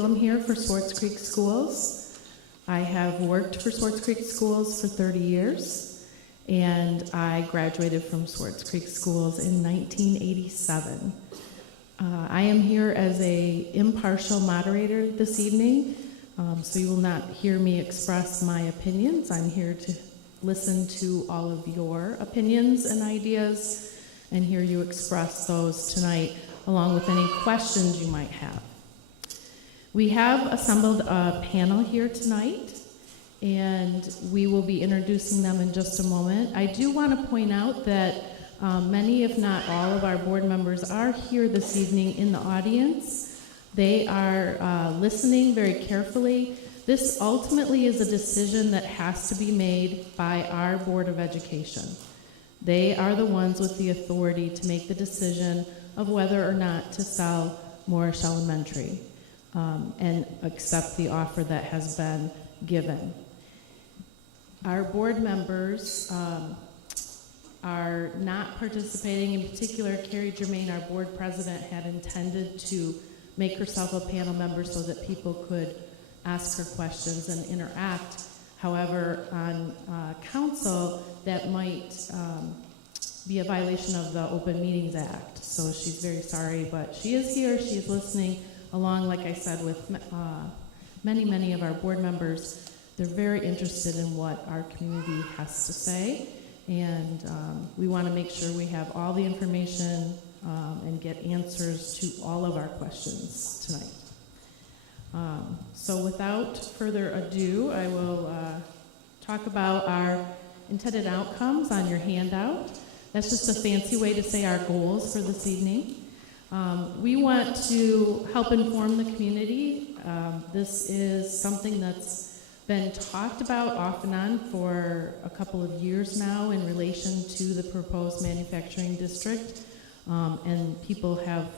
I'm here for Swartz Creek Schools. I have worked for Swartz Creek Schools for 30 years, and I graduated from Swartz Creek Schools in 1987. I am here as an impartial moderator this evening, so you will not hear me express my opinions. I'm here to listen to all of your opinions and ideas and hear you express those tonight, along with any questions you might have. We have assembled a panel here tonight, and we will be introducing them in just a moment. I do want to point out that many, if not all, of our board members are here this evening in the audience. They are listening very carefully. This ultimately is a decision that has to be made by our Board of Education. They are the ones with the authority to make the decision of whether or not to sell Morris Elementary. And accept the offer that has been given. Our board members are not participating. In particular, Carrie Germain, our board president, had intended to make herself a panel member so that people could ask her questions and interact. However, on council, that might be a violation of the Open Meetings Act. So she's very sorry, but she is here, she is listening, along, like I said, with many of our board members. They're very interested in what our community has to say, and we want to make sure we have all the information and get answers to all of our questions tonight. So without further ado, I will talk about our intended outcomes on your handout. That's just a fancy way to say our goals for this evening. We want to help inform the community. This is something that's been talked about off and on for a couple of years now in relation to the proposed manufacturing district. And people have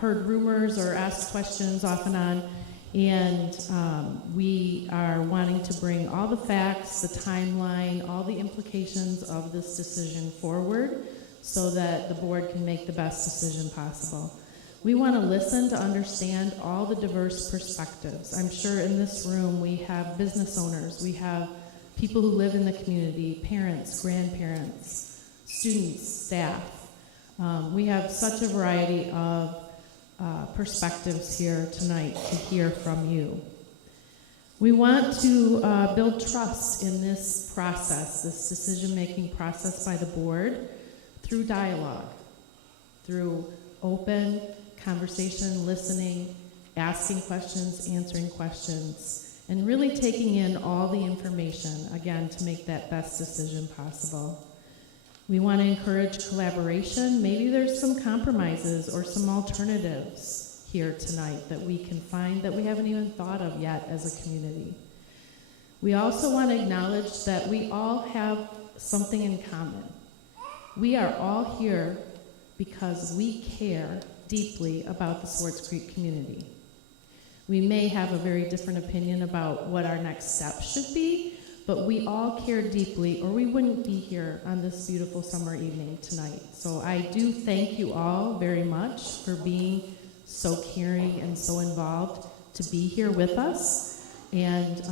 heard rumors or asked questions off and on. And we are wanting to bring all the facts, the timeline, all the implications of this decision forward, so that the board can make the best decision possible. We want to listen to understand all the diverse perspectives. I'm sure in this room we have business owners, we have people who live in the community, parents, grandparents, students, staff. We have such a variety of perspectives here tonight to hear from you. We want to build trust in this process, this decision-making process by the board, through dialogue, through open conversation, listening, asking questions, answering questions, and really taking in all the information, again, to make that best decision possible. We want to encourage collaboration. Maybe there's some compromises or some alternatives here tonight that we can find that we haven't even thought of yet as a community. We also want to acknowledge that we all have something in common. We are all here because we care deeply about the Swartz Creek community. We may have a very different opinion about what our next step should be, but we all care deeply, or we wouldn't be here on this beautiful summer evening tonight. So I do thank you all very much for being so caring and so involved to be here with us, and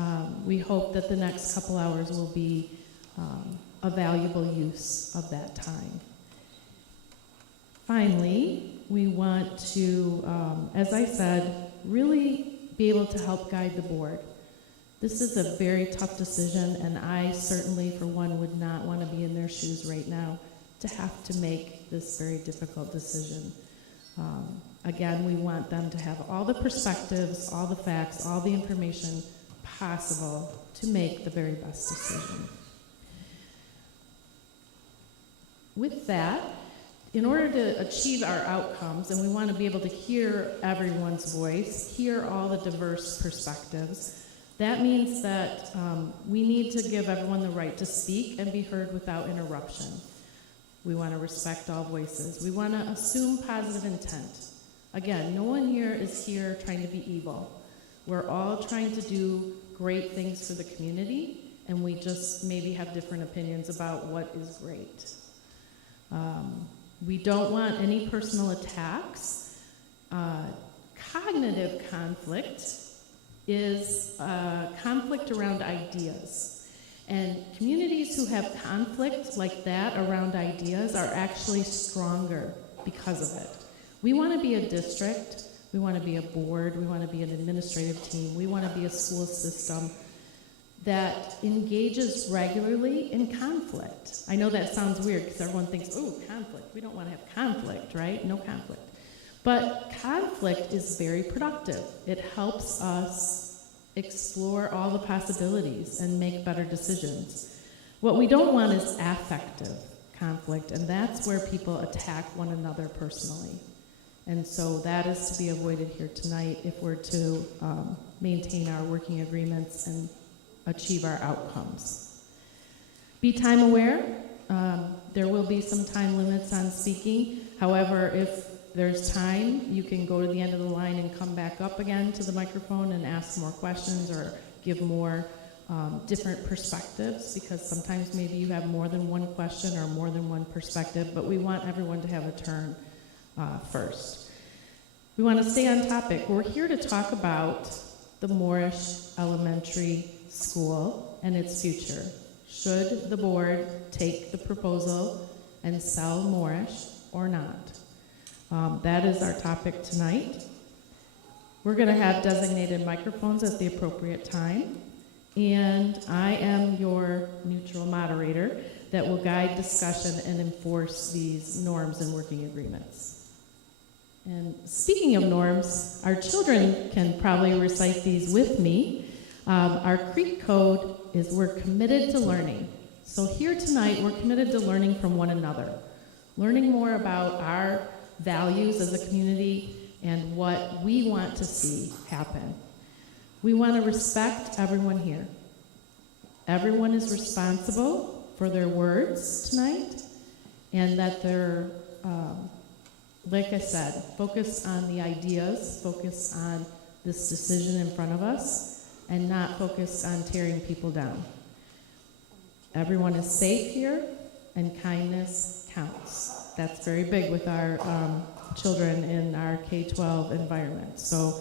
we hope that the next couple hours will be a valuable use of that time. Finally, we want to, as I said, really be able to help guide the board. This is a very tough decision, and I certainly, for one, would not want to be in their shoes right now to have to make this very difficult decision. Again, we want them to have all the perspectives, all the facts, all the information possible to make the very best decision. With that, in order to achieve our outcomes, and we want to be able to hear everyone's voice, hear all the diverse perspectives, that means that we need to give everyone the right to speak and be heard without interruption. We want to respect all voices. We want to assume positive intent. Again, no one here is here trying to be evil. We're all trying to do great things for the community, and we just maybe have different opinions about what is great. We don't want any personal attacks, Cognitive conflict is conflict around ideas. And communities who have conflict like that around ideas are actually stronger because of it. We want to be a district, we want to be a board, we want to be an administrative team, we want to be a school system that engages regularly in conflict. I know that sounds weird because everyone thinks, oh, conflict. We don't want to have conflict, right? No conflict. But conflict is very productive. It helps us explore all the possibilities and make better decisions. What we don't want is affective conflict, and that's where people attack one another personally. And so that is to be avoided here tonight if we're to maintain our working agreements and achieve our outcomes. Be time aware. There will be some time limits on speaking. However, if there's time, you can go to the end of the line and come back up again to the microphone and ask more questions or give more different perspectives, because sometimes maybe you have more than one question or more than one perspective, but we want everyone to have a turn first. We want to stay on topic. We're here to talk about the Moorish Elementary School and its future. Should the board take the proposal and sell Moorish or not? That is our topic tonight. We're going to have designated microphones at the appropriate time, and I am your neutral moderator that will guide discussion and enforce these norms and working agreements. And speaking of norms, our children can probably recite these with me. Our Creek Code is we're committed to learning. So here tonight, we're committed to learning from one another, learning more about our values as a community and what we want to see happen. We want to respect everyone here. Everyone is responsible for their words tonight, and that they're, like I said, focused on the ideas, focused on this decision in front of us, and not focused on tearing people down. Everyone is safe here, and kindness counts. That's very big with our children in our K-12 environment. So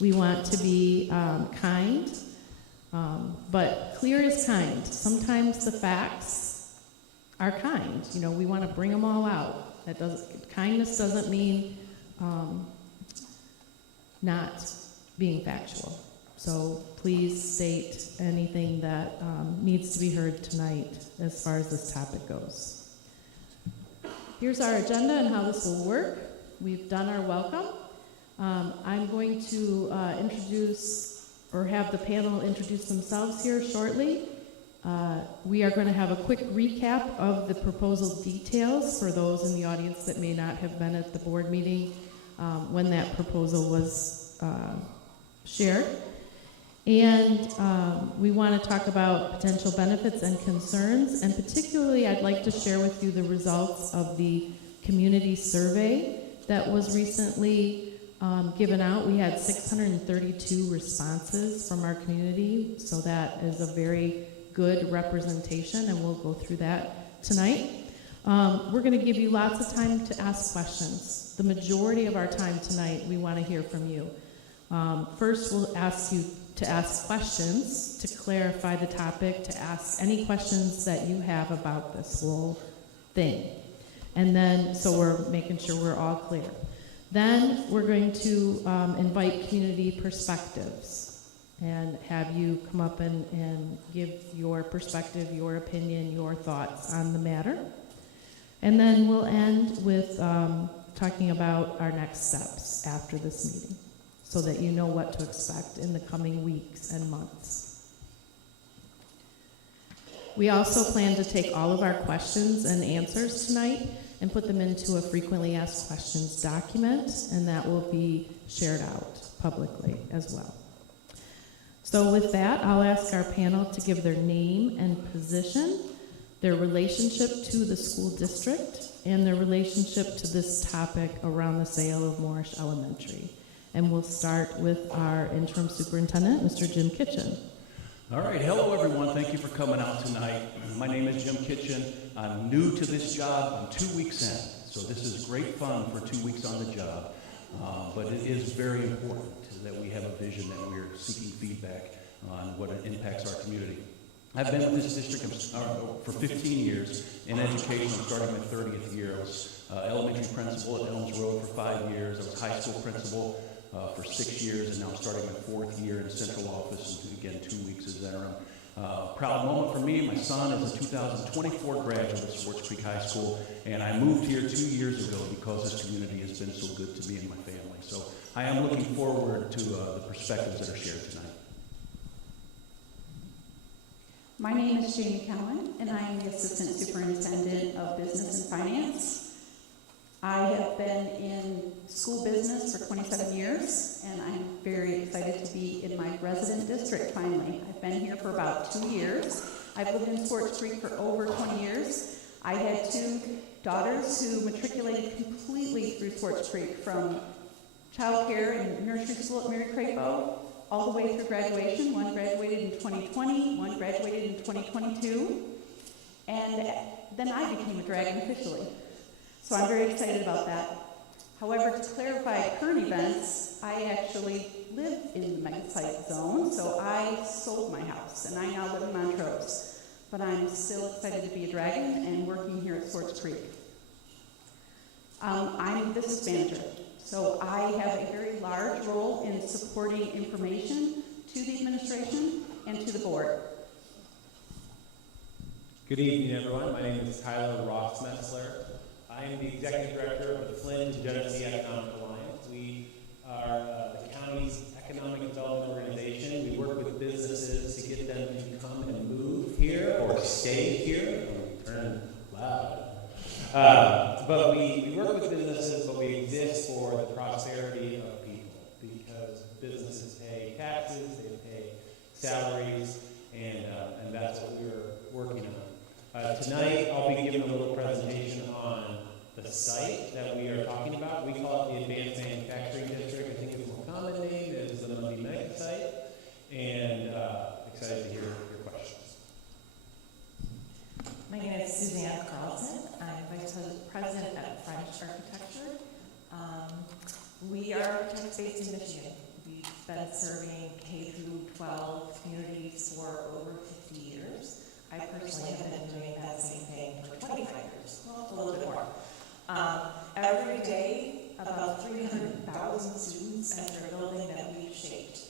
we want to be kind, but clear is kind. Sometimes the facts are kind. You know, we want to bring them all out. Kindness doesn't mean not being factual. So please state anything that needs to be heard tonight as far as this topic goes. Here's our agenda and how this will work. We've done our welcome. I'm going to introduce, or have the panel introduce themselves here shortly. We are going to have a quick recap of the proposal details for those in the audience that may not have been at the board meeting when that proposal was shared. And we want to talk about potential benefits and concerns, and particularly I'd like to share with you the results of the community survey that was recently given out. We had 632 responses from our community, so that is a very good representation, and we'll go through that tonight. We're going to give you lots of time to ask questions. The majority of our time tonight, we want to hear from you. First, we'll ask you to ask questions to clarify the topic, to ask any questions that you have about this whole thing. And then, so we're making sure we're all clear. Then we're going to invite community perspectives and have you come up and give your perspective, your opinion, your thoughts on the matter. And then we'll end with talking about our next steps after this meeting, so that you know what to expect in the coming weeks and months. We also plan to take all of our questions and answers tonight and put them into a frequently asked questions document, and that will be shared out publicly as well. So with that, I'll ask our panel to give their name and position, their relationship to the school district, and their relationship to this topic around the sale of Moorish Elementary. And we'll start with our interim superintendent, Mr. Jim Kitchen. All right, hello everyone. Thank you for coming out tonight. My name is Jim Kitchen. I'm new to this job. I'm 2 weeks in, so this is great fun for 2 weeks on the job. but it is very important that we have a vision, that we're seeking feedback on what it impacts our community. I've been with this district for 15 years in education. I'm starting my 30th year. I was elementary principal at Elms Road for 5 years. I was high school principal for 6 years, and now I'm starting my 4th year in central office, and again, 2 weeks as interim. Proud moment for me. My son is a 2024 graduate of Swartz Creek High School, and I moved here 2 years ago because this community has been so good to me and my family. So I am looking forward to the perspectives that are shared tonight. My name is Jamie Cowan, and I am the Assistant Superintendent of Business and Finance. I have been in school business for 27 years, and I'm very excited to be in my resident district finally. I've been here for about 2 years. I've lived in Swartz Creek for over 20 years. I had 2 daughters who matriculated completely through Swartz Creek, from childcare and nursery school at Mary Crapo all the way through graduation. One graduated in 2020, one graduated in 2022, and then I became a dragon officially. So I'm very excited about that. However, to clarify current events, I actually live in the mega site zone, so I sold my house, and I now live in Montrose. But I'm still excited to be a dragon and working here at Swartz Creek. I'm the business manager, so I have a very large role in supporting information to the administration and to the board. Good evening, everyone. My name is Tyler Ross-Metzler. I am the Executive Director of the Flint and Genesee Economic Alliance. We are the county's economic development organization. We work with businesses to get them to come and move here or stay here. Turn loud. But we work with businesses, but we exist for the prosperity of people, because businesses pay taxes, they pay salaries, and that's what we're working on. Tonight, I'll be giving a little presentation on the site that we are talking about. We call it the Advanced Manufacturing District. I think it's a more common name. It is the Mundy Mega Site, and excited to hear your questions. My name is Suzanne Carlson. I'm Vice President at French Architecture. We are architects based in Michigan. We've been serving K through 12 communities for over 50 years. I personally have been doing that same thing for 25 years, well, a little bit more. Every day, about 300,000 students enter a building that we've shaped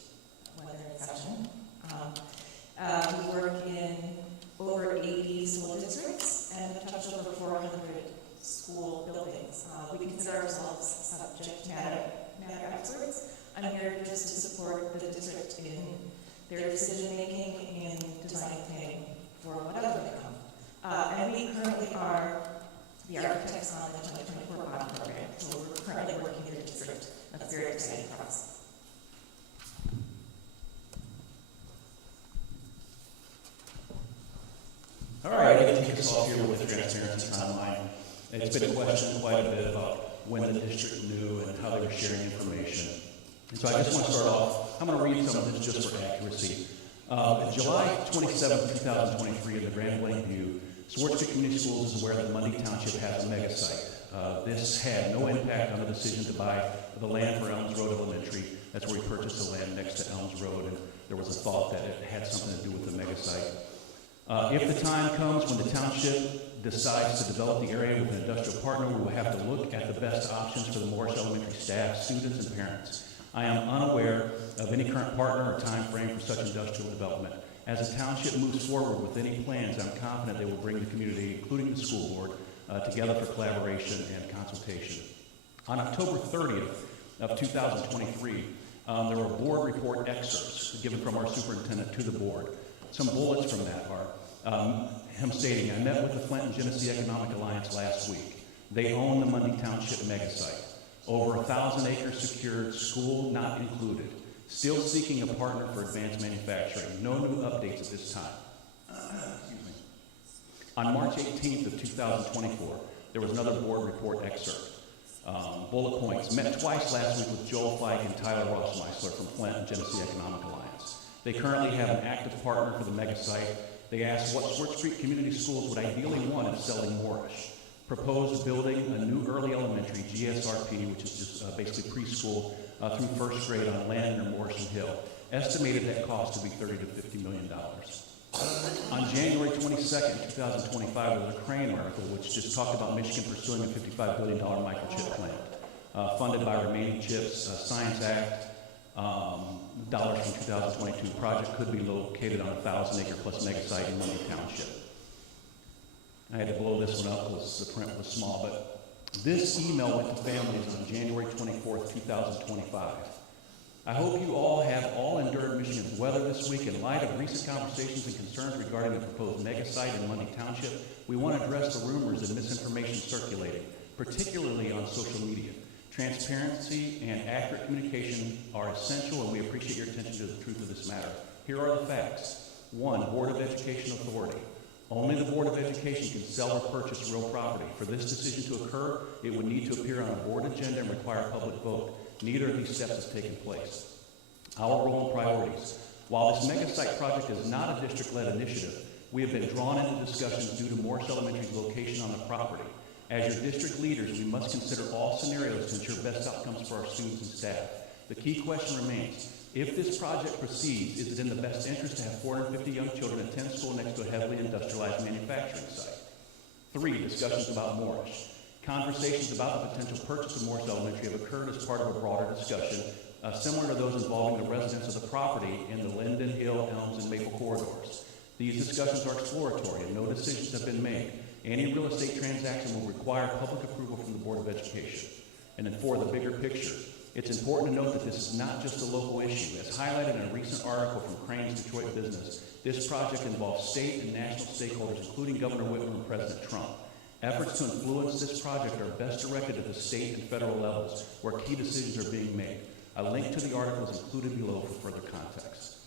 when they're in session. We work in over 80 school districts and have touched over 400 school buildings. We consider ourselves subject matter experts. I'm here just to support the district in their decision making and design planning for whatever they come. And we currently are the architects on the 2024 bond program, so we're currently working in the district. That's very exciting for us. All right, I can kick us off here with the transparency timeline. It's been questioned quite a bit about when the district knew and how they were sharing information. And so I just want to start off, I'm going to read some of this just for accuracy. July 27, 2023, in the Grand Blanc View, Swartz Creek Community Schools is aware that Mundy Township has a mega site. This had no impact on the decision to buy the land for Elms Road Elementary. That's where we purchased the land next to Elms Road, and there was a thought that it had something to do with the mega site. If the time comes when the township decides to develop the area with an industrial partner, we will have to look at the best options for the Morris Elementary staff, students, and parents. I am unaware of any current partner or time frame for such industrial development. As the township moves forward with any plans, I'm confident they will bring the community, including the school board, together for collaboration and consultation. On October 30th of 2023, there were board report excerpts given from our superintendent to the board. Some bullets from that are him stating, I met with the Flint and Genesee Economic Alliance last week. They own the Mundy Township mega site. Over 1,000 acres secured, school not included. Still seeking a partner for advanced manufacturing. No new updates at this time. Excuse me. On March 18th of 2024, there was another board report excerpt. Bullet points. Met twice last week with Joel Fike and Tyler Rossmeisler from Flint and Genesee Economic Alliance. They currently have an active partner for the mega site. They asked what Swartz Creek Community Schools would ideally want in selling Moorish. proposed building a new early elementary, GSRP, which is just basically preschool through first grade on land near Morrison Hill. Estimated that cost to be $30 to $50 million. On January 22nd, 2025, there was a Crane article which just talked about Michigan pursuing a $55 billion microchip plant, funded by Remaining Chips, Science Act, dollars from 2022. Project could be located on a 1,000-acre plus mega site in Lundy Township. I had to blow this one up because the print was small, but this email went to families on January 24th, 2025. I hope you all have endured Michigan's weather this week. In light of recent conversations and concerns regarding the proposed mega site in Lundy Township, we want to address the rumors and misinformation circulating, particularly on social media. Transparency and accurate communication are essential, and we appreciate your attention to the truth of this matter. Here are the facts. 1, Board of Education Authority. Only the Board of Education can sell or purchase real property. For this decision to occur, it would need to appear on a board agenda and require a public vote. Neither of these steps has taken place. Our role and priorities. While this mega site project is not a district-led initiative, we have been drawn into discussions due to Morris Elementary's location on the property. As your district leaders, we must consider all scenarios to ensure best outcomes for our students and staff. The key question remains, if this project proceeds, is it in the best interest to have 450 young children attend school next to a heavily industrialized manufacturing site? 3, discussions about Morris. Conversations about the potential purchase of Morris Elementary have occurred as part of a broader discussion, similar to those involving the residents of the property in the Linden, Hill, Elms, and Maple corridors. These discussions are exploratory and no decisions have been made. Any real estate transaction will require public approval from the Board of Education. And then 4, the bigger picture. It's important to note that this is not just a local issue. As highlighted in a recent article from Crane's Detroit Business, this project involves state and national stakeholders, including Governor Whitmer and President Trump. Efforts to influence this project are best directed at the state and federal levels, where key decisions are being made. A link to the article is included below for further context.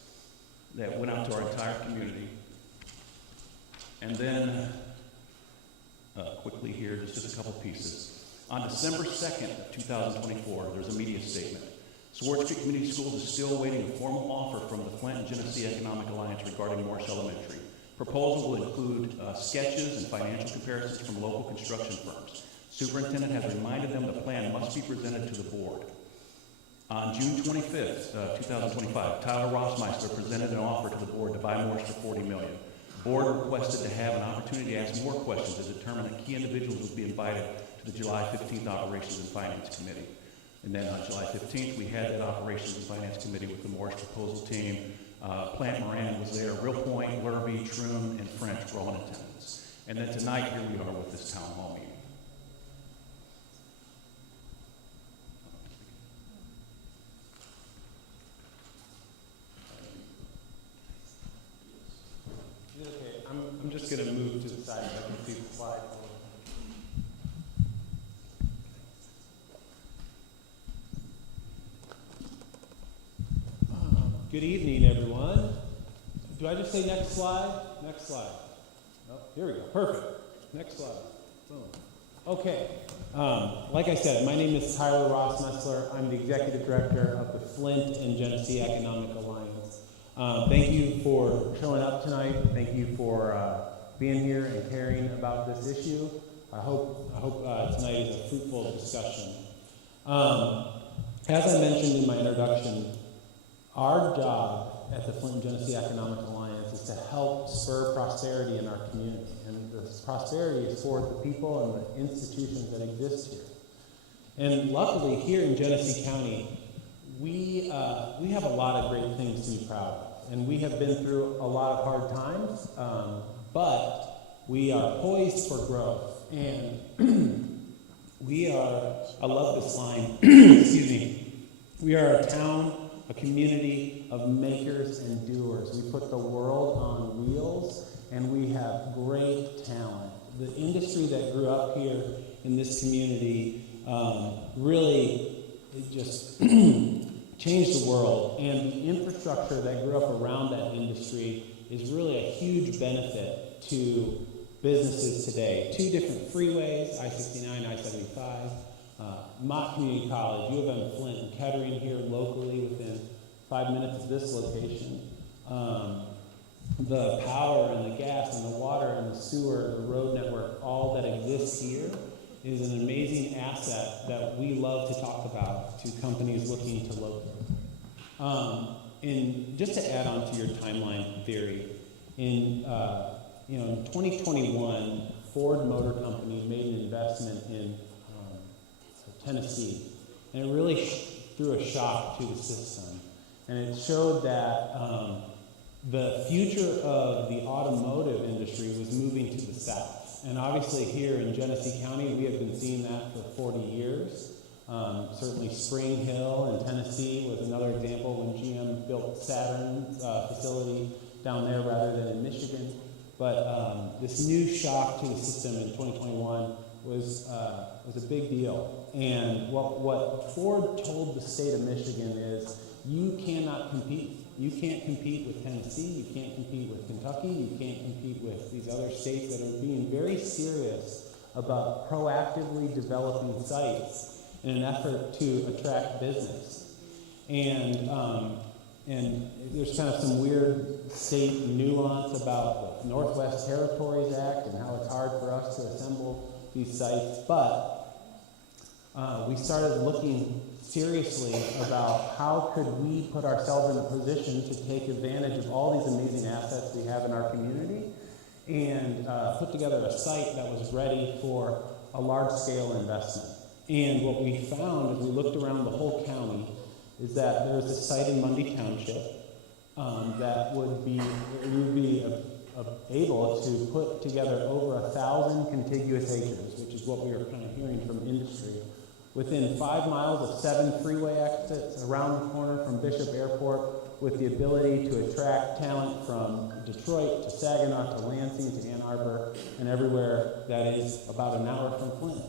That went out to our entire community. And then, quickly here, just a couple pieces. On December 2nd of 2024, there's a media statement. Swartz Creek Community Schools is still awaiting a formal offer from the Flint and Genesee Economic Alliance regarding Morris Elementary. Proposal will include sketches and financial comparisons from local construction firms. Superintendent has reminded them the plan must be presented to the board. On June 25th, 2025, Tyler Rossmeister presented an offer to the board to buy Morris for $40 million. Board requested to have an opportunity to ask more questions to determine that key individuals would be invited to the July 15th Operations and Finance Committee. And then on July 15th, we had that Operations and Finance Committee with the Morris proposal team. Plant Moran was there, Real Point, Lerby, Troon, and French were all in attendance. And then tonight, here we are with this town hall meeting. Okay, I'm just going to move to the side so I can see the slide. Good evening, everyone. Do I just say next slide? Next slide. Oh, here we go. Perfect. Next slide. Boom. Okay. Like I said, my name is Tyler Rossmeister. I'm the Executive Director of the Flint and Genesee Economic Alliance. Thank you for showing up tonight. Thank you for being here and caring about this issue. I hope tonight is a fruitful discussion. As I mentioned in my introduction, our job at the Flint and Genesee Economic Alliance is to help spur prosperity in our community. And this prosperity is for the people and the institutions that exist here. And luckily, here in Genesee County, we have a lot of great things to be proud of. And we have been through a lot of hard times, but we are poised for growth. And I love this line, excuse me, we are a town, a community of makers and doers. We put the world on wheels, and we have great talent. The industry that grew up here in this community really just changed the world, and the infrastructure that grew up around that industry is really a huge benefit to businesses today. 2 different freeways, I-69, I-75, Mott Community College, U of M Flint, and Kettering here locally within 5 minutes of this location. the power and the gas and the water and the sewer, the road network, all that exists here is an amazing asset that we love to talk about to companies looking to locate. And just to add on to your timeline theory, in 2021, Ford Motor Company made an investment in Tennessee, and it really threw a shock to the system. And it showed that the future of the automotive industry was moving to the south. And obviously here in Genesee County, we have been seeing that for 40 years. Certainly Spring Hill in Tennessee was another example when GM built Saturn's facility down there rather than in Michigan. But this new shock to the system in 2021 was a big deal. And what Ford told the state of Michigan is, you cannot compete. You can't compete with Tennessee, you can't compete with Kentucky, you can't compete with these other states that are being very serious about proactively developing sites in an effort to attract business. And there's kind of some weird state nuance about the Northwest Territories Act and how it's hard for us to assemble these sites, but we started looking seriously about how could we put ourselves in a position to take advantage of all these amazing assets we have in our community and put together a site that was ready for a large-scale investment. And what we found as we looked around the whole county is that there was a site in Mundy Township that we would be able to put together over 1,000 contiguous acres, which is what we were kind of hearing from industry, within 5 miles of 7 freeway exits, around the corner from Bishop Airport, with the ability to attract talent from Detroit to Saginaw to Lansing to Ann Arbor and everywhere that is about an hour from Flint.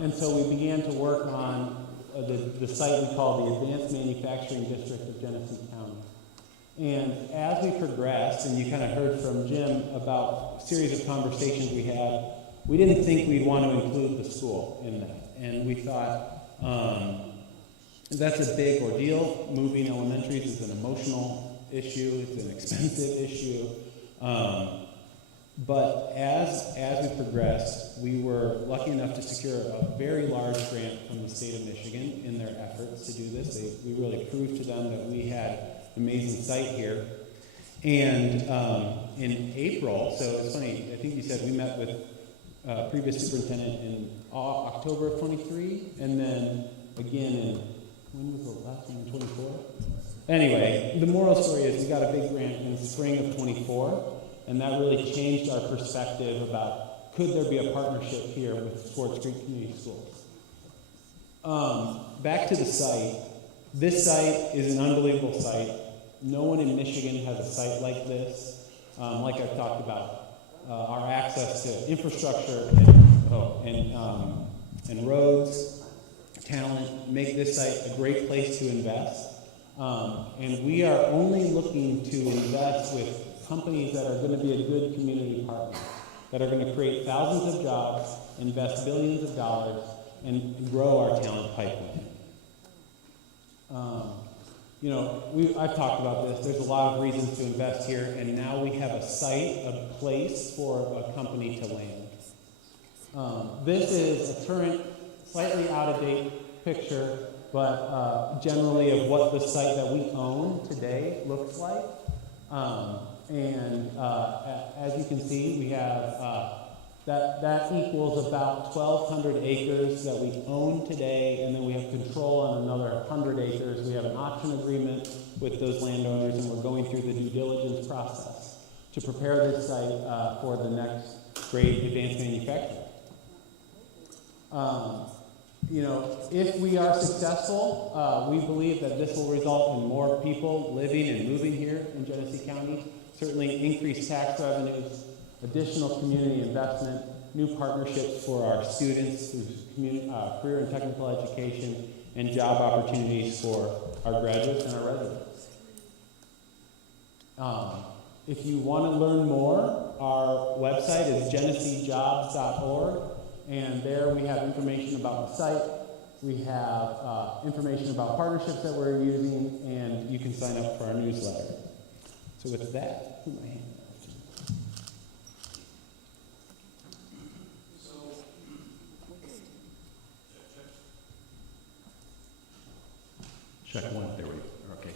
And so we began to work on the site we call the Advanced Manufacturing District of Genesee County. And as we progressed, and you kind of heard from Jim about a series of conversations we had, we didn't think we'd want to include the school in that. And we thought, that's a big ordeal. Moving elementaries is an emotional issue, it's an expensive issue. But as we progressed, we were lucky enough to secure a very large grant from the state of Michigan in their efforts to do this. We really proved to them that we had an amazing site here. And in April, so it's funny, I think you said we met with previous superintendent in October of 23, and then again in, when was the last one, 24? Anyway, the moral story is we got a big grant in the spring of 24, and that really changed our perspective about could there be a partnership here with Swartz Creek Community Schools. Back to the site. This site is an unbelievable site. No one in Michigan has a site like this. Like I've talked about, our access to infrastructure and roads, talent, make this site a great place to invest. And we are only looking to invest with companies that are going to be a good community partner, that are going to create thousands of jobs, invest billions of dollars, and grow our talent pipeline. I've talked about this. There's a lot of reasons to invest here, and now we have a site, a place for a company to land. This is a current, slightly out-of-date picture, but generally of what the site that we own today looks like. As you can see, we have that equals about 1,200 acres that we own today, and then we have control on another 100 acres. We have an option agreement with those landowners, and we're going through the due diligence process to prepare this site for the next great advanced manufacturing. If we are successful, we believe that this will result in more people living and moving here in Genesee County, certainly increased tax revenues, additional community investment, new partnerships for our students through career and technical education, and job opportunities for our graduates and our residents. If you want to learn more, our website is geneseejobs.org, and there we have information about the site. We have information about partnerships that we're using, and you can sign up for our newsletter. So with that, who am I handing that off to? Check one, there we go, okay.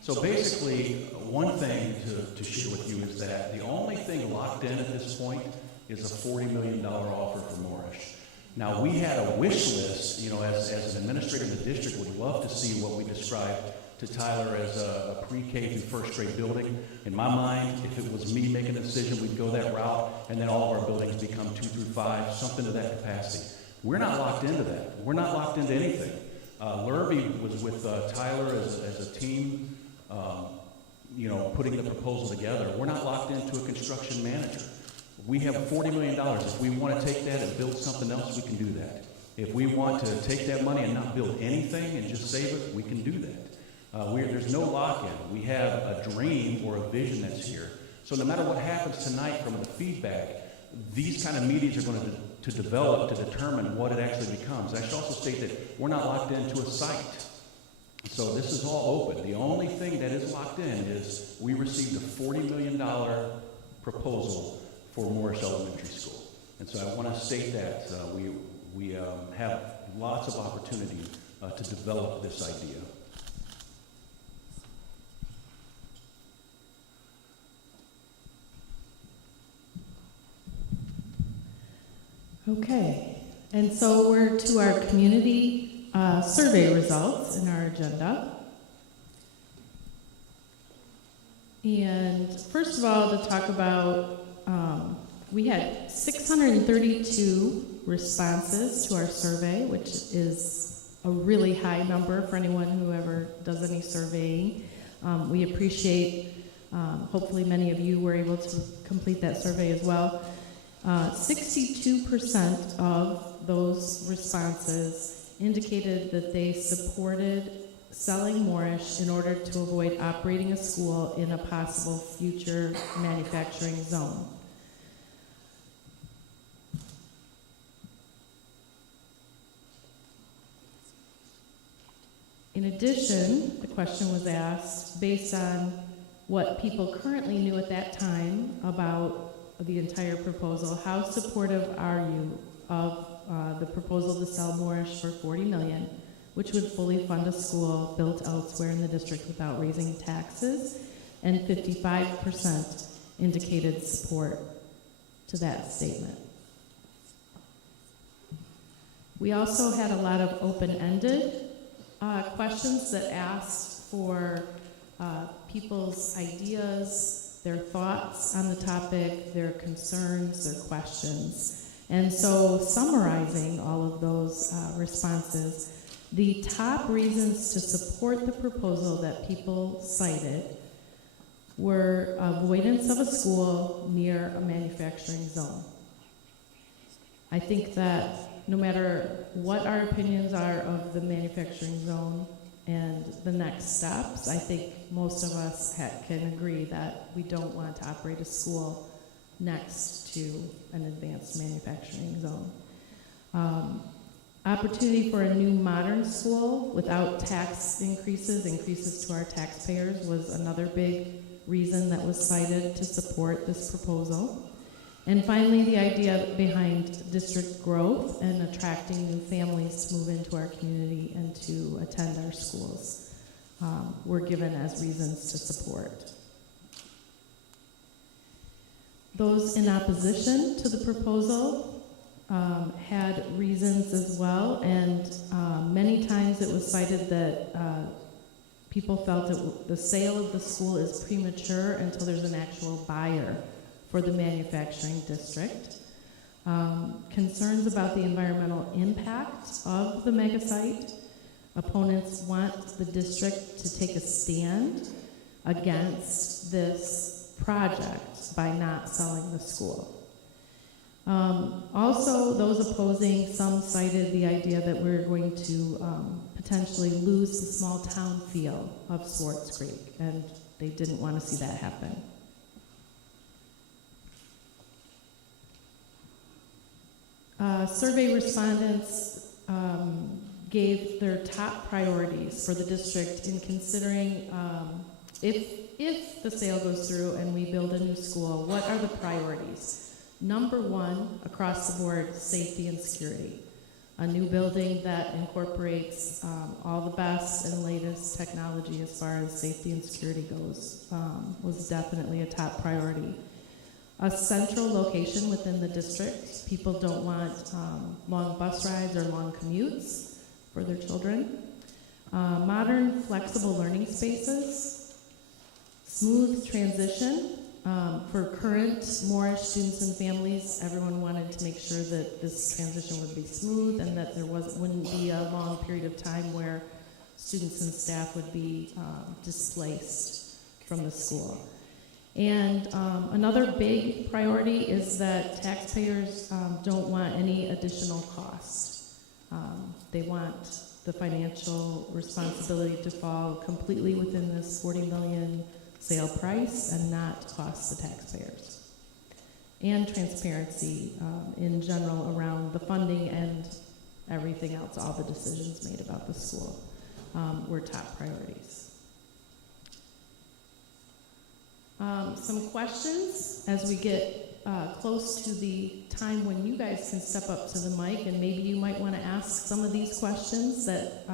So basically, one thing to share with you is that the only thing locked in at this point is a $40 million offer for Moorish. Now, we had a wish list, you know, as an administrator in the district would love to see what we described to Tyler as a pre-K through first grade building. In my mind, if it was me making a decision, we'd go that route, and then all of our buildings become 2 through 5, something to that capacity. We're not locked into that. We're not locked into anything. Lurby was with Tyler as a team, you know, putting the proposal together. We're not locked into a construction manager. We have $40 million. If we want to take that and build something else, we can do that. If we want to take that money and not build anything and just save it, we can do that. There's no lock-in. We have a dream or a vision that's here. So no matter what happens tonight from the feedback, these kind of meetings are going to develop to determine what it actually becomes. I should also state that we're not locked into a site. So this is all open. The only thing that is locked in is we received a $40 million proposal for Morris Elementary School. And so I want to state that we have lots of opportunity to develop this idea. Okay, and so we're to our community survey results in our agenda. And first of all, to talk about, we had 632 responses to our survey, which is a really high number for anyone who ever does any surveying. We appreciate, hopefully many of you were able to complete that survey as well. 62% of those responses indicated that they supported selling Moorish in order to avoid operating a school in a possible future manufacturing zone. In addition, the question was asked based on what people currently knew at that time about the entire proposal. How supportive are you of the proposal to sell Moorish for $40 million, which would fully fund a school built elsewhere in the district without raising taxes? And 55% indicated support to that statement. We also had a lot of open-ended questions that asked for people's ideas, their thoughts on the topic, their concerns, their questions. And so summarizing all of those responses, the top reasons to support the proposal that people cited were avoidance of a school near a manufacturing zone. I think that no matter what our opinions are of the manufacturing zone and the next steps, I think most of us can agree that we don't want to operate a school next to an advanced manufacturing zone. Opportunity for a new modern school without tax increases to our taxpayers was another big reason that was cited to support this proposal. And finally, the idea behind district growth and attracting new families to move into our community and to attend our schools were given as reasons to support. Those in opposition to the proposal had reasons as well, and many times it was cited that people felt that the sale of the school is premature until there's an actual buyer for the manufacturing district. Concerns about the environmental impact of the mega site. Opponents want the district to take a stand against this project by not selling the school. Also, those opposing, some cited the idea that we're going to potentially lose the small town feel of Swartz Creek, and they didn't want to see that happen. Survey respondents gave their top priorities for the district in considering if the sale goes through and we build a new school, what are the priorities? Number one, across the board, safety and security. A new building that incorporates all the best and latest technology as far as safety and security goes was definitely a top priority. A central location within the district. People don't want long bus rides or long commutes for their children. Modern, flexible learning spaces. Smooth transition. For current Moorish students and families, everyone wanted to make sure that this transition would be smooth and that there wouldn't be a long period of time where students and staff would be displaced from the school. And another big priority is that taxpayers don't want any additional cost. They want the financial responsibility to fall completely within this $40 million sale price and not cost the taxpayers. And transparency in general around the funding and everything else, all the decisions made about the school were top priorities. Some questions as we get close to the time when you guys can step up to the mic, and maybe you might want to ask some of these questions that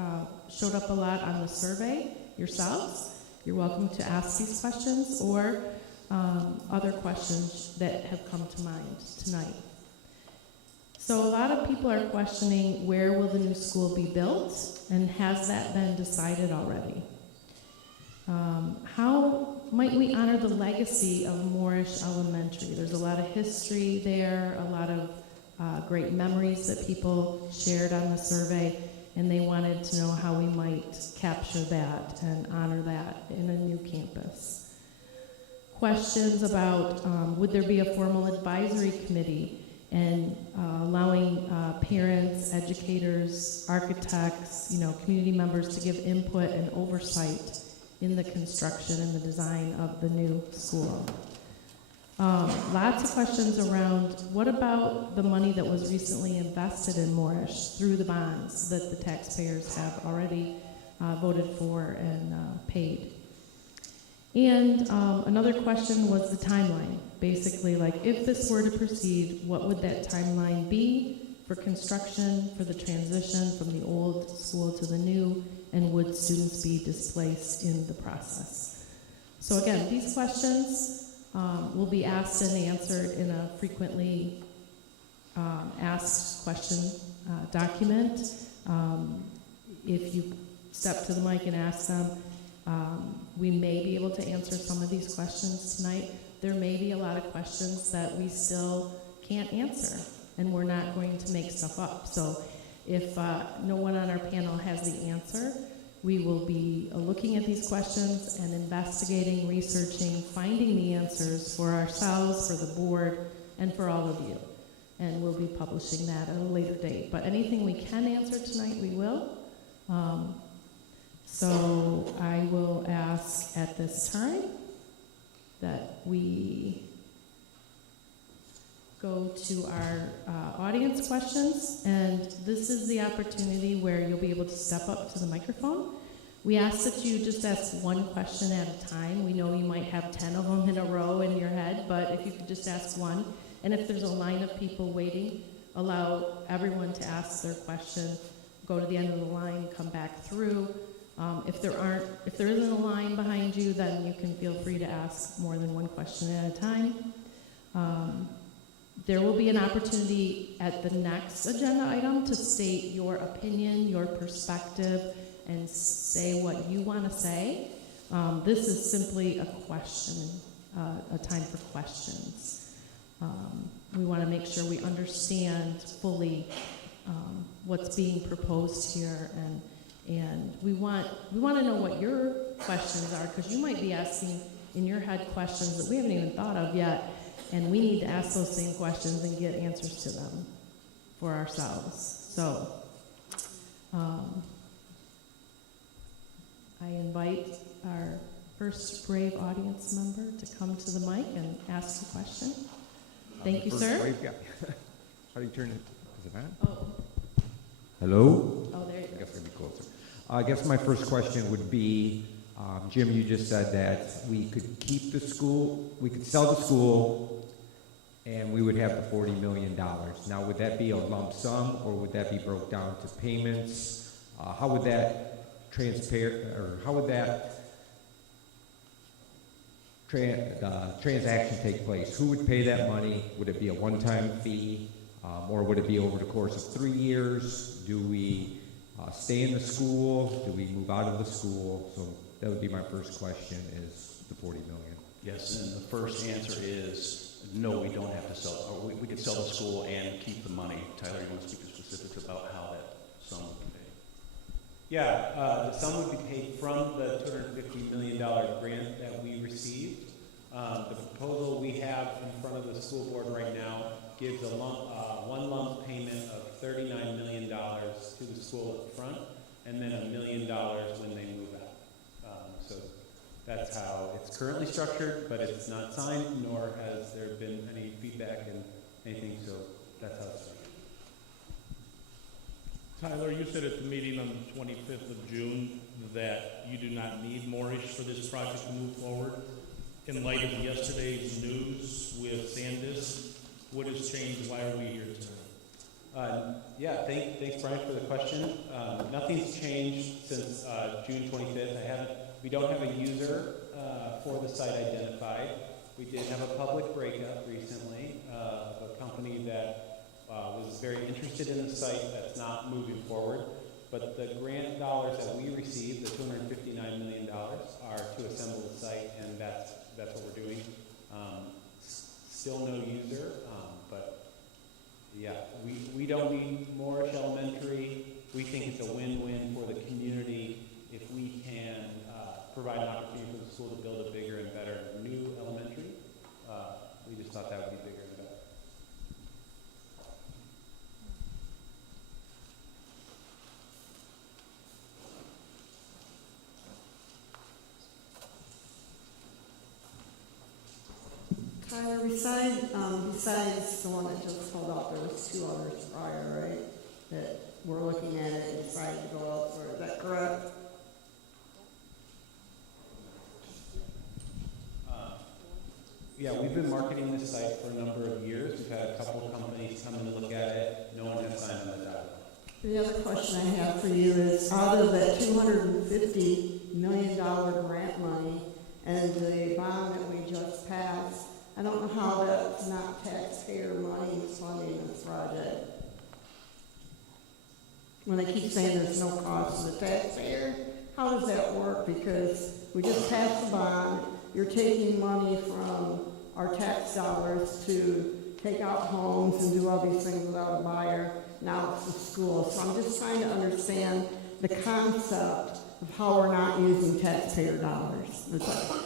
showed up a lot on the survey yourselves. You're welcome to ask these questions or other questions that have come to mind tonight. So a lot of people are questioning, where will the new school be built, and has that been decided already? How might we honor the legacy of Moorish Elementary? There's a lot of history there, a lot of great memories that people shared on the survey, and they wanted to know how we might capture that and honor that in a new campus. Questions about would there be a formal advisory committee and allowing parents, educators, architects, community members to give input and oversight in the construction and the design of the new school. Lots of questions around what about the money that was recently invested in Moorish through the bonds that the taxpayers have already voted for and paid. And another question was the timeline. Basically, like, if this were to proceed, what would that timeline be for construction, for the transition from the old school to the new, and would students be displaced in the process? So again, these questions will be asked and answered in a frequently asked question document. If you step to the mic and ask them, we may be able to answer some of these questions tonight. There may be a lot of questions that we still can't answer, and we're not going to make stuff up. So if no one on our panel has the answer, we will be looking at these questions and investigating, researching, finding the answers for ourselves, for the board, and for all of you. And we'll be publishing that at a later date. But anything we can answer tonight, we will. So I will ask at this time that we go to our audience questions, and this is the opportunity where you'll be able to step up to the microphone. We ask that you just ask one question at a time. We know you might have 10 of them in a row in your head, but if you could just ask one, and if there's a line of people waiting, allow everyone to ask their question, go to the end of the line, come back through. If there isn't a line behind you, then you can feel free to ask more than one question at a time. There will be an opportunity at the next agenda item to state your opinion, your perspective, and say what you want to say. This is simply a question, a time for questions. We want to make sure we understand fully what's being proposed here, and we want to know what your questions are, because you might be asking in your head questions that we haven't even thought of yet, and we need to ask those same questions and get answers to them for ourselves. So I invite our first brave audience member to come to the mic and ask the question. Thank you, sir. Brave guy. How do you turn it? Is it on? Oh, Hello? there you I go. guess I'll be closer. I guess my first question would be, Jim, you just said that we could keep the school, we could sell the school, and we would have the $40 million. Now, would that be a lump sum, or would that be broke down to payments? How would that transaction take place? Who would pay that money? Would it be a one-time fee, or would it be over the course of 3 years? Do we stay in the school? Do we move out of the school? So that would be my first question, is the $40 million. Yes, and the first answer is no, we don't have to sell, or we could sell the school and keep the money. Tyler, you want to speak to specifics about how that sum would be paid? Yeah, the sum would be paid from the $250 million grant that we received. The proposal we have in front of the school board right now gives a one lump payment of $39 million to the school up front, and then $1 million when they move out. So that's how it's currently structured, but it's not signed, nor has there been any feedback and anything, so that's how it's structured. Tyler, you said at the meeting on the 25th of June that you do not need Moorish for this project to move forward. In light of yesterday's news with Sandus, what has changed? Why are we here tonight? Yeah, thanks Brian for the question. Nothing's changed since June 25th. We don't have a user for the site identified. We did have a public breakup recently of a company that was very interested in the site that's not moving forward. But the grant dollars that we received, the $259 million, are to assemble the site, and that's what we're doing. Still no user, but yeah, we don't need Moorish Elementary. We think it's a win-win for the community if we can provide an opportunity for the school to build a bigger and better new elementary. We just thought that would be bigger and better. Tyler, besides the one that just filled out, there was 2 others prior, right? That we're looking at it and decided to go out for, is that correct? Yeah, we've been marketing this site for a number of years. We've had a couple of companies come in and look at it. No one has signed on the dotted line. The other question I have for you is, out of that $250 million grant money and the bond that we just passed, I don't know how that's not taxpayer money funding this project. When they keep saying there's no cost to the taxpayer, how does that work? Because we just passed the bond, you're taking money from our tax dollars to take out homes and do all these things without a buyer. Now it's the school. So I'm just trying to understand the concept of how we're not using taxpayer dollars.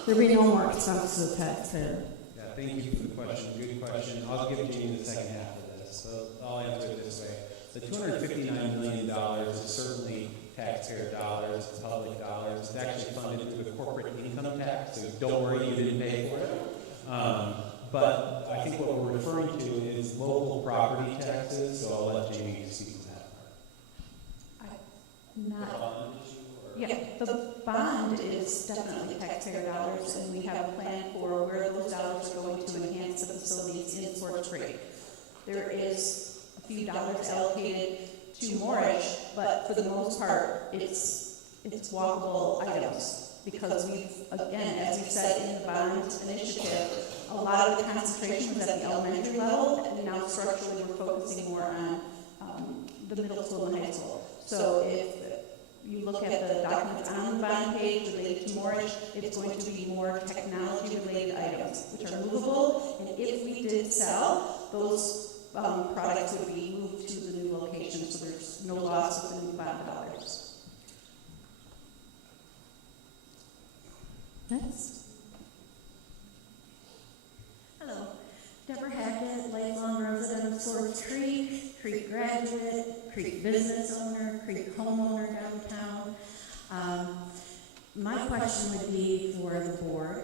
There'd be no more expense to the taxpayer. Yeah, thank you for the question. Good question. I'll give Jamie the second half of this. So I'll answer it this way. The $259 million is certainly taxpayer dollars, it's public dollars. It's actually funded through the corporate income tax, so don't worry, you didn't pay for it. But I think what we're referring to is local property taxes, so I'll let Jamie speak to that part. Yeah, the bond is definitely taxpayer dollars, and we have a plan for where those dollars are going to enhance the facilities in Swartz Creek. There is a few dollars allocated to Moorish, but for the most part, it's walkable items, because we've, again, as we said in the bond initiative, a lot of the concentration was at the elementary level, and now structurally we're focusing more on the middle school and high school. So if you look at the documents on the bond page related to Moorish, it's going to be more technology-related items, which are movable, and if we did sell, those products would be moved to the new location, so there's no loss of the new bond dollars. Next. Hello, Deborah Hackett, lifelong resident of Swartz Creek, Creek graduate, Creek business owner, Creek homeowner downtown. My question would be for the board.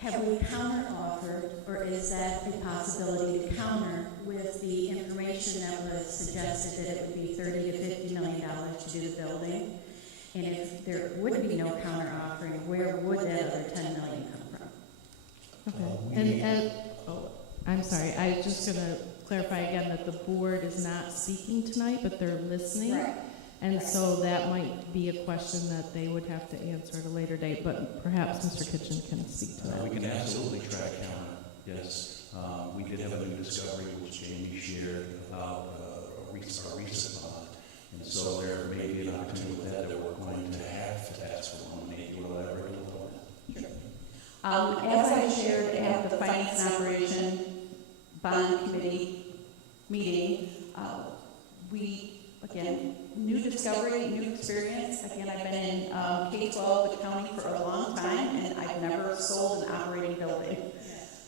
Have we counter-offered, or is that a possibility to counter with the information that was suggested that it would be $30 to $50 million to do the building? And if there would be no counter offering, where would that other 10 million come from? Okay, and, I'm sorry, I'm just gonna clarify again that the board is not speaking tonight, but they're listening. Right. And so that might be a question that they would have to answer at a later date, but perhaps Mr. Kitchen can speak to that. We can absolutely track counter, yes. We did have a new discovery which Jamie shared about a recent bond. And so there may be an opportunity with that we're going to have to ask for one. Maybe you will elaborate a little on that. As I shared at the Finance and Operation Bond Committee meeting, again, new discovery, new experience. Again, I've been in K-12 accounting for a long time, and I've never sold an operating building.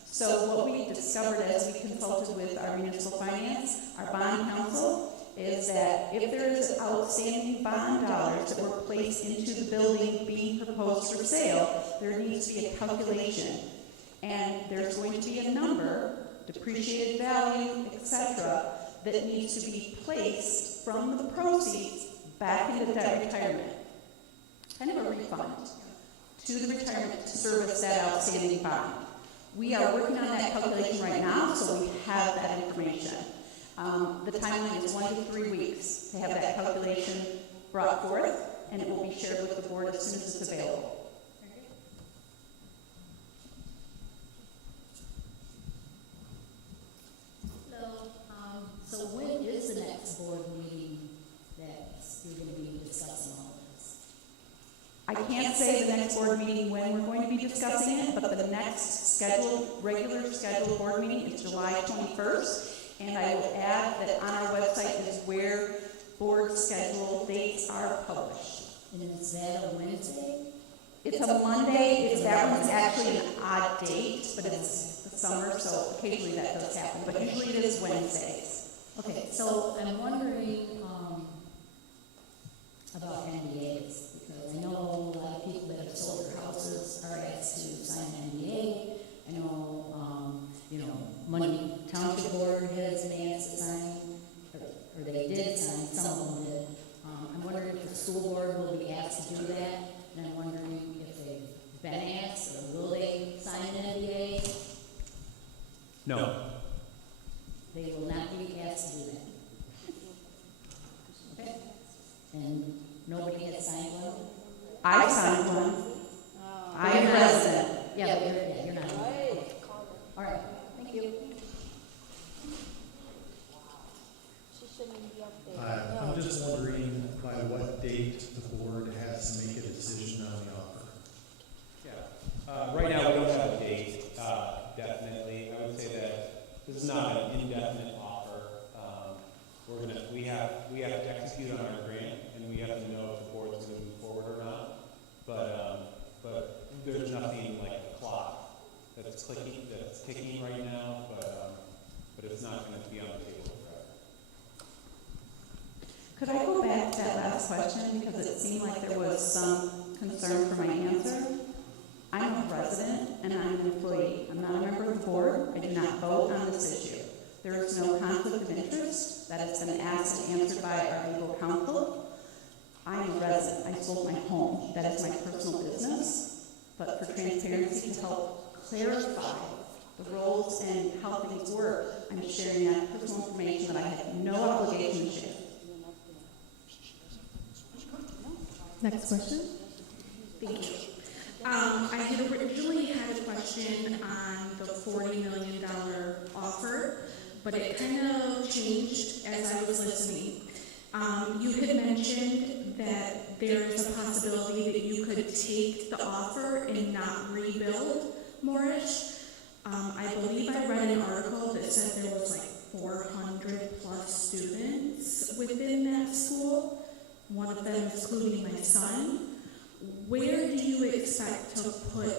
So what we discovered as we consulted with our municipal finance, our bond council, is that if there is outstanding bond dollars that were placed into the building being proposed for sale, there needs to be a calculation. And there's going to be a number, depreciated value, etc., that needs to be placed from the proceeds back into debt retirement. Kind of a refund to the retirement to service that outstanding bond. We are working on that calculation right now, so we have that information. The timeline is 1 to 3 weeks to have that calculation brought forth, and it will be shared with the board as soon as it's available. Hello. So when is the next board meeting that you're going to be discussing all this? I can't say the next board meeting when we're going to be discussing it, but the next regular scheduled board meeting is July 21st. And I will add that on our website is where board schedule dates are published. And is that a Wednesday? It's a Monday. That one's actually an odd date, but it's the summer, so occasionally that does happen. But usually it is Wednesdays. Okay, so I'm wondering about NDAs, because I know a lot of people that have sold their houses are asked to sign an NDA. I know, Money Township Board has been asked to sign, or they did sign, some of them did. I'm wondering if the school board will be asked to do that, and I'm wondering if they've been asked, or will they sign an NDA? No. They will not be asked to do that. Okay? And nobody has signed one? I signed one. I am a resident. Yeah, but you're not. Okay. All right, thank you. I'm just wondering by what date the board has to make a decision on the offer. Yeah. Right now, we don't have a date, definitely. I would say that this is not an indefinite offer. We have to execute on our grant, and we have to know if the board's going to move forward or not. But there's nothing like a clock that's ticking right now. But it's not going to be on the table forever. Could I go back to that last question, because it seemed like there was some concern for my answer? I'm a resident and I'm an employee. I'm not a member of the board. I do not vote on this issue. There is no conflict of interest. That has been asked and answered by our legal counsel. I'm a resident. I sold my home. That is my personal business. But for transparency, to help clarify the roles and how things work, I'm sharing that personal information that I have no obligation to share. Next question. Thank you. I had originally had a question on the $40 million offer, but it kind of changed as I was listening. You had mentioned that there is a possibility that you could take the offer and not rebuild Moorish. I believe I read an article that said there was like 400 plus students within that school, one of them excluding my son. Where do you expect to put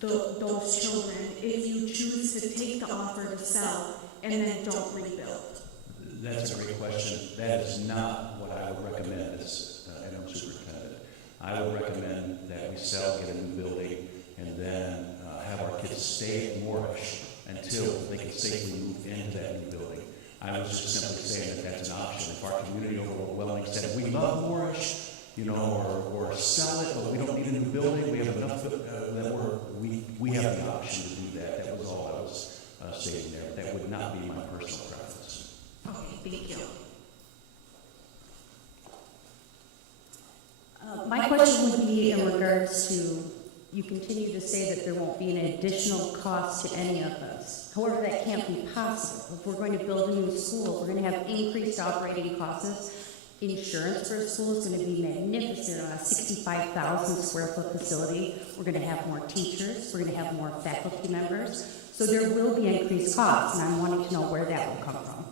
those children if you choose to take the offer to sell and then don't rebuild? That's a great question. That is not what I would recommend as interim superintendent. I would recommend that we sell, get a new building, and then have our kids stay at Moorish until they can safely move into that new building. I was just simply saying that that's an option. If our community overwhelmingly said, we love Moorish, or sell it, but we don't need a new building, we have enough that we have the option to do that. That was all I was stating there. That would not be my personal preference. Okay, thank you. My question would be in regards to, you continue to say that there won't be an additional cost to any of us. However, that can't be possible. If we're going to build a new school, we're going to have increased operating costs. Insurance for a school is going to be magnificent on a 65,000 square foot facility. We're going to have more teachers. We're going to have more faculty members. So there will be increased costs, and I'm wanting to know where that will come from.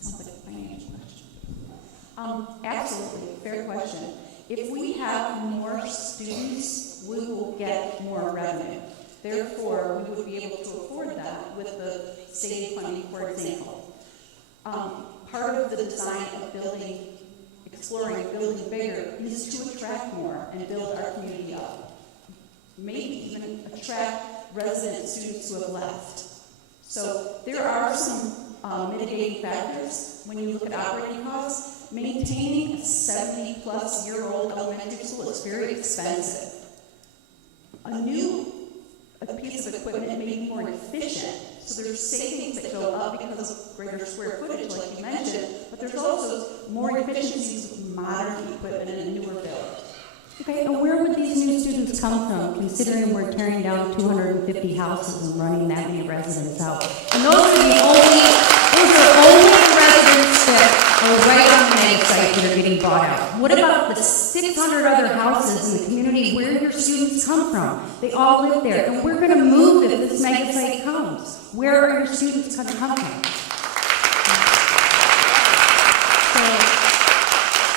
Sounds like a financial question. Absolutely, fair question. If we have more students, we will get more revenue. Therefore, we would be able to afford that with the state funding, for example. Part of the design of exploring building bigger is to attract more and build our community up. Maybe even attract resident students who have left. So there are some mitigating factors when you look at operating costs. Maintaining a 70-plus-year-old elementary school is very expensive. A piece of equipment may be more efficient, so there's savings that go up because of greater square footage, like you mentioned, but there's also more efficiencies with modern equipment and a newer build. Okay, and where would these new students come from, considering we're tearing down 250 houses and running that many residents out? And those are only residents that are right on the main site that are getting bought out. What about the 600 other houses in the community where your students come from? They all live there, and we're going to move if this mega site comes. Where are your students going to come from?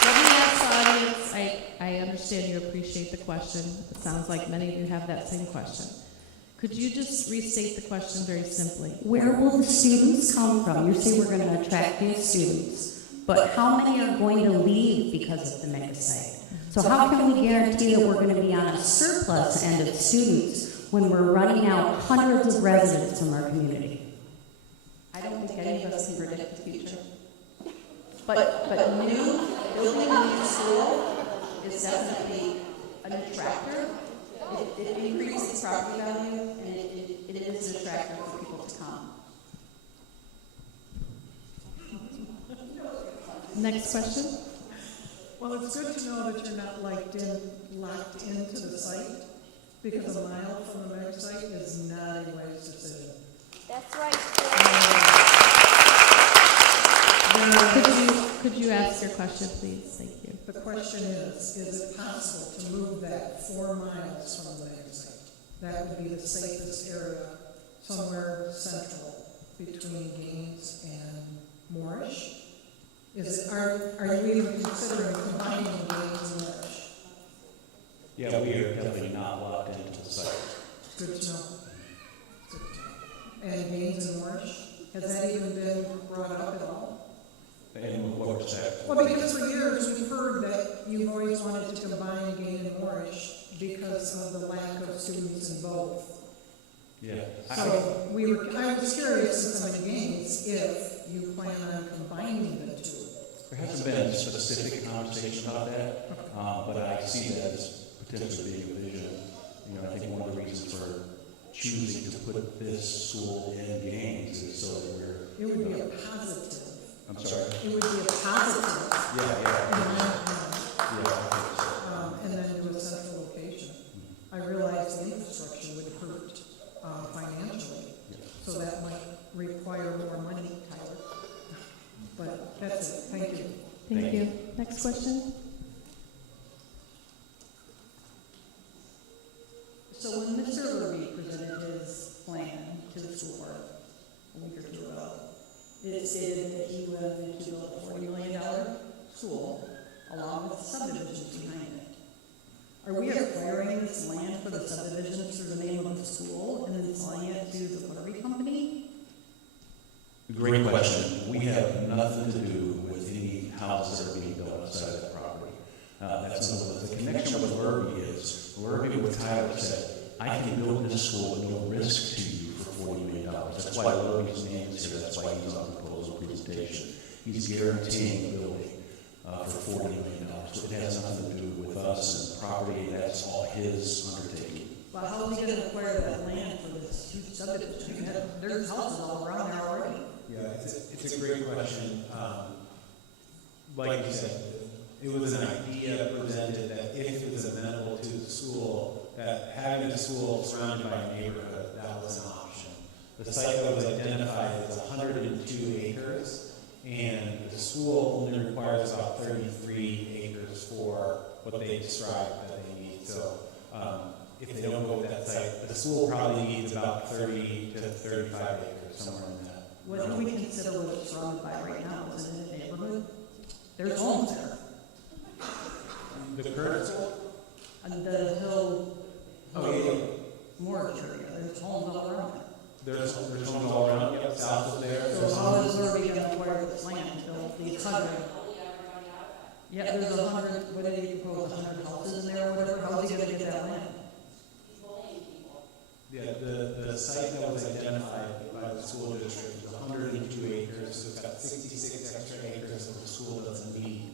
Let me ask the audience, I understand you appreciate the question. It sounds like many of you have that same question. Could you just restate the question very simply? Where will the students come from? You say we're going to attract new students, but how many are going to leave because of the mega site? So how can we guarantee that we're going to be on a surplus end of students when we're running out hundreds of residents from our community? I don't think any of us can predict the future. But building a new school is definitely an attractor. It increases property value, and it is an attractor for people to come. Next question. Well, it's good to know that you're not locked into the site, because a mile from the mega site is not a wise decision. That's right. Could you ask your question, please? Thank you. The question is it possible to move that 4 miles from the mega site? That would be the safest area, somewhere central between Gaines and Moorish. Are you even considering combining Gaines and Moorish? Yeah, we are definitely not locked into the site. Good to know. And Gaines and Moorish, has that even been brought up at all? And what respect? Well, because for years we've heard that you've always wanted to combine Gaines and Moorish because of the lack of students in both. Yeah. So I was curious, since I'm in Gaines, if you plan on combining the two. There hasn't been a specific conversation about that, but I see that as potentially being a vision. I think one of the reasons for choosing to put this school in Gaines is so that It would be a positive. I'm sorry? It would be a positive. Yeah. And then to a central location. I realize the infrastructure would hurt financially, so that might require more money, Tyler. But that's it. Thank you. Thank you. Next question. So when Mr. Irby presented his plan to the school board a week or two ago, it stated that he wanted to build a $40 million school along with subdivisions behind it. Are we acquiring this land for the subdivisions through the name of the school and then selling it to the Irby company? Great question. We have nothing to do with any houses that are being built outside of that property. That's the connection with Irby is, Irby with Tyler said, I can build this school with no risk to you for $40 million. That's why Irby's name is here. That's why he's on the proposal presentation. He's guaranteeing the building. for $40 million. So it has nothing to do with us and the property. That's all his undertaking. Well, how is he gonna acquire that land for this huge subdivision? There's houses all around there already. Yeah, it's a great question. Like you said, it was an idea presented that if it was amenable to the school, that having a school surrounded by a neighborhood, that was an option. The site that was identified is 102 acres, and the school only requires about 33 acres for what they described that they need. So if they don't go with that site, the school probably needs about 30 to 35 acres, somewhere in that. What do we consider what it's surrounded by right now? Is it a neighborhood? There's homes there. The current school? And the hill, Oh, yeah. mortgage area, there's homes all around it. There's homes all around, yep, south of there. So how is Irby gonna acquire this land, these 100? Yeah, there's 100, what did he propose, 100 houses in there or whatever, how's he gonna get that land? Yeah, the site that was identified by the school district is 102 acres, so it's got 66 extra acres that the school doesn't need.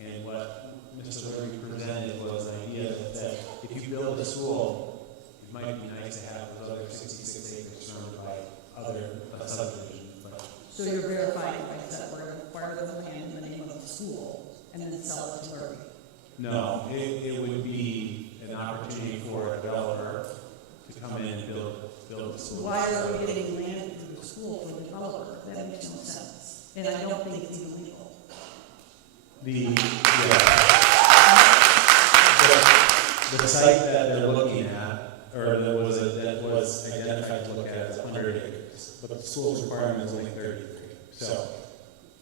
And what Mr. Larry presented was an idea that if you build a school, it might be nice to have those other 66 acres surrounded by other subdivisions. But So you're verifying, like I said, we're gonna acquire the land in the name of the school and then sell it to Irby? no, it would be an opportunity for a developer to come in and build a school. Why are we getting land through the school for the developer? That makes no sense. And I don't think it's even legal. The site that they're looking at, or that was identified to look at as 100 acres, but the school's requirement is only 33. So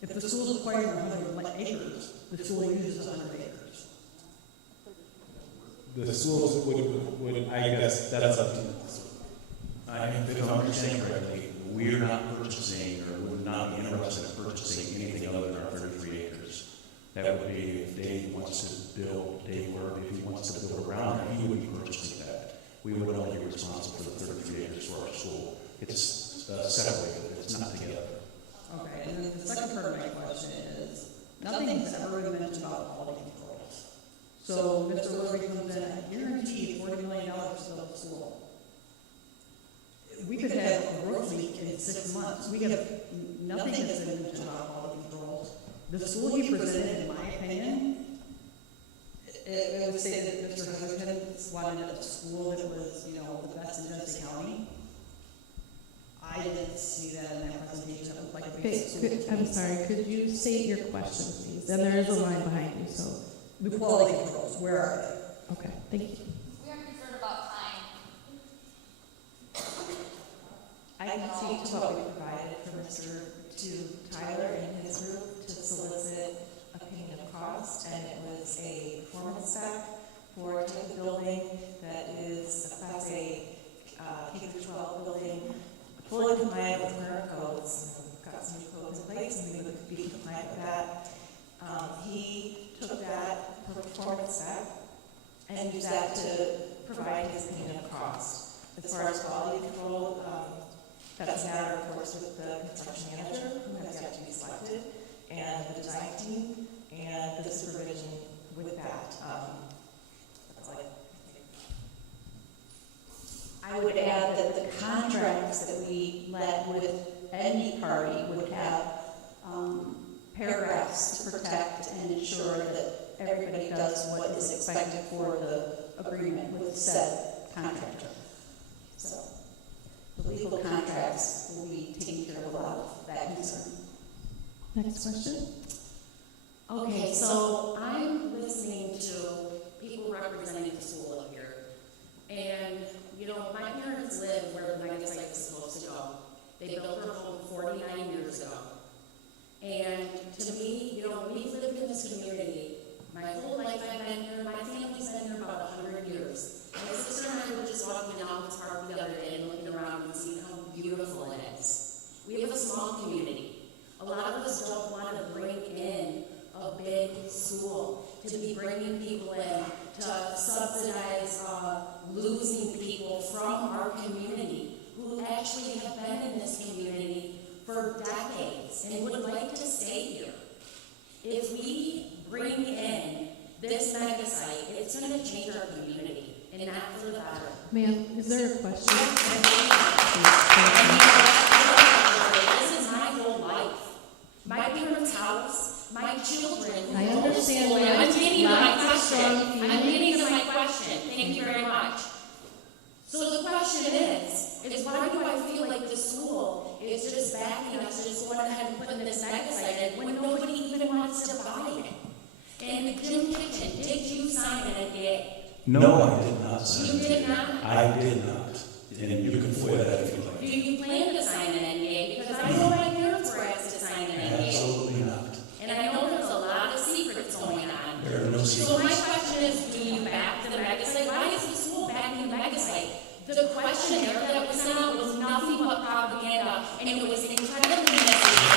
If the school's acquiring 100 acres, the school uses 100 acres. the schools would, I guess, that's up to you. If I'm understanding correctly, we're not purchasing or would not be interested in purchasing anything other than our 33 acres. That would be if Dave wants to build, Dave Word, if he wants to build around it, he would be purchasing that. We would only be responsible for the 33 acres for our school. It's separated, it's not together. Okay, and then the second part of my question is, nothing's ever been mentioned about quality controls. So Mr. Lurby comes in, I guarantee $40 million to build a school. We could have a growth leak in 6 months. We have nothing that's been mentioned about quality controls. The school he presented, in my opinion, it would say that Mr. Hutchinson wanted a school that was, the best in Genesee County. I didn't see that in that presentation. It looked like a big school. I'm sorry, could you state your question, please? And there is a line behind you, so. The quality controls, where are they? Okay, thank you. We are concerned about time. I can speak to what we provided to Tyler and his group to solicit opinion of cost, and it was a performance spec for a type of building that is a Class A K-12 building, fully compliant with current codes. We've got some new codes in place, and we would be compliant with that. He took that performance spec and used that to provide his opinion of cost. As far as quality control, that's a matter, of course, with the construction manager, who has yet to be selected, and the design team, and the supervision with that. I would add that the contracts that we let with any party would have paragraphs to protect and ensure that everybody does what is expected for the agreement with said contractor. So the legal contracts will be taking care of a lot of that concern. Next question? Okay, so I'm listening to people representing the school up here. And, my parents lived where the mega site was supposed to go. They built their home 49 years ago. And to me, we've lived in this community. My whole life I've been here. My family's been here about 100 years. My sister and I were just walking down this park the other day and looking around and seeing how beautiful it is. We have a small community. A lot of us don't want to bring in a big school, to be bringing people in, to subsidize losing people from our community who actually have been in this community for decades and would like to stay here. If we bring in this mega site, it's gonna change our community, and not for the better. Ma'am, is there a question? This is my whole life. My parents' house, my children. I understand I'm that. getting to my Lots of question. strong I'm feelings. getting to my question. Thank you very much. So the question is why do I feel like the school is just backing us, just going ahead and putting this mega site in when nobody even wants to buy it? And Jim Kitchen, did you sign an NDA? No, I did not sign You it. did not? I did not. And you can FOIA that if you like. Do you plan to sign an NDA? Because I know my parents were asked to sign an NDA. Absolutely not. And I know there's a lot of secrets going on. There are no So secrets. my question is, do you back the mega site? Why is the school backing the mega site? The questionnaire that was sent out was nothing but propaganda, and it was incredibly misleading.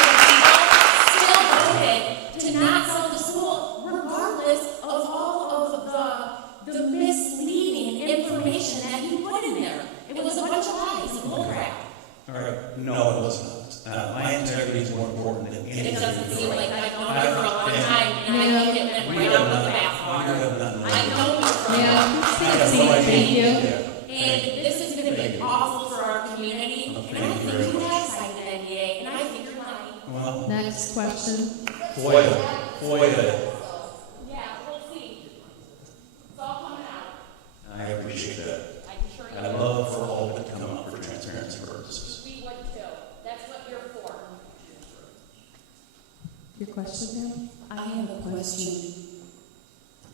45% still voted to not sell the school, regardless of all of the misleading information that he put in there. It was a bunch of lies and bullcrap. All right. No, it was not. My integrity is more important than anything. It doesn't seem like I've known you for a long time, and I think it went right out of the bathwater. I've known you for a long time. Thank you. And this is going to be awful for our community, and I think you have signed an NDA, and I think you're lying. Well, Next question. FOIA. Yeah, we'll see. It's all coming out. I appreciate that. I'm sure you I love for all of it to come up for transparency purposes. We would too. That's what you're for. Your question, ma'am? I have a question.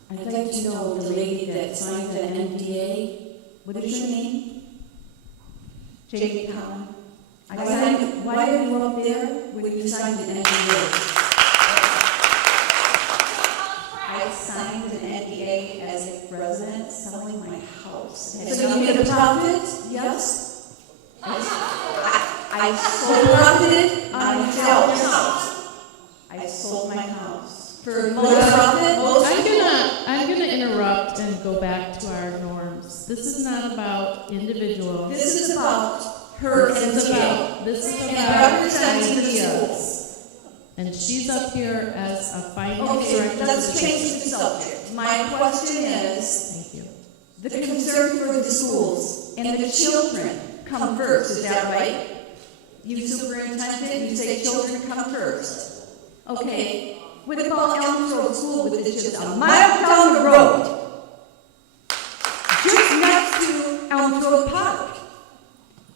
I'd like to know the lady that signed the NDA. What is your name? Jamie Collin. Why are you up there when you signed the NDA? I signed an NDA as a resident selling my house. So you made a profit? Yes? I profited on my house. I sold my house. For more profit? I'm gonna interrupt and go back to our norms. This is not about individuals. This is about her NDA. This is And about representing the ideas. schools. And she's up here as a finance Okay, director. let's change the subject. My question is, Thank you. the concern for the schools and the children come first, is that right? You superintendent, you say children come first. Okay, what about Elm Grove School which is just a mile down the road? Just next to Elm Grove Park.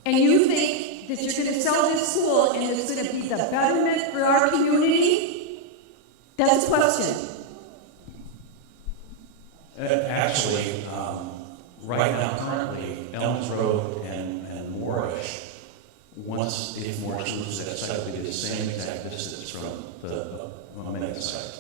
And you think that you're gonna sell this school and it's gonna be the betterment for our community? That's a question. Actually, right now, currently, Elms Road and Moorish, once if Moorish loses that site, will be the same exact distance from the mega site.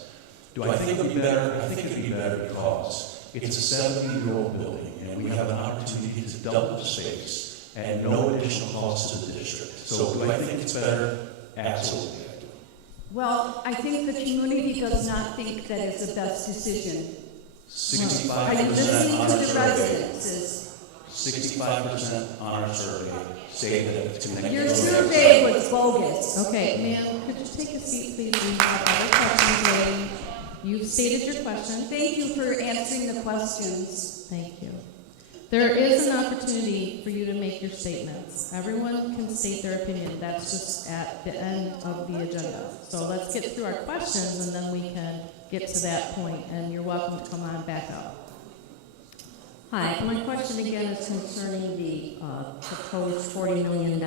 Do I think it would be better? I think it would be better because it's a 70-year-old building, and we have an opportunity to double the space and no additional cost to the district. So do I think it's better? Absolutely. Well, I think the community does not think that is the best decision. 65% Are you listening on to our the survey. residences? 65% on our survey say that it's connected. Your to the survey website. was bogus. Okay, ma'am, could you take a seat, please? We have other questions waiting. You've stated your question. Thank you for answering the questions. Thank you. There is an opportunity for you to make your statements. Everyone can state their opinion. That's just at the end of the agenda. So let's get through our questions and then we can get to that point, and you're welcome to come on back up. Hi, my question again is concerning the proposed $40 million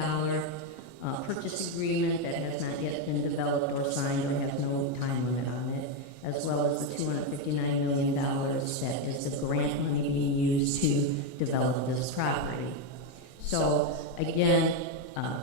purchase agreement that has not yet been developed or signed or has no time limit on it, as well as the $259 million that is the grant money being used to develop this property. So again,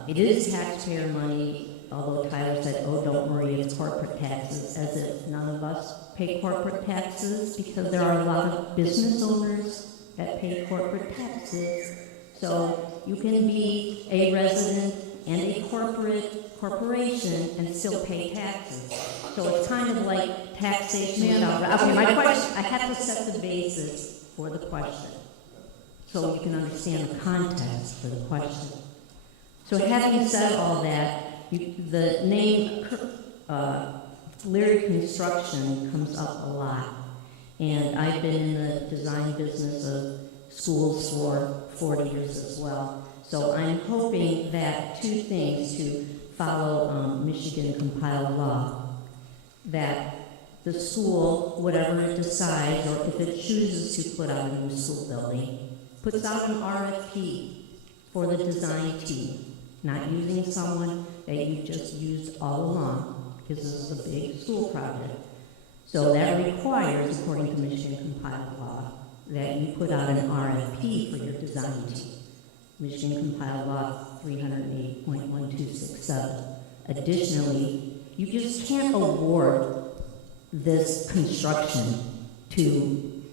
it is taxpayer money, although Tyler said, oh, don't worry, it's corporate taxes, as if none of us pay corporate taxes, because there are a lot of business owners that pay corporate taxes. So you can be a resident and a corporation and still pay taxes. So it's kind of like taxation without. Okay, my question, I have to set the basis for the question so you can understand the context for the question. So having said all that, the name Leary construction comes up a lot. And I've been in the design business of schools for 40 years as well. So I'm hoping that two things to follow Michigan compiled law, that the school, whatever it decides, or if it chooses to put out a new school building, puts out an RFP for the design team, not using someone that you just used all along, because this is a big school project. So that requires, according to Michigan compiled law, that you put out an RFP for your design team. Michigan compiled law 308.1267. Additionally, you just can't award this construction to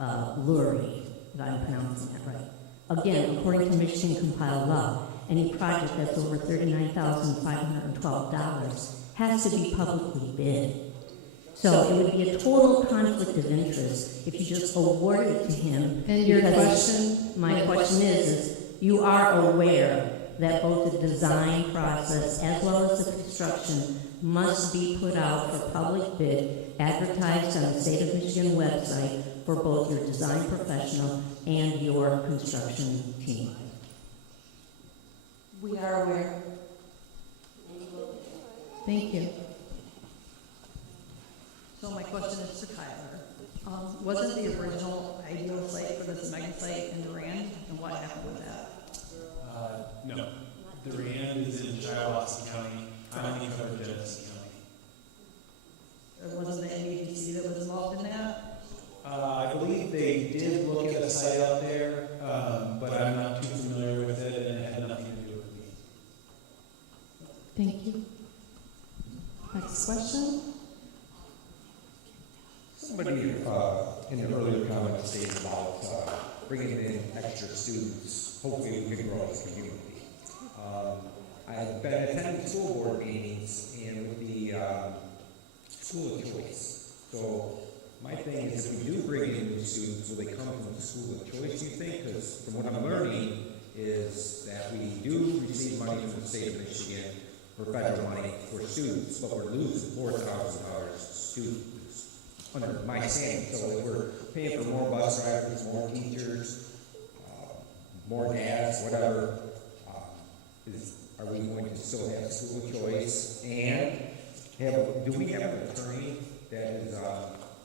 Lurie, if I'm pronouncing that right. Again, according to Michigan compiled law, any project that's over $39,512 has to be publicly bid. So it would be a total conflict of interest if you just award it to him. And your question? My question is you are aware that both the design process as well as the construction must be put out for public bid, advertised on the State of Michigan website for both your design professional and your construction team. We are aware. Thank you. So my question is for Tyler. Wasn't the original ideal site for this mega site in Durand, and what happened with that? No. Durand is in Shiawassee County. I only cover Genesee County. Wasn't the NEDC that was involved in that? I believe they did look at a site out there, but I'm not too familiar with it, and it had nothing to do with me. Thank you. Next question? Somebody in the earlier comments stated about bringing in extra students. Hopefully we can grow as a community. I've been attending school board meetings and with the school of choice. So my thing is, if we do bring in new students, will they come from the school of choice, do you think? Because from what I'm learning is that we do receive money from the state of Michigan for federal money for students, but we're losing $4,000 students under my standing. So if we're paying for more bus drivers, more teachers, more dads, whatever, are we going to still have school of choice? And do we have an attorney that is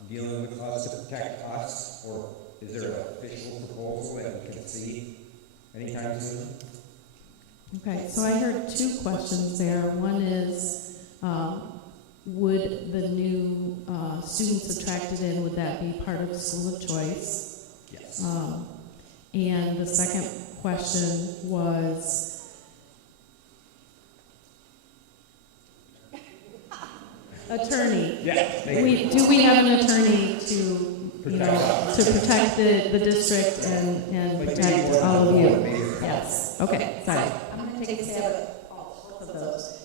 dealing with us to protect us, or is there an official proposal that we can see anytime soon? Okay, so I heard two questions there. One is, would the new students attracted in, would that be part of school of choice? Yes. And the second question was, attorney. Yeah. Do we have an attorney to protect the district and protect all of you? Yes. Okay. Sorry. I'm going to take a stab at all of those.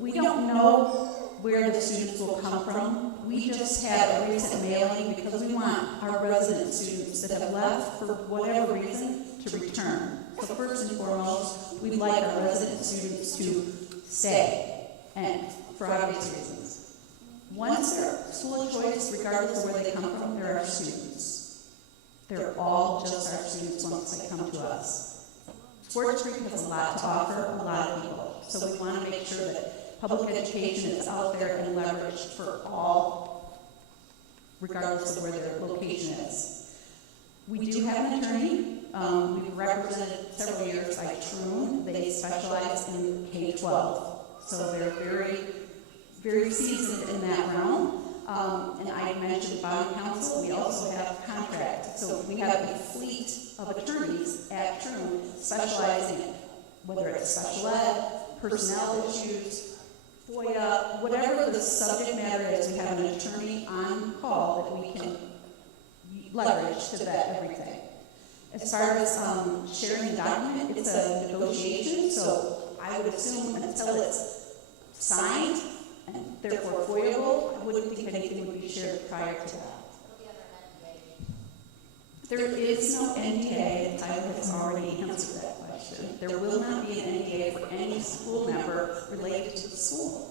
We don't know where the students will come from. We just had a recent mailing because we want our resident students that have left for whatever reason to return. So first and foremost, we'd like our resident students to stay, and for obvious reasons. Once they're school of choice, regardless of where they come from, they're our students. They're all just our students once they come to us. Swartz Creek has a lot to offer a lot of people, so we want to make sure that public education is out there and leveraged for all, regardless of where their location is. We do have an attorney. We've represented several years by Troon. They specialize in K-12, so they're very seasoned in that realm. And I mentioned bond counsel. We also have contracts. So we have a fleet of attorneys at Troon specializing in whether it's special ed, personnel issues, FOIA, whatever the subject matter is, we have an attorney on call that we can leverage to vet everything. As far as sharing the document, it's a negotiation, so I would assume until it's signed and therefore FOIAble, I wouldn't think anything would be shared prior to that. There is no NDA, Tyler has already answered that question. There will not be an NDA for any school member related to the school.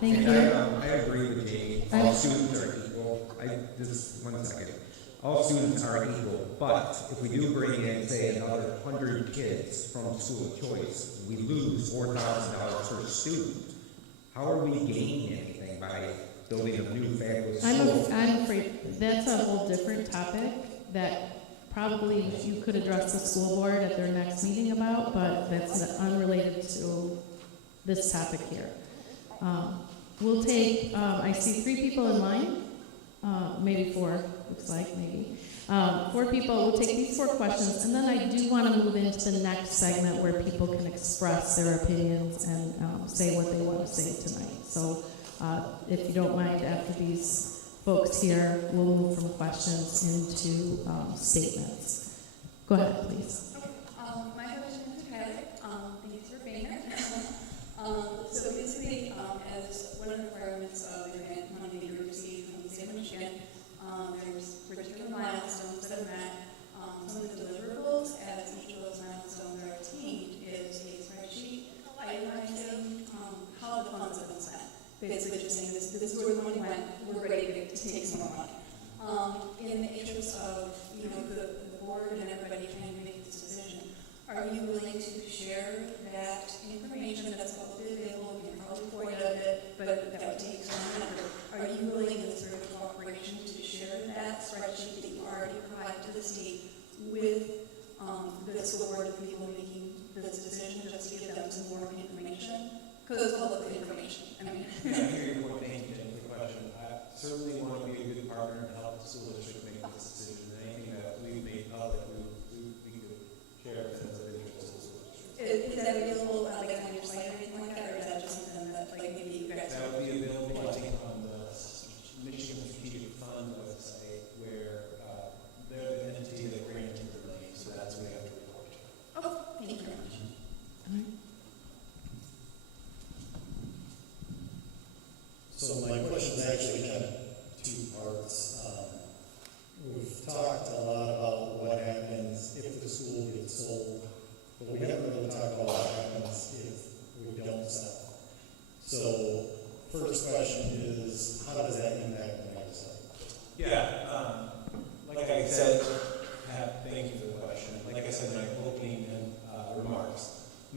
Thank And you. I agree with Jamie. All students are equal. Just 1 second. All students are equal, but if we do bring in, say, another 100 kids from school of choice, we lose $4,000 per student. How are we gaining anything by building a new fabulous school? I'm afraid that's a whole different topic that probably you could address the school board at their next meeting about, but that's unrelated to this topic here. We'll take, I see 3 people in line, maybe 4, looks like, maybe. 4 people, we'll take these 4 questions, and then I do want to move into the next segment where people can express their opinions and say what they want to say tonight. So if you don't mind, after these folks here, we'll move from questions into statements. Go ahead, please. My question is to Tyler. Thanks for being here. So basically, as one of the requirements of the grant money we received from the state of Michigan, there's particular milestones that are met. Some of the deliverables as each of those milestones are attained is a spreadsheet itemizing how the funds have been spent. Basically just saying this is where the money went, we're ready to take some more money. In the interest of the board and everybody trying to make this decision, are you willing to share that information that's publicly available? You can probably point at it, but that would take some effort. Are you willing, in the spirit of cooperation, to share that spreadsheet that you already provide to the state with the school board of people making this decision, just to give them some more information? Because it's public information. I mean, I hear your point. Thank you, Jen, for the question. I certainly want to be a good partner and help the school district make this decision. Anything that we've made public, we could share as an interest of the school district. Is that available on your site or anything like that, or is that just something that maybe you guys? That would be available, I think, on the Michigan Strategic Fund website, where they're the entity that granted the money, so that's what we have to report to. Oh, thank you very much. So my question is actually kind of 2 parts. We've talked a lot about what happens if the school gets sold, but we haven't really talked about what happens if we don't sell. So first question is, how does that impact the website? Yeah, like I said, thank you for the question. Like I said in my opening remarks,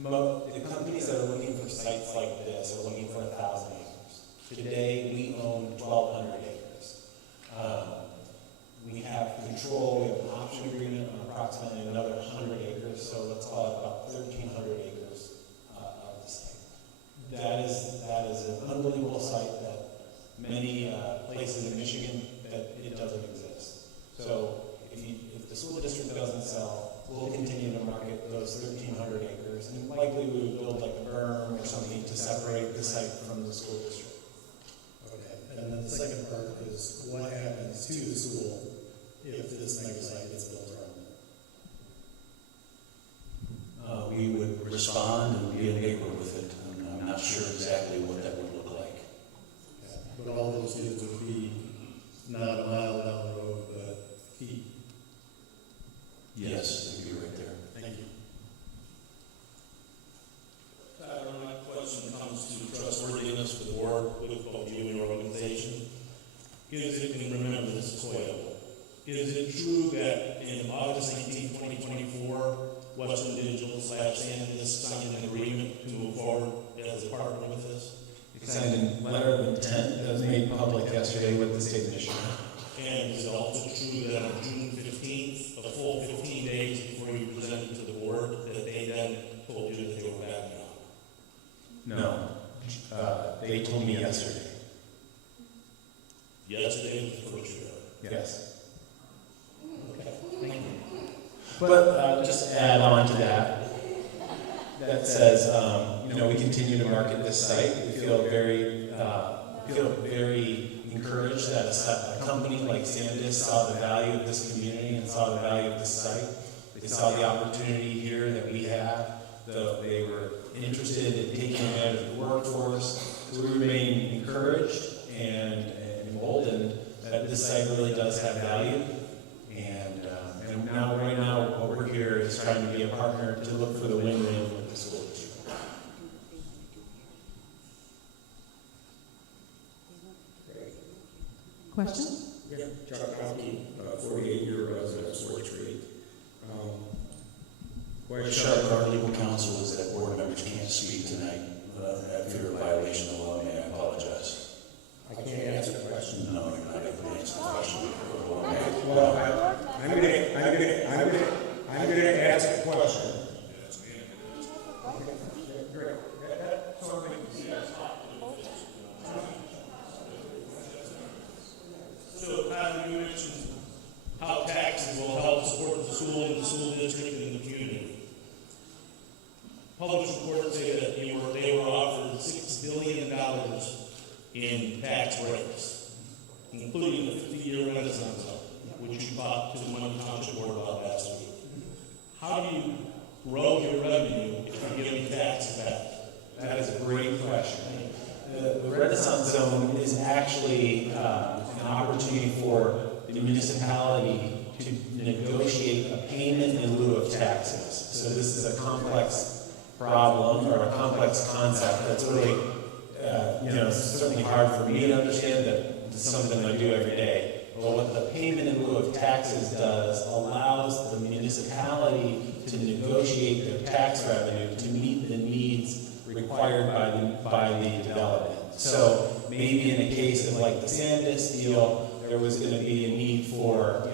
the companies that are looking for sites like this are looking for 1,000 acres. Today, we own 1,200 acres. We have control, we have an option agreement on approximately another 100 acres, so let's call it about 1,300 acres of the site. That is an unbelievable site that many places in Michigan that it doesn't exist. So if the school district doesn't sell, we'll continue to market those 1,300 acres, and likely we would build like a berm or something to separate the site from the school district. Okay, and then the second part is, what happens to the school if this mega site gets built around it? We would respond and be in neighbor with it. I'm not sure exactly what that would look like. Okay. But all those kids would be not a mile down the road, but feet. Yes, it'd be right there. Thank you. My question comes to trustworthiness of the board with both you and your organization. Is it, and remember this is COIL, is it true that in August 19, 2024, Western Digital / SanDisk signed an agreement to move forward as a partner with this? It signed a letter of intent that was made public yesterday with the state of Michigan. And is it also true that on June 15th, a full 15 days before you presented to the board, that they then told you that they were backing out? No. They told me yesterday. Yesterday was the first year. Yes. Okay, thank you. But just to add on to that, that says, we continue to market this site. We feel very encouraged that a company like SanDisk saw the value of this community and saw the value of this site. They saw the opportunity here that we have. They were interested in taking advantage of the workforce. So we remain encouraged and emboldened that this site really does have value. And right now, what we're here is trying to be a partner to look for the win-win with the school district. Question? Yeah, Chuck Coffey, 48-year resident of Swartz Creek. Sharp, our legal counsel is that board members can't speak tonight. At fear of violation of the law, may I apologize? I can't answer the question. No, you're not able to answer the question. Well, I'm gonna ask a question. Great. So, Tyler, you mentioned how taxes will help support the school and the school district and the community. Public reports say that they were offered $6 billion in tax breaks, including the 50-year Renaissance Fund, which you talked to the Money Township Board about last week. How do you grow your revenue if you're getting taxes back? That is a great question. The Renaissance Zone is actually an opportunity for the municipality to negotiate a payment in lieu of taxes. So this is a complex problem or a complex concept that's really, certainly hard for me to understand. That it's something I do every day. But what the payment in lieu of taxes does allows the municipality to negotiate their tax revenue to meet the needs required by the development. So maybe in a case of like the Sandus deal, there was going to be a need for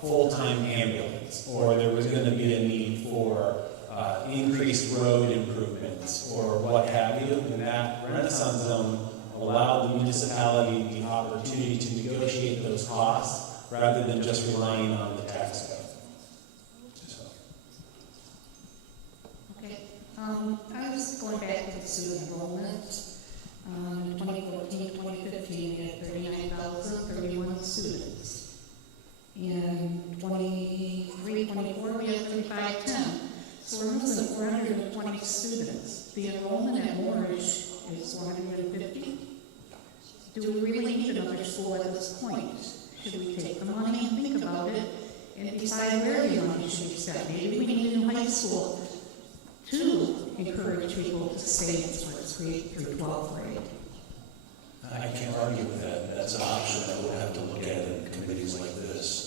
full-time ambulance, or there was going to be a need for increased road improvements, or what have you. And that Renaissance Zone allowed the municipality the opportunity to negotiate those costs rather than just relying on the tax code. Okay, I was going back to the student enrollment. In 2014, 2015, we had 39,031 students. In 23, 24, we had 3510. So we're missing 420 students. The enrollment at Moorish is 450. Do we really need another school at this point? Should we take the money and think about it and decide where the money should be spent? Maybe we need a new high school to encourage people to stay in Swartz Creek through 12th grade. I can't argue with that. That's an option that we'll have to look at in committees like this.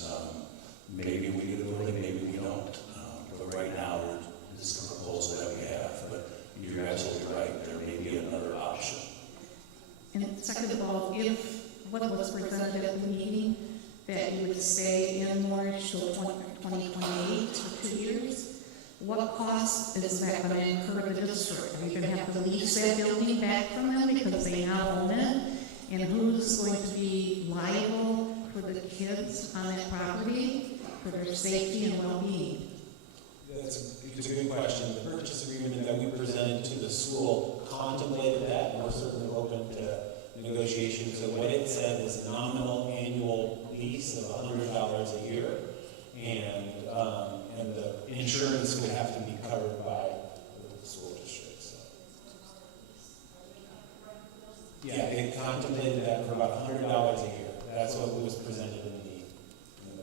Maybe we do it, maybe we don't. But right now, this is the proposal that we have. But you're absolutely right. There may be another option. And second of all, if what was presented at the meeting, that you would stay in Moorish till 2028 for 2 years, what cost is that going to incur the district? Are you going to have to lease that building back from them because they now own it? And who's going to be liable for the kids on that property, for their safety and well-being? It's a good question. The purchase agreement that we presented to the school contemplated that, and we're certainly open to negotiations. So what it said is a nominal annual lease of $100 a year, and the insurance would have to be covered by the school district. So. Yeah, they contemplated that for about $100 a year. That's what was presented in the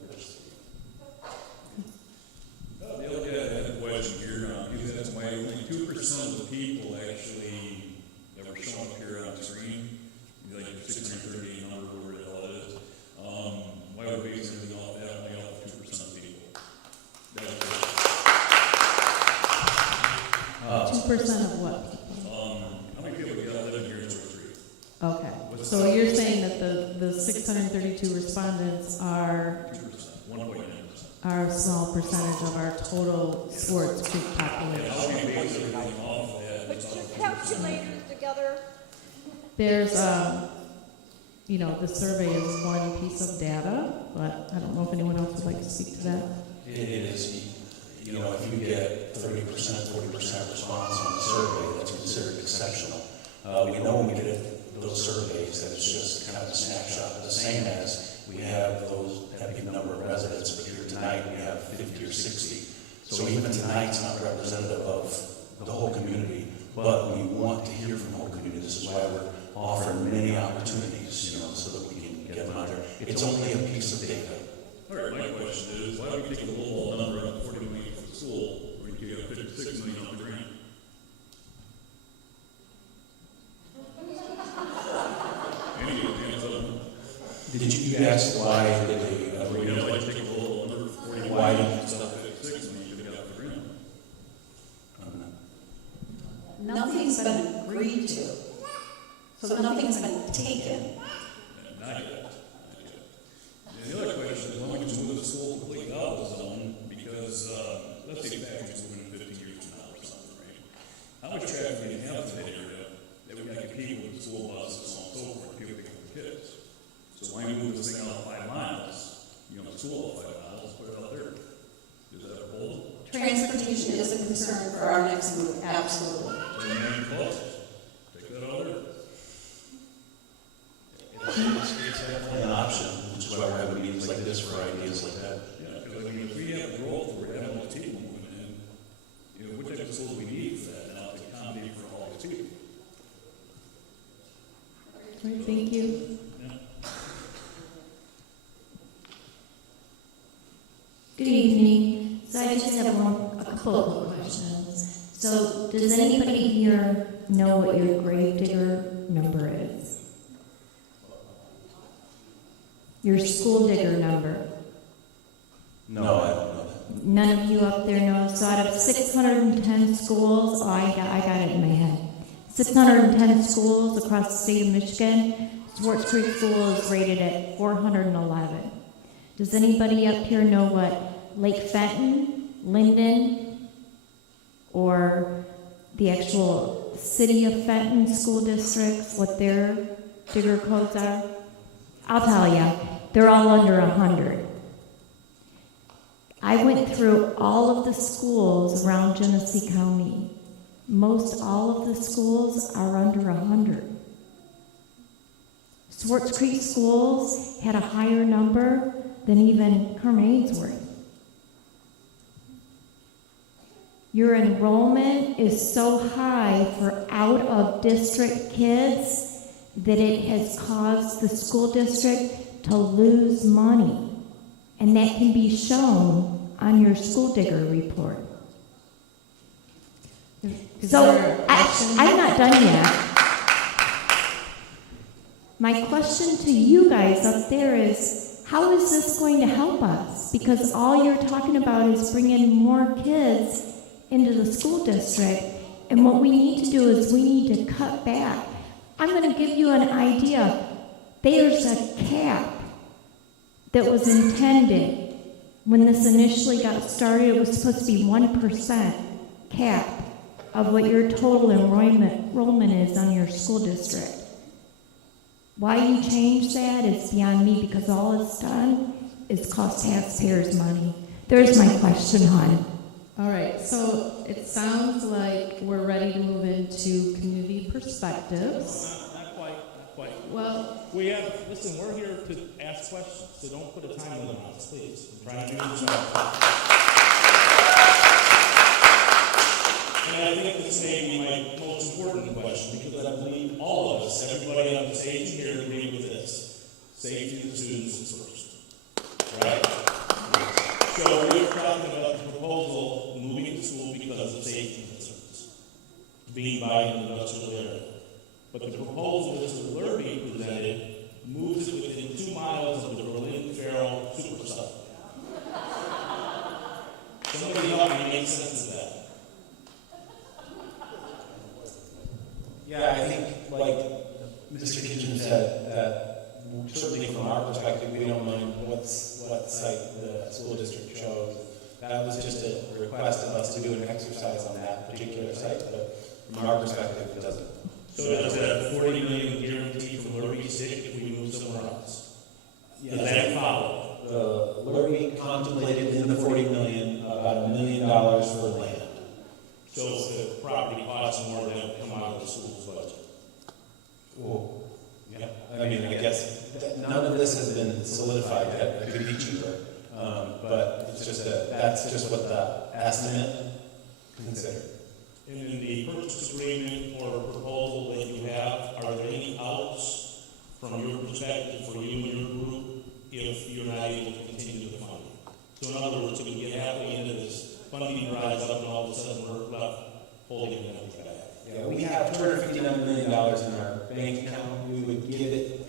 purchase agreement. The other guy had a question here, because that's why only 2% of the people actually that were showing up here on the screen, like 638 number, whatever the hell it is. Why would we base everything off that? Only off 2% of people. That was it. 2% of what? How many people got living here in Swartz Creek? Okay, so you're saying that the 632 respondents are 1.9%. are a small percentage of our total Swartz Creek population. How do we base everything off of that? Put your calculators together. There's, the survey is one piece of data, but I don't know if anyone else would like to speak to that. It is, if you get 30%, 40% response on the survey, that's considered exceptional. We know when we get those surveys that it's just kind of a snapshot, the same as we have that big number of residents, but here tonight we have 50 or 60. So even tonight's not representative of the whole community, but we want to hear from the whole community. This is why we're offering many opportunities, so that we can get them out there. It's only a piece of data. All right, my question is, why do we take the low ball number of 40 million for the school when you get 56 million off the grant? Did you ask why did they, You know, like take a little under 40 why? instead of 56, and you could have got the grant. Nothing's been agreed to, so nothing's been taken. Not yet. And the other question is, why don't you move the school completely out of the zone? Because, let's say factories moving in 15 years from now or something, right? How much traffic do you have in that area that we gotta compete with the school buses, so on and so forth, people pick up kids? So why move this thing out 5 miles? You know, the school out 5 miles, put it out there. Is that a proposal? Transportation is a concern for our next move, absolutely. So you make it close. Take that out there. It's definitely an option, which is why we're having meetings like this for ideas like that. Yeah, because I mean, if we have growth, we're having all these people moving in, you know, what type of schools we need for that now to accommodate for all these people? All right, thank you. Good evening. So I just have a couple of questions. So does anybody here know what your grave digger number is? Your school digger number? No, I don't know that. None of you up there know. So out of 610 schools, I got it in my head. 610 schools across the state of Michigan, Swartz Creek School is rated at 411. Does anybody up here know what Lake Fenton, Linden, or the actual city of Fenton school districts, what their digger codes are? I'll tell you, they're all under 100. I went through all of the schools around Genesee County. Most all of the schools are under 100. Swartz Creek schools had a higher number than even Kermit Ainsworth. Your enrollment is so high for out-of-district kids that it has caused the school district to lose money. And that can be shown on your school digger report. So, I'm not done yet. My question to you guys up there is, how is this going to help us? Because all you're talking about is bringing more kids into the school district, and what we need to do is we need to cut back. I'm going to give you an idea. There's a cap that was intended when this initially got started. It was supposed to be 1% cap of what your total enrollment is on your school district. Why you change that is beyond me, because all it's done is cost taxpayers money. There's my question, hon. All right, so it sounds like we're ready to move into community perspectives. Not quite. Well, listen, we're here to ask questions, so don't put a time limit on us, please. I'm trying to do this job. And I think this may be my most important question, because I believe all of us, everybody on the stage here, agree with this. Safety of the students is first. Right? So we're talking about the proposal moving to school because of safety concerns, being by an industrial area. But the proposal that Mr. Lurby presented moves it within 2 miles of the Berlin-Farrell supersite. Somebody help me make sense of that. Yeah, I think, like Mr. Kitchen said, that certainly from our perspective, we don't mind what site the school district chose. That was just a request of us to do an exercise on that particular site, but from our perspective, it doesn't. So does that 40 million guarantee from Lurby stick if we move somewhere else? Does that follow? The Lurby contemplated in the 40 million about $1 million for land. So if the property costs more, than it come out of the school's budget. Well, yeah, I mean, I guess none of this has been solidified yet. It could be cheaper, but it's just that's just what the estimate considered. And in the purchase agreement or proposal that you have, are there any outs from your perspective for you and your group if you're not able to continue the funding? So in other words, if we get halfway into this funding dries up and all of a sudden we're left holding everything back. Yeah, we have $259 million in our bank account, we would give it,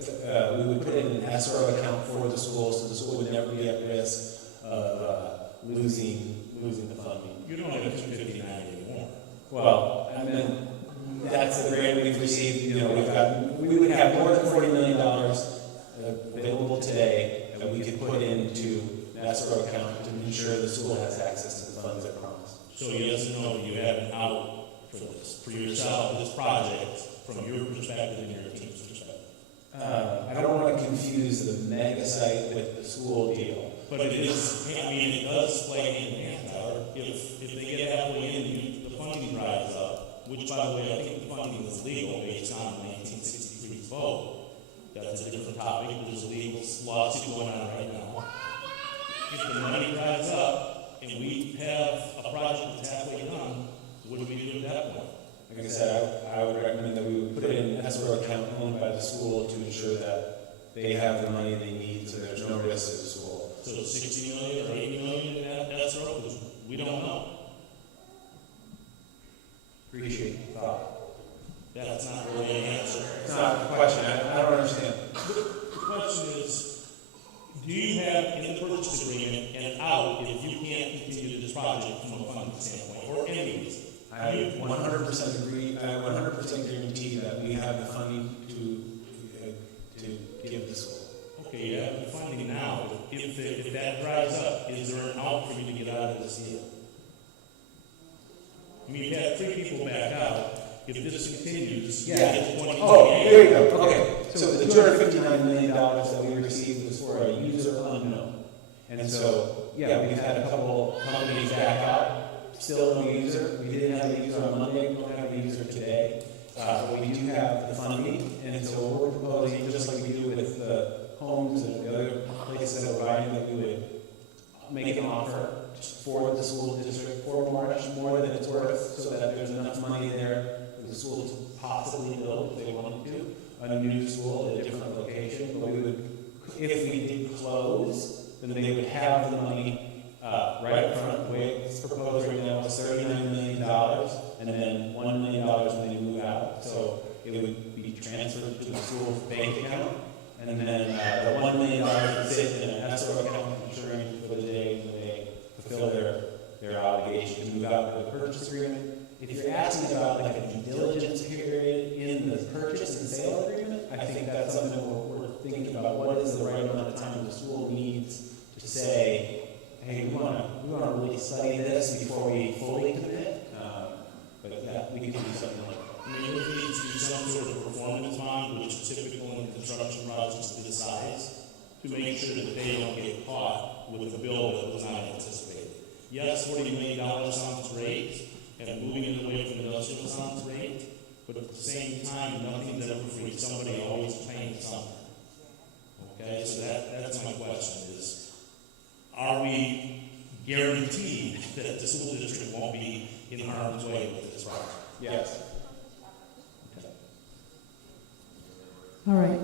we would put it in an escrow account for the school, so the school would never be at risk of losing the funding. You don't have 259 anymore. Well, and then that's the grant we've received, we would have more than $40 million available today that we could put into an escrow account to ensure the school has access to the funds that promised. So yes or no, you have an out for this, for yourself, this project, from your perspective and your team's perspective? I don't want to confuse the mega site with the school deal. But it is, I mean, it does play in hand, Tyler. If they get halfway in, the funding dries up, which, by the way, I think the funding is legal based on the 1963 vote. That's a different topic. There's a legal lawsuit going on right now. If the money dries up and we have a project that's halfway done, what do we do at that point? Like I said, I would recommend that we would put it in an escrow account owned by the school to ensure that they have the money they need so there's no risk to the school. So 60 million or 80 million in that escrow? Because we don't know. Appreciate the thought. That's not really an answer. It's not the question. I don't understand. The question is, do you have in the purchase agreement an out if you can't continue this project from a funding standpoint or any reason? I 100% agree. I 100% guarantee that we have the funding to give the school. Okay, you have the funding now. If that dries up, is there an out for you to get out of this deal? I mean, you've had 3 people back out. If this continues, you get 20. Oh, there you go. Okay. So the $259 million that we received was for a user unknown. And so, yeah, we've had a couple companies back out. Still no user. We didn't have a user on Monday. We don't have a user today. But we do have the funding. And so we're proposing, just like we do with the homes and the other places that we're buying, that we would make an offer for the school district for more than it's worth, so that there's enough money there for the school to possibly build, if they wanted to, a new school at a different location. But we would, if we did close, then they would have the money right up front. The way it's proposed right now is $39 million, and then $1 million when they move out. So it would be transferred to the school's bank account, and then the $1 million would sit in an escrow account, ensuring for the day when they fulfill their obligation to move out with the purchase agreement. If you're asking about like a due diligence period in the purchase and sale agreement, I think that's something that we're thinking about. What is the right amount of time the school needs to say, hey, we want to really study this before we fully commit. But yeah, we can do something like that. I mean, we need to do some sort of performance bond, which is typical in construction projects of this size, to make sure that they don't get caught with a bill that was not anticipated. Yes, $40 million sounds great, and moving it away from industrial sounds great, but at the same time, nothing's ever free. Somebody always paying something. Okay, so that's my question is, are we guaranteed that the school district won't be in harm's way with this project? Yes. All right.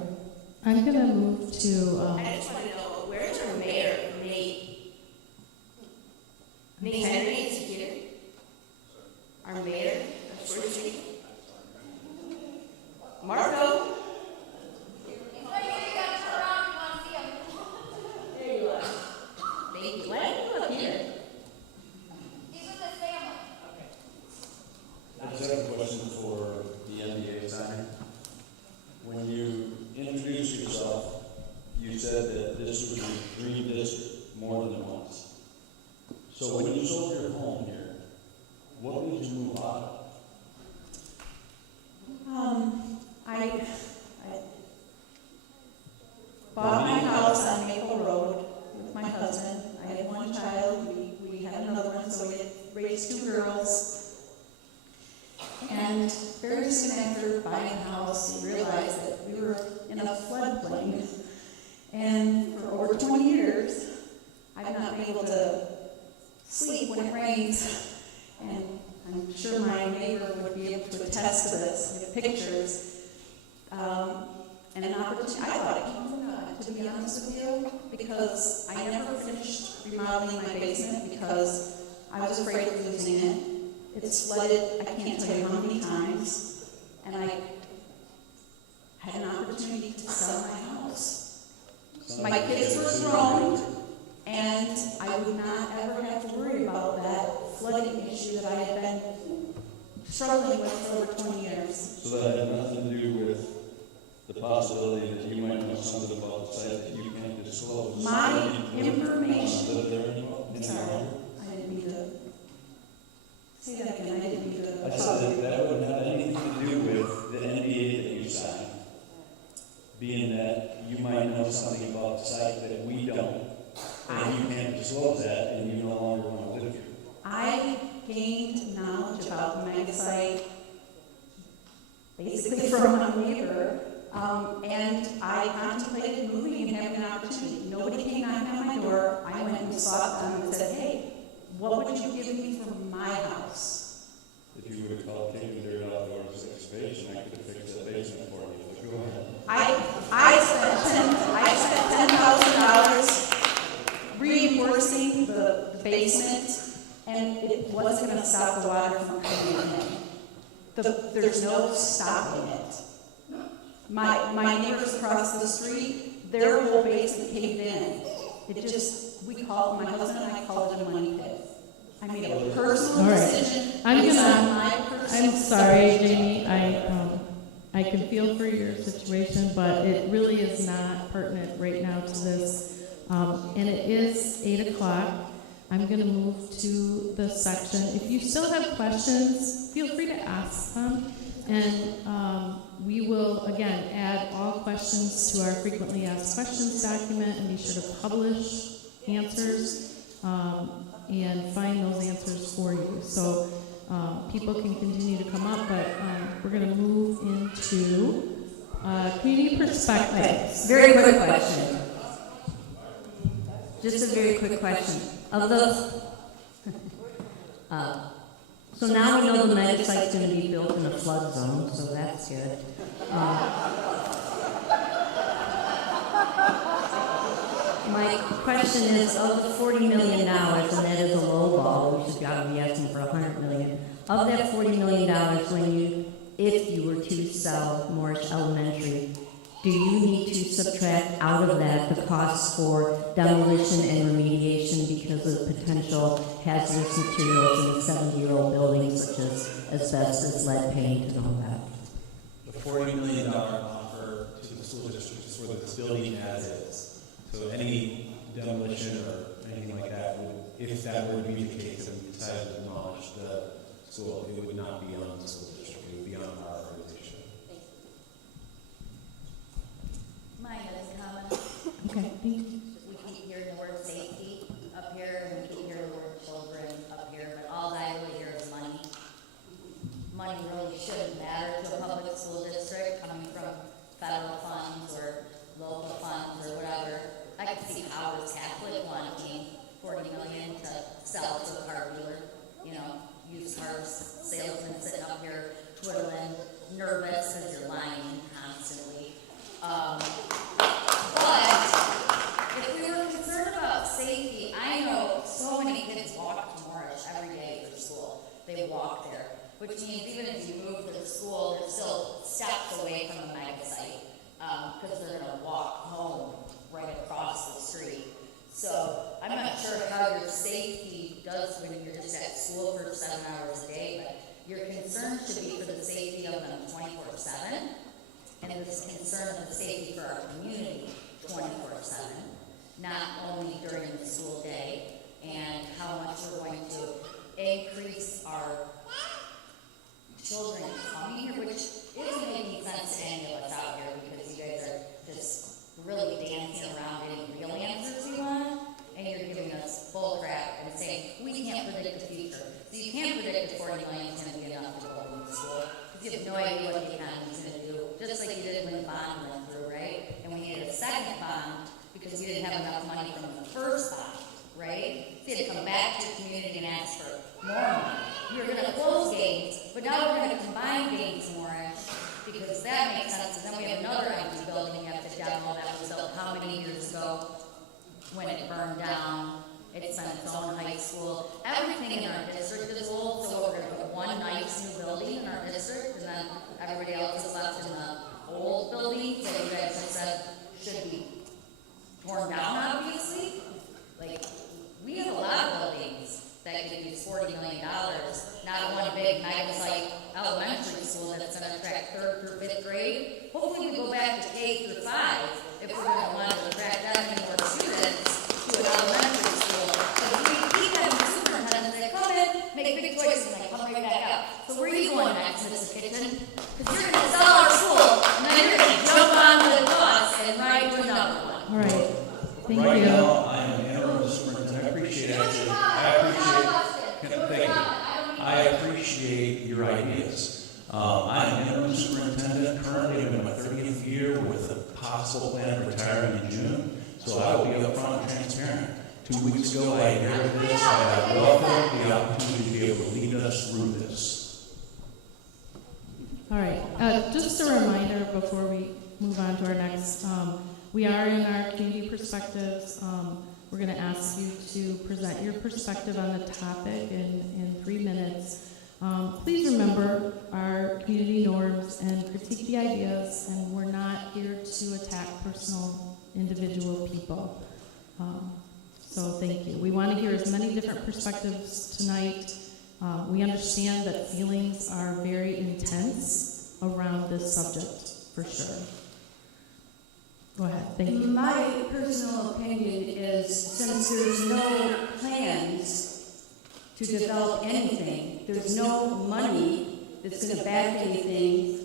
I'm going to move to... I just want to know, where's our mayor, Nate? Nate Henry is here? Our mayor of Short Street? Marco? There you are. Thank you. Why don't you come up here? I just have a question for the NDA signer. When you introduced yourself, you said that this would be dream district more than once. So when you sold your home here, what did you move out of? I bought my house on Maple Road with my husband. I had one child. We had another one, so we had raised 2 girls. And very soon after buying a house, we realized that we were in a floodplain. And for over 20 years, I've not been able to sleep when it rains. And I'm sure my neighbor would be able to attest to this with pictures. And an opportunity, I thought it came from God, to be honest with you, because I never finished remodeling my basement because I was afraid of losing it. It's flooded, I can't tell you how many times, and had an opportunity to sell my house. My kids were grown, and I would not ever have to worry about that flooding issue that I had been struggling with for over 20 years. So that had nothing to do with the possibility that you might know something about the site that you can't disclose? My information. Live there anymore? Sorry, I didn't mean to. Say that again, I didn't mean to. I said that wouldn't have anything to do with the NDA that you signed, being that you might know something about the site that we don't, and you can't disclose that, and you no longer want to live here. I gained knowledge about the mega site basically from my neighbor, and I contemplated moving and having an opportunity. Nobody came knocking on my door. I went and sought them and said, hey, what would you give me for my house? If you would have called taking dirt out of the excavation, I could have fixed that basement for you. But go ahead. I spent $10,000 reinforcing the basement, and it wasn't going to stop the water from coming in. There's no stopping it. My neighbors across the street, their whole basement caved in. It just, my husband and I called it a money pit. I made a personal decision. I'm sorry, Jamie, I can feel for your situation, but it really is not pertinent right now to this. And it is 8 o'clock. I'm going to move to the section. If you still have questions, feel free to ask them. And we will, again, add all questions to our frequently asked questions document and be sure to publish answers and find those answers for you. So people can continue to come up, but we're going to move into community perspectives. Very quick question. Just a very quick question. Of those, so now we know the mega site's going to be built in a flood zone, so that's good. My question is, of the $40 million, and that is a low ball, we should gotta be asking for $100 million. Of that $40 million, if you were to sell Morris Elementary, do you need to subtract out of that the costs for demolition and remediation because of potential hazardous materials in the 70-year-old buildings such as asbestos, lead paint, and all that? The $40 million offer to the school district is for the building as is. So any demolition or anything like that would, if that were to be the case, and we decided to demolish the school, it would not be on the school district, it would be on our organization. Mine is common. Okay, thank you. We keep hearing the word safety up here, and we keep hearing the word children up here, but all I really hear is money. Money really shouldn't matter to a public school district coming from federal funds or local funds or whatever. I could see Howard's Catholic wanting $40 million to sell to a car dealer. Used cars salesman sitting up here twiddling, nervous because you're lying constantly. But if we were concerned about safety, I know so many kids walk to Morris every day for school. They walk there, which means even if you move to the school, they're still steps away from the mega site because they're going to walk home right across the street. So I'm not sure how your safety does when you're just at school for 7 hours a day, but your concern should be for the safety of them 24/7, and this concern of the safety for our community 24/7, not only during the school day, and how much we're going to increase our children coming here, which isn't making sense to any of us out here because you guys are just really dancing around getting real answers you want, and you're giving us bull crap and saying we can't predict the future. So you can't predict if $40 million is going to be enough to go into school because you have no idea what the economy is going to do. Just like you did when the bond went through, right? And we needed a second bond because we didn't have enough money from the first bond, right? So you had to come back to the community and ask for more money. We were going to close games, but now we're going to combine games more because that makes sense. And then we have another empty building we have to demo that was built how many years ago when it burned down. It's been its own high school. Everything in our district is old, so we're going to put one nice new building in our district, and then everybody else is left in the old building third through 5th grade. Hopefully we go back to K through 5 if we're going to want to attract that many more students to an elementary school. But if we keep having superintendents that come in, make big choices, and they come right back out. So where are you going next, Mrs. Kitchen? Because you're going to sell our school, and then you're going to jump on the bus and ride to another one. All right. Thank Right you. now, I am interim superintendent. I appreciate it. I appreciate your ideas. I am interim superintendent. Currently, I'm in my 30th year with a possible plan of retiring in June. So I will be upfront and transparent. 2 weeks ago, I inherited this. I welcome the opportunity to be able to lead us through this. All right. Just a reminder before we move on to our next, we are in our community perspectives. We're going to ask you to present your perspective on the topic in 3 minutes. Please remember our community norms and critique the ideas, and we're not here to attack personal, individual people. So thank you. We want to hear as many different perspectives tonight. We understand that feelings are very intense around this subject, for sure. Go ahead, thank you. My personal opinion is, since there's no plans to develop anything, there's no money that's going to back anything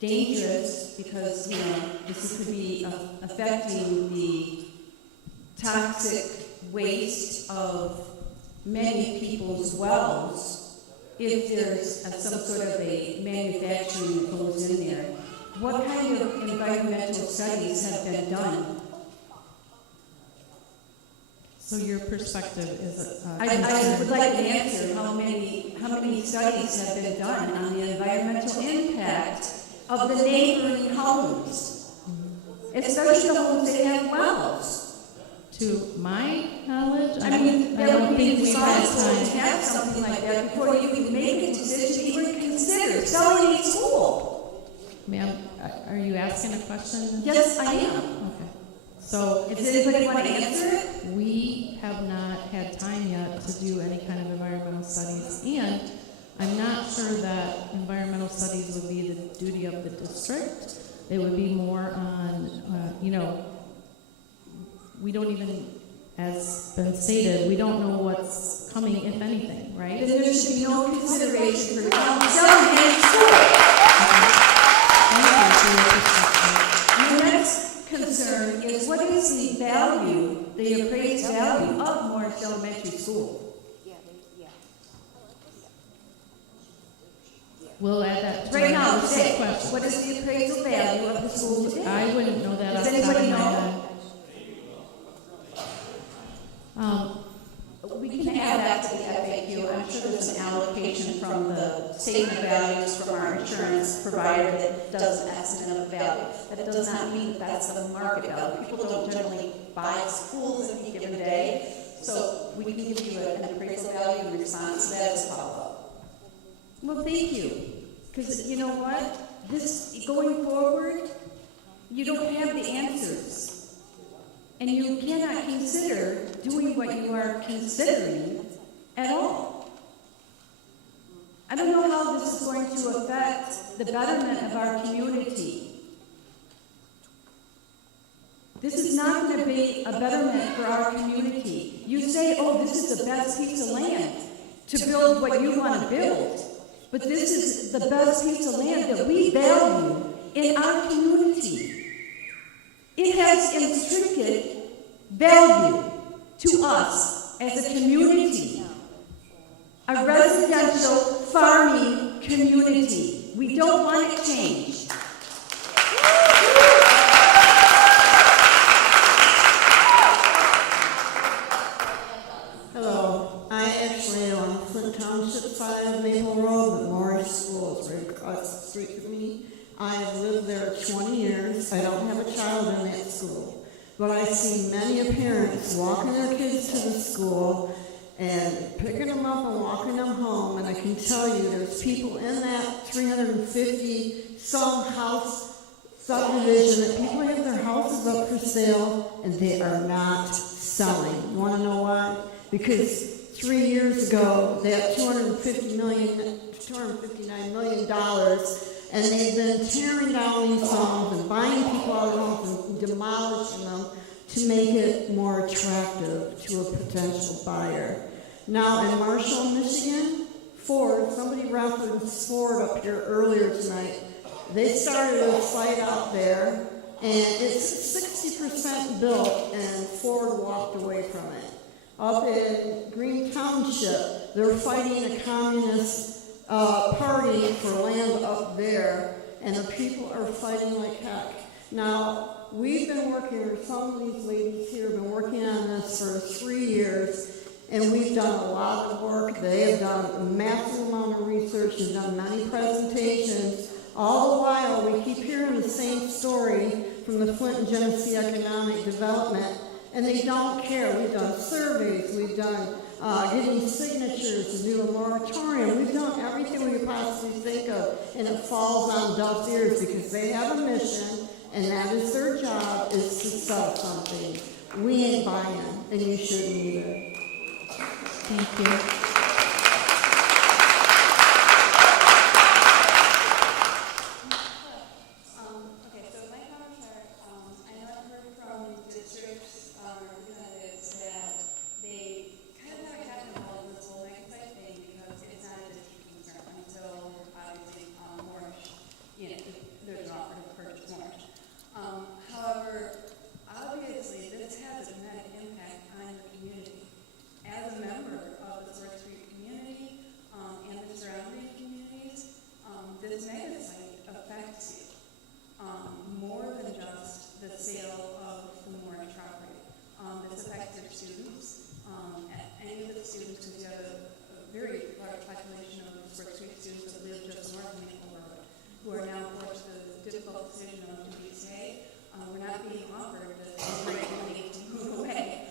dangerous, because, you know, this could be affecting the toxic waste of many people's wells if there's some sort of a manufacturing that goes in there. What kind of environmental studies have been done? So your perspective is I would like an answer. How many studies have been done on the environmental impact of the neighboring homes, especially the homes that have wells? To my knowledge, I mean, I that don't would be think we've had responsible to time. have something like that before you can make a decision to even consider selling a school. Ma'am, are you asking a question? Yes, I am. Okay. So, Does anybody want to answer it? We have not had time yet to do any kind of environmental studies, and I'm not sure that environmental studies would be the duty of the district. It would be more on, we don't even, as been stated, we don't know what's coming, if anything, right? Then there should be no consideration for the town selling any school. The next concern is, what is the value, the appraised value of Morris Elementary School? We'll add that to Right our now, next say, question. what is the appraisal value of the school today? I wouldn't know that off Does the top of anybody my know? head. We can add that to the FAQ. I'm sure there's an allocation from the statement of values from our insurance provider that does an estimate of value. That does not mean that that's the market value. People don't generally buy schools any given day, so we can give you an appraisal value in response to that as a follow-up. Well, thank you. Because you know what? This, going forward, you don't have the answers. And you cannot consider doing what you are considering at all. I don't know how this is going to affect the betterment of our community. This is not going to be a betterment for our community. You say, oh, this is the best piece of land to build what you want to build. But this is the best piece of land that we value in our community. It has intrinsic value to us as a community, a residential farming community. We don't want it changed. Hello, I actually live on Flint Township 5 Maple Road, but Morris School is right across the street from me. I have lived there 20 years. I don't have a child in that school. But I see many parents walking their kids to the school and picking them up and walking them home. And I can tell you there's people in that 350 some house subdivision that people have their houses up for sale and they are not selling. You want to know why? Because 3 years ago, that $259 million and they've been tearing down these homes and buying people out of their homes and demolishing them to make it more attractive to a potential buyer. Now in Marshall, Michigan, Ford, somebody referenced Ford up here earlier tonight. They started a site out there, and it's 60% built, and Ford walked away from it. Up in Green Township, they're fighting a communist party for land up there, and the people are fighting like heck. Now, we've been working, some of these ladies here have been working on this for 3 years, and we've done a lot of work. They have done a massive amount of research and done many presentations. All the while, we keep hearing the same story from the Flint and Genesee Economic Development, and they don't care. We've done surveys, we've done getting signatures to do a moratorium. We've done everything we could possibly think of, and it falls on deaf ears because they have a mission, and that is their job, is to sell something. We ain't buying, and you shouldn't either. Thank you. Okay, so my comments are, I know I've heard from districts, representatives that they kind of have gotten involved in this whole mega-site thing because it's not a district concern until obviously Morrish, there's an offer to purchase Morrish. However, obviously this has a dramatic impact on the community. As a member of the Swartz Creek community and the surrounding communities, this mega-site affects you more than just the sale of the Morrish property. This affects your students. Any of the students, because you have a very large population of Swartz Creek students that live just north of Maple Road, who are now forced to the difficult decision of do we stay? We're not being offered the great money to move away.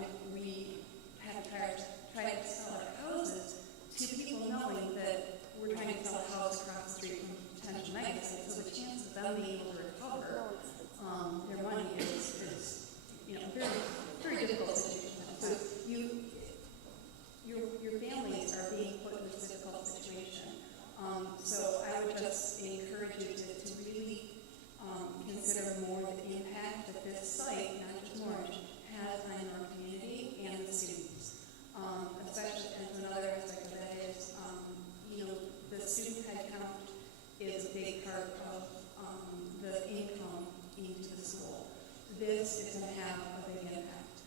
If we had tried to sell our houses to people knowing that we're trying to sell a house across the street from potential mega-sites, so the chance of them being able to recover their money is very, very difficult situation. So your families are being put in this difficult situation. So I would just encourage you to really consider more the impact that this site, not just Morrish, has on our community and the students. Especially, and another aspect of that is, the student head count is a big part of the income into the school. This is going to have a big impact.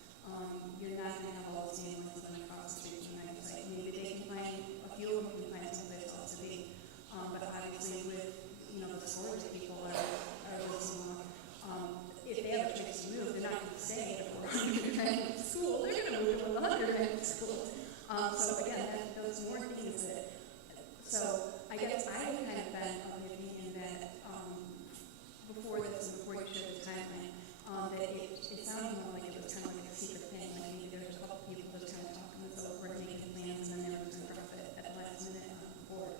You're not going to have all those families living across the street from the site. Maybe they can find, a few of them can find someplace else to be. But obviously with, the sorts of people are listening, if they have a choice to move, they're not going to stay at a 400 school. They're going to move to another school. So again, those more things that, so I guess I have kind of been of the opinion that before this and before you showed the timeline, that it sounded more like it was kind of like a secret thing. Like maybe there was a couple people just kind of talking this over and making plans, and then they were going to drop it at the last minute on the board.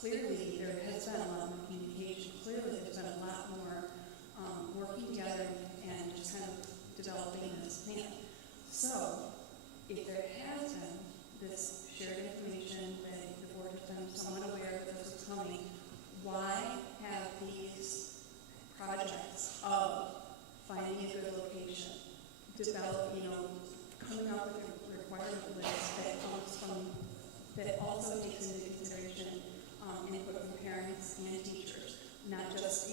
Clearly, there has been a lot more communication. Clearly, there's been a lot more working together and just kind of developing this plan. So, if there has been this shared information that the board has been somewhat aware that this is coming, why have these projects of finding a good location, develop, coming up with a requirement list that comes from, that also takes into consideration input from parents and teachers, not just, I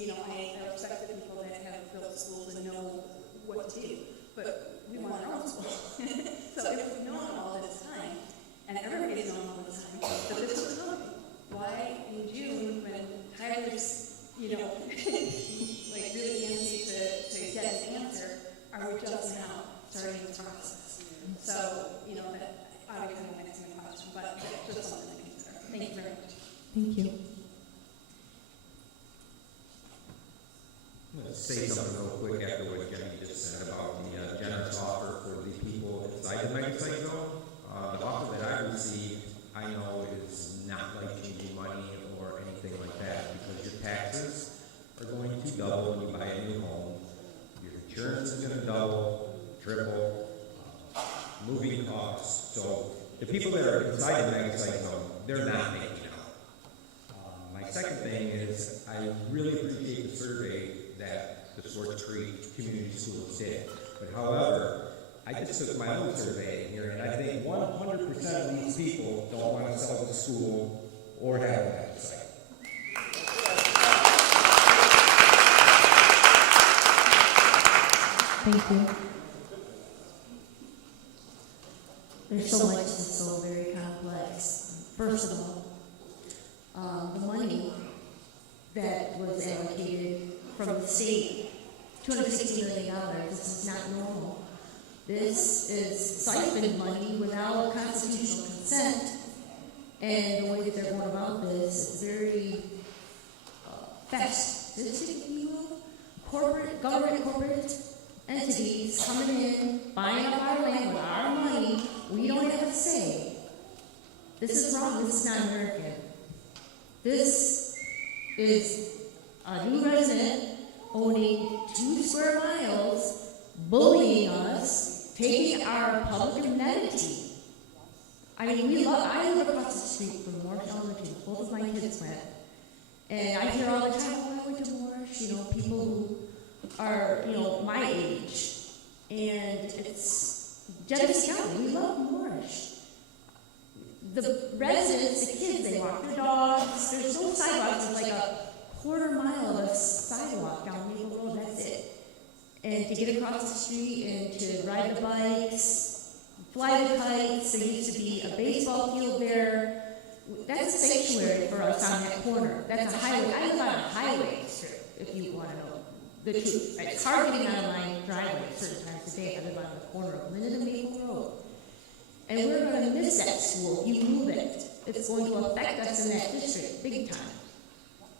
respect the people that have built schools and know what to do, but we want our own school. So if we've known all this time, and everybody's known all this time, that this was coming, why in June, when Tyler's, like really antsy to get an answer, are we just now starting this process? So, that obviously won't answer my question, but just something to consider. Thank you very much. Thank you. I'm going to say something real quick after what Jenny just said about the generous offer for the people inside the mega-site zone. The offer that I received, I know is not like changing money or anything like that, because your taxes are going to double when you buy a new home. Your insurance is going to double, triple, moving costs. So the people that are inside the mega-site zone, they're not making out. My My second thing is, I really appreciate the survey that the Swartz Creek Community Schools did. But however, I just took my own survey here, and I think 100% of these people don't want to sell the school or have a website. Thank you. There's so much that's so very complex. First of all, the money that was allocated from the state, $260 million, this is not normal. This is siphoned money without constitutional consent, and the way that they're going about this is very fascistic, if you will. Government entities coming in, buying up our land with our money. We don't have a say. This is wrong. This is not American. This is a new resident owning 2 square miles, bullying us, taking our public amenity. I mean, I live across the street from Morris Elementary. Both of my kids went. And I hear all the time, oh, I went to Morris, people who are, my age. And it's Genesee County. We love Morris. The residents, the kids, they walk their dogs. There's no sidewalks. There's like a quarter-mile of a sidewalk down Maple Road. That's it. And to get across the street and to ride the bikes, fly the kites. There used to be a baseball field there. That's a sanctuary for us on that corner. That's a highway. I live on a highway strip, if you want to know the truth. It's hard getting out of my driveway certain times a day. I live on the corner of Linden and Maple Road. And we're going to miss that school if you move it. It's going to affect us in that district big time.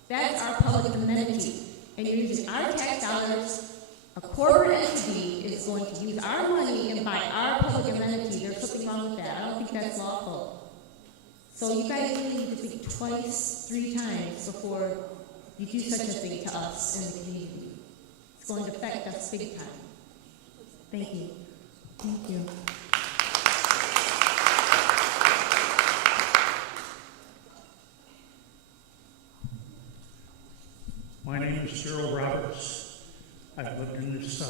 That's our public amenity. And you're using our tax dollars. A corporate entity is going to use our money and buy our public amenity. There's something wrong with that. I don't think that's lawful. So you guys really need to think twice, 3 times before you do such a thing to us in the community. It's going to affect us big time. Thank you. Thank you. My name is Gerald Roberts. I've lived in this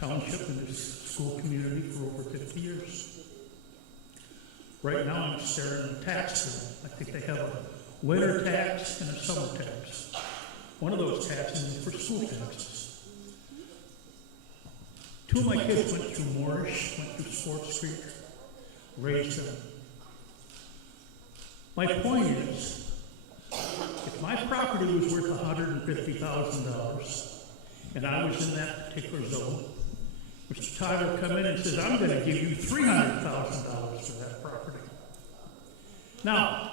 township, in this school community for over 50 years. Right now, I'm staring at a tax bill. I think they have a winter tax and a summer tax. One of those taxes is for school taxes. 2 of my kids went through Moorish, went through Swartz Creek, raised them. My point is, if my property was worth $150,000 and I was in that particular zone, Mr. Tyler come in and says, I'm going to give you $300,000 for that property. Now,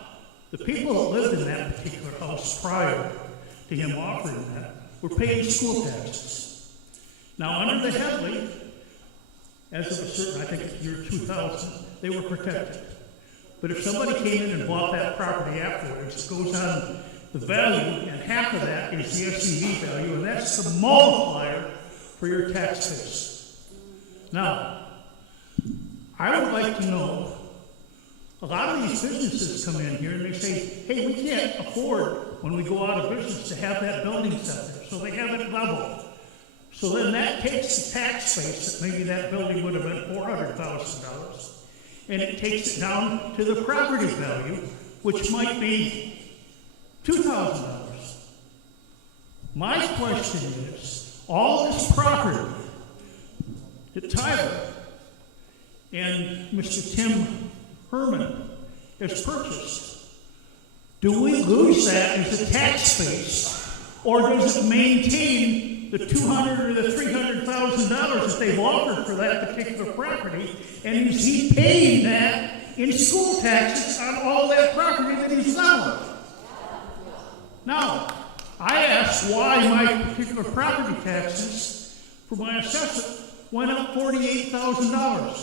the people that lived in that particular house prior to him offering that were paying school taxes. Now, under the Headley, as of a certain, I think it's year 2000, they were protected. But if somebody came in and bought that property afterwards, it goes on the value, and half of that is the SCV value, and that's the multiplier for your tax base. Now, I would like to know, a lot of these businesses come in here and they say, hey, we can't afford, when we go out of business, to have that building set there, so they have it level. So then that takes the tax base that maybe that building would have been $400,000, and it takes it down to the property value, which might be $2,000. My question is, all this property that Tyler and Mr. Tim Herman has purchased, do we lose that as a tax base, or does it maintain the $200,000 or the $300,000 that they've offered for that particular property, and is he paying that in school taxes on all that property that he's selling? Now, I asked why my particular property taxes for my assessment went up $48,000,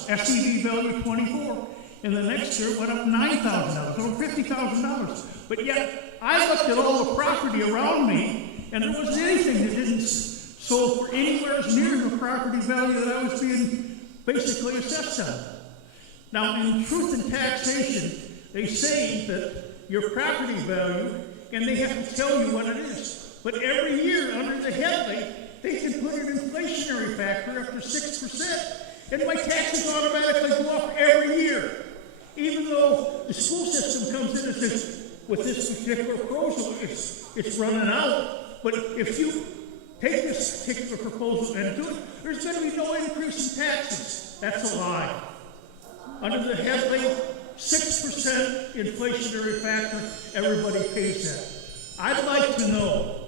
SCV value 24, and the next year it went up $9,000, over $50,000. But yet, I looked at all the property around me, and there wasn't anything that didn't sold for anywhere near the property value that I was being basically assessed on. Now, in Truth and Taxation, they say that your property value and they have to tell you what it is. But every year, under the headlight, they can put an inflationary factor up to 6%, and my taxes automatically go up every year. Even though the school system comes in and says, with this particular proposal, it's running out. But if you take this particular proposal and do it, there's going to be no increase in taxes. That's a lie. Under the headline, 6% inflationary factor, everybody pays that. I'd like to know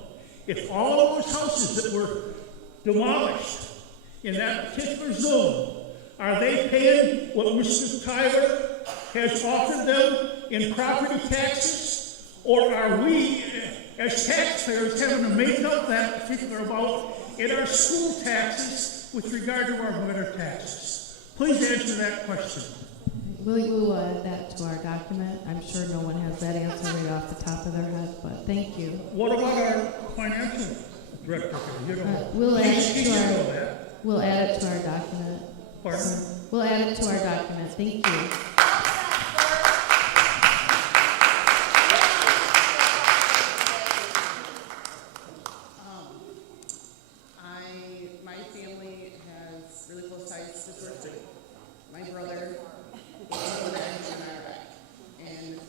if all of those houses that were demolished in that particular zone, are they paying what Mr. Tyler has offered them in property taxes? Or are we, as taxpayers, having to make up that particular amount in our school taxes with regard to our winter taxes? Please answer that question. We'll add that to our document. I'm sure no one has that answer right off the top of their head, but thank you. What about our financial director? We'll add it to our document. Pardon? We'll add it to our document. Thank you. My family has really close ties to Swords Creek. My brother was in Iraq, and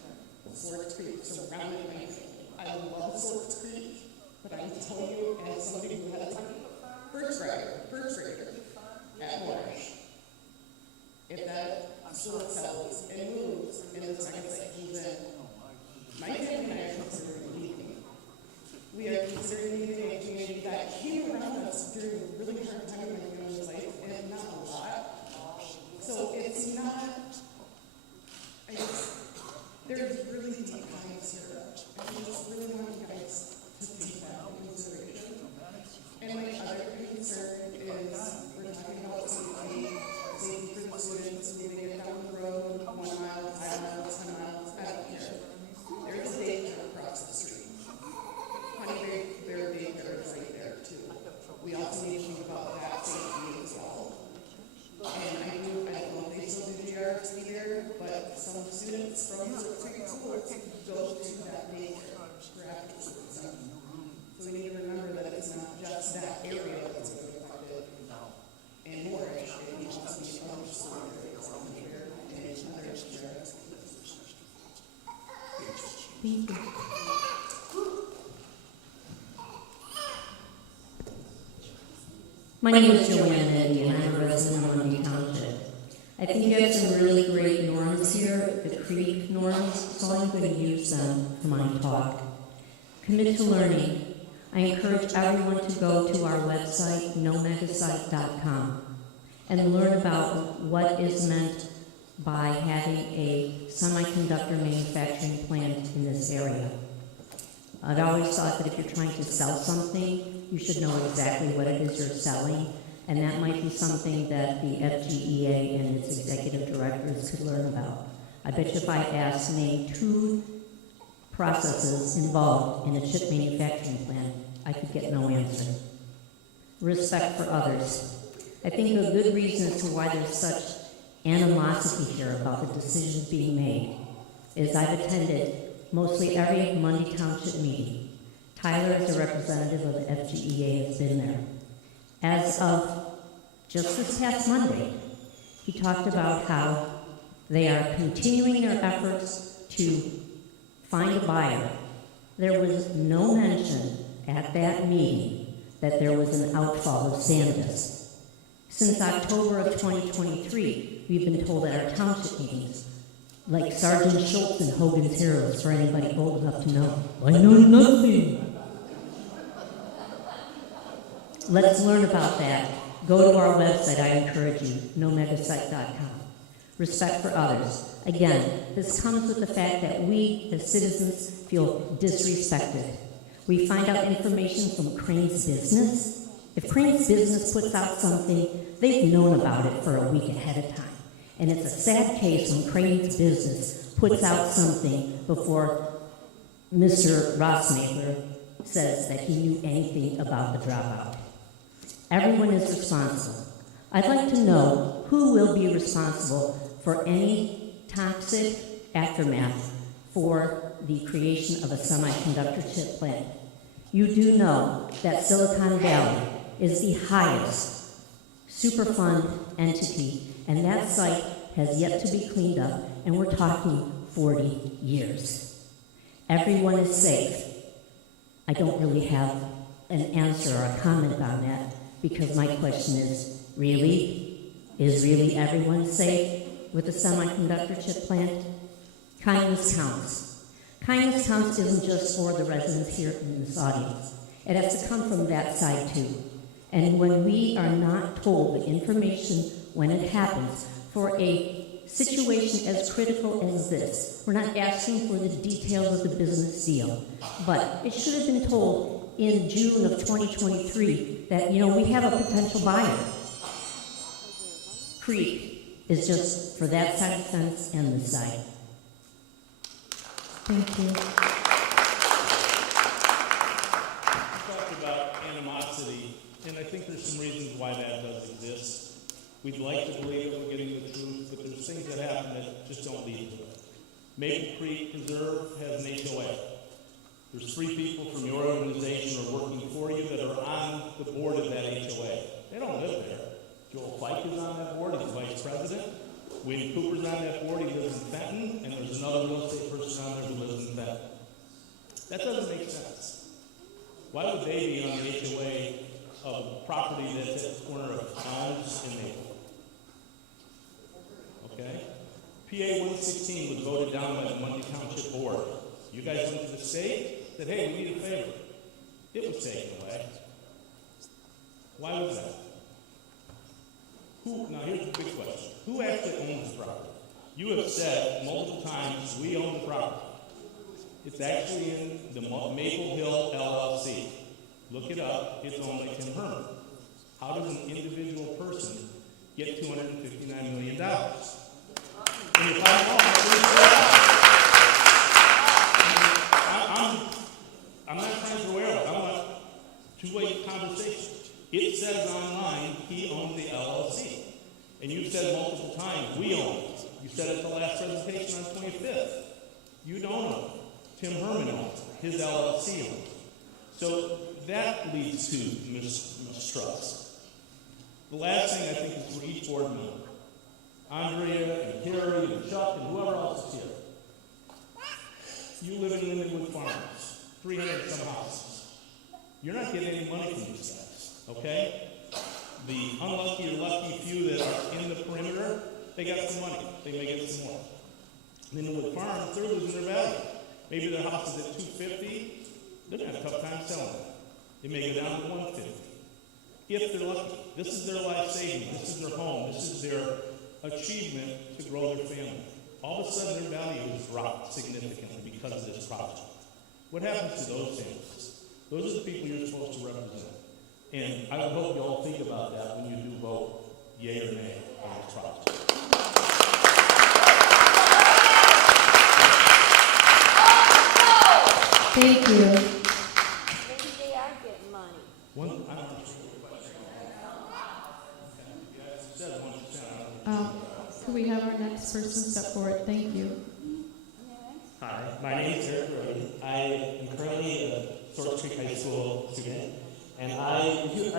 Swords Creek surrounded my family. I love Swords Creek, but I can tell you, as somebody who has a first grader at Moorish, if that school sells and moves, and the second site moves in, my family and I are considering leaving. We are considering leaving a community that came around us during a really hard time in my family's life, and not a lot. So it's not, there's really deep ties here. And I just really want you guys to take that into consideration. And my other concern is we're talking about safety for the students, moving it down the road, 1 mile, 5 miles, 10 miles, I don't care. There's a daycare across the street. Their daycare is right there too. We also need to think about that safety as well. And I don't know if they still do GRC there, but some students from the schools go to that daycare for after school stuff. So we need to remember that it's not just that area that's going to be affected. And more, it needs to be other school areas on here and other GRC. Thank you. My name is Joanne Eddy, and I'm a resident of Lundy Township. I think you have some really great norms here, the creek norms, so I'm going to use them for my talk. Commit to learning. I encourage everyone to go to our website, nomegasite.com, and learn about what is meant by having a semiconductor manufacturing plant in this area. I've always thought that if you're trying to sell something, you should know exactly what it is you're selling, and that might be something that the FGEA and its executive directors could learn about. I bet you if I asked, name 2 processes involved in a chip manufacturing plant, I could get no answer. Respect for others. I think a good reason as to why there's such animosity here about the decisions being made is I've attended mostly every Mundy Township meeting. Tyler, as a representative of the FGEA, has been there. As of just this past Monday, he talked about how they are continuing their efforts to find a buyer. There was no mention at that meeting that there was an outfall of Sandus. Since October of 2023, we've been told at our township meetings, like Sergeant Schultz and Hogan's Heroes, for anybody old enough to know. I know nothing. Let's learn about that. Go to our website, I encourage you, nomegasite.com. Respect for others. Again, this comes with the fact that we, as citizens, feel disrespected. We find out information from Crane's Business. If Crane's Business puts out something, they've known about it for a week ahead of time. And it's a sad case when Crane's Business puts out something before Mr. Rossmaker says that he knew anything about the dropout. Everyone is responsible. I'd like to know who will be responsible for any toxic aftermath for the creation of a semiconductor chip plant. You do know that Silicon Valley is the highest Superfund entity, and that site has yet to be cleaned up, and we're talking 40 years. Everyone is safe. I don't really have an answer or a comment on that, because my question is, really? Is really everyone safe with a semiconductor chip plant? Kindness counts. Kindness counts isn't just for the residents here in this audience. It has to come from that side too. And when we are not told the information when it happens for a situation as critical as this, we're not asking for the details of the business deal, but it should have been told in June of 2023 that, we have a potential buyer. Creek is just for that side of the fence and this side. Thank you. You talked about animosity, and I think there's some reasons why that does exist. We'd like to believe that we're getting the truth, but there's things that happen that just don't lead to it. Maple Creek Preserve has an HOA. There's 3 people from your organization who are working for you that are on the board of that HOA. They don't live there. Joel Fike is on that board, he's vice president. Wayne Cooper's on that board, he lives in Fenton, and there's another real estate person on there who lives in Fenton. That doesn't make sense. Why would they be on the HOA of a property that's at the corner of Times and Maple? Okay? PA 116 was voted down by the Mundy Township Board. You guys went to the state, said, hey, we need a favor. It was taken away. Why was that? Now here's the big question. Who actually owns the property? You have said multiple times, we own the property. It's actually in the Maple Hill LLC. Look it up, it's owned by Tim Herman. How does an individual person get $259 million? And you're I'm not trying to throw air out. I want two-way conversation. It says online he owns the LLC. And you've said multiple times, we own it. You said it at the last presentation on 25th. You don't own it. Tim Herman owns it. His LLC owns it. So that leads to mistrust. The last thing I think is for each board member, Andrea and Carrie and Chuck and whoever else is here. You live in Lindenwood Farms, 300 some houses. You're not getting any money from these guys, okay? The unlucky or lucky few that are in the perimeter, they got some money. They may get some more. Lindenwood Farms, they're losing their value. Maybe their house is at $250. They're going to have a tough time selling it. It may go down to $150. If they're lucky, this is their life savings. This is their home. This is their achievement to grow their family. All of a sudden, their value has dropped significantly because of this project. What happens to those families? Those are the people you're supposed to represent. And I would hope you all think about that when you do vote yea or nay on this project. Thank you. Maybe they are getting money. I'm not sure. Could we have our next person step forward? Thank you. Hi, my name is Eric Brody. I am currently a Swartz Creek High School student, and you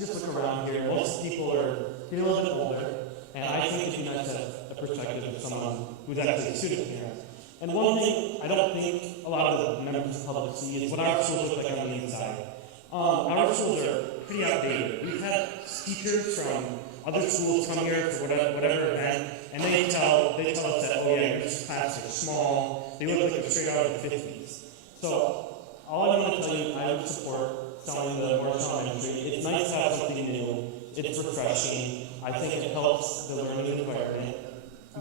just look around here, most people are getting a little bit older, and I think it'd be nice to have a perspective of someone who's actually a student here. And one thing I don't think a lot of the members of the public see is what our schools look like on the inside. Our schools are pretty outdated. We've had teachers from other schools come here for whatever event, and they tell us that, oh yeah, your classes are small, they look like they're straight out of the 50s. So all I want to tell you, I would support selling the Morristown Elementary. It's nice to have something new, it's refreshing, I think it helps the learning environment.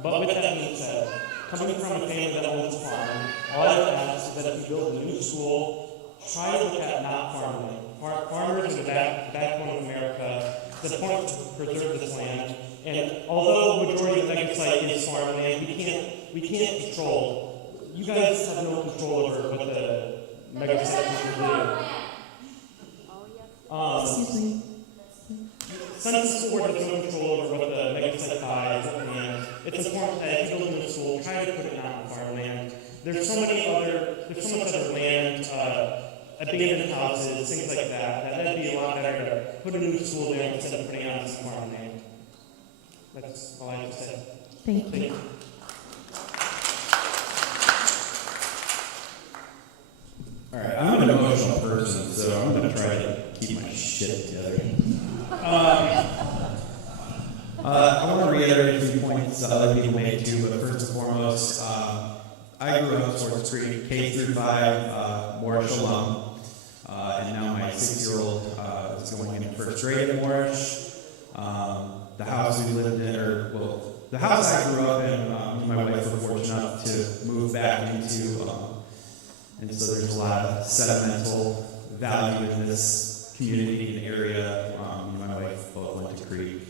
But with that being said, coming from a family that owns a farm, all I would ask is that if you build a new school, try to look at not farmland. Farmers are the backbone of America. It's important to preserve this land. And although the majority of the mega site is farmland, we can't control. You guys have no control over what the mega site will do. Excuse me. Census Board has no control over what the mega site buys, and it's important that if you build a new school, try to put it not on farmland. there's so much other land, abandoned houses, things like that. That'd be a lot better to put a new school there instead of putting on some farm land. That's all I have to say. Thank you. All right, I'm an emotional person, so I'm going to try to keep my shit together. I want to reiterate a few points other people made too, but first and foremost, I grew up in Swartz Creek, K through 5, Moorish alum, and now my 6-year-old is going into first grade at Moorish. The house we lived in, the house I grew up in, me and my wife were fortunate enough to move back into, and so there's a lot of sentimental value in this community and area. Me and my wife both went to Creek.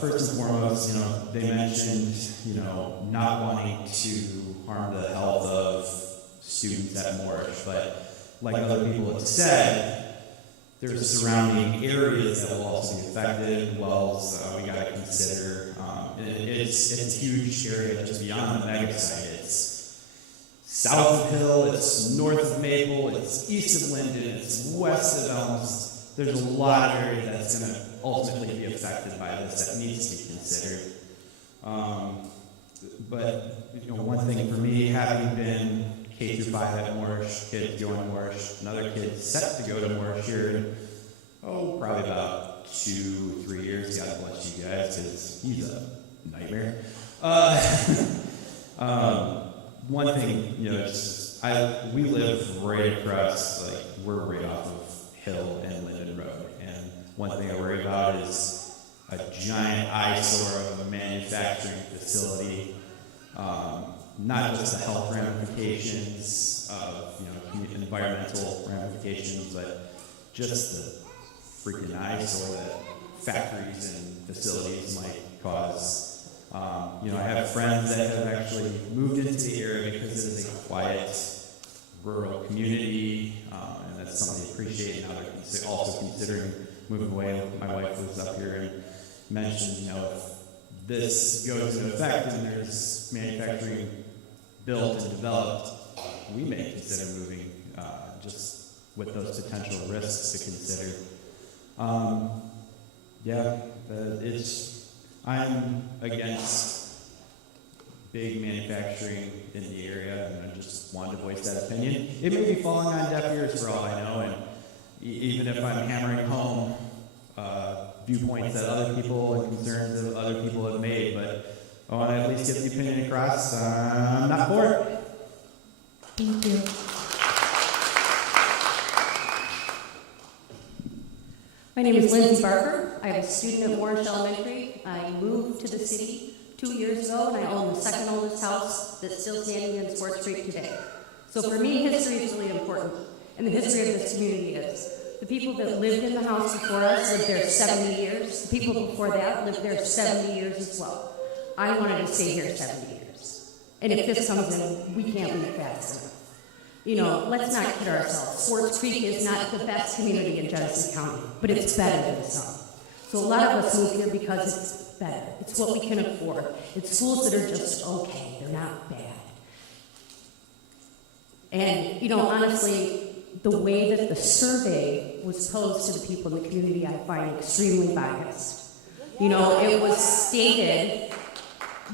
First and foremost, they mentioned, not wanting to harm the health of students at Moorish, but like other people have said, there's surrounding areas that will also be affected, wells we got to consider. It's a huge area just beyond the mega site. It's south of Hill, it's north of Maple, it's east of Linden, it's west of Elms. There's a lot of area that's going to ultimately be affected by this that needs to be considered. But one thing for me, having been K through 5 at Moorish, kids going to Moorish, another kid set to go to Moorish here in, probably about 2-3 years. God bless you guys, because he's a nightmare. One thing, we live right across, we're right off of Hill and Linden Road, and one thing I worry about is a giant eyesore of a manufacturing facility, not just the health ramifications of environmental ramifications, but just the freaking eyesore that factories and facilities might cause. I have friends that have actually moved into the area because it is a quiet, rural community, and that's something they appreciate. Now they're also considering moving away. My wife was up here and mentioned, if this goes into effect and there's manufacturing built and developed, we may consider moving, just with those potential risks to consider. I'm against big manufacturing in the area, and I just wanted to voice that opinion. It may be falling on deaf ears for all I know, and even if I'm hammering home viewpoints that other people and concerns that other people have made, but I want to at least get the opinion across. I'm not for it. Thank you. My name is Lindsay Barker. I am a student at Moorish Elementary. I moved to the city 2 years ago, and I own the second oldest house that's still standing in Swartz Creek today. So for me, history is really important, and the history of this community is. The people that lived in the house before us lived there 70 years. The people before that lived there 70 years as well. I wanted to stay here 70 years. And if this comes in, we can't leave fast enough. Let's not kid ourselves. Swartz Creek is not the best community in Genesee County, but it's better than some. So a lot of us move here because it's better. It's what we can afford. It's schools that are just okay. They're not bad. And, honestly, the way that the survey was posed to the people in the community, I find extremely biased. It was stated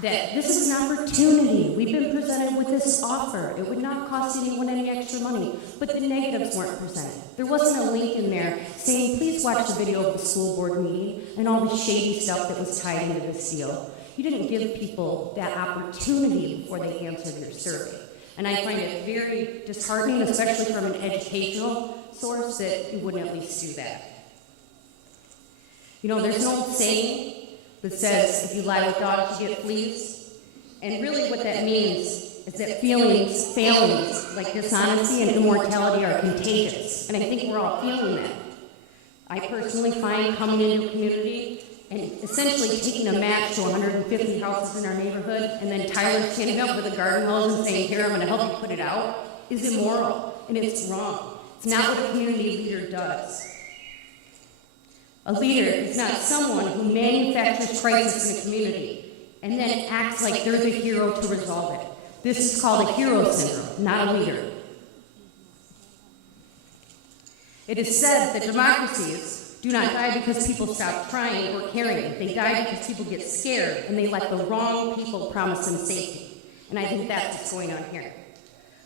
that this is an opportunity. We've been presented with this offer. It would not cost anyone any extra money, but the negatives weren't presented. There wasn't a link in there saying, please watch the video of the school board meeting and all the shady stuff that was tied into this deal. You didn't give people that opportunity before they answered your survey. And I find it very disheartening, especially from an educational source, that you wouldn't at least do that. There's an old saying that says, if you lie with dogs, you get fleas. And really what that means is that failings like dishonesty and immortality are contagious. And I think we're all feeling that. I personally find coming into a community and essentially taking a match to 150 houses in our neighborhood, and then Tyler standing up with a garden hose and saying, here, I'm going to help you put it out, is immoral, and it's wrong. It's not what a community leader does. A leader is not someone who manufactures crisis in a community. and then acts like they're the hero to resolve it. This is called a hero syndrome, not a leader. It is said that democracies do not die because people stop trying or caring. They die because people get scared and they let the wrong people promise them safety. And I think that's what's going on here.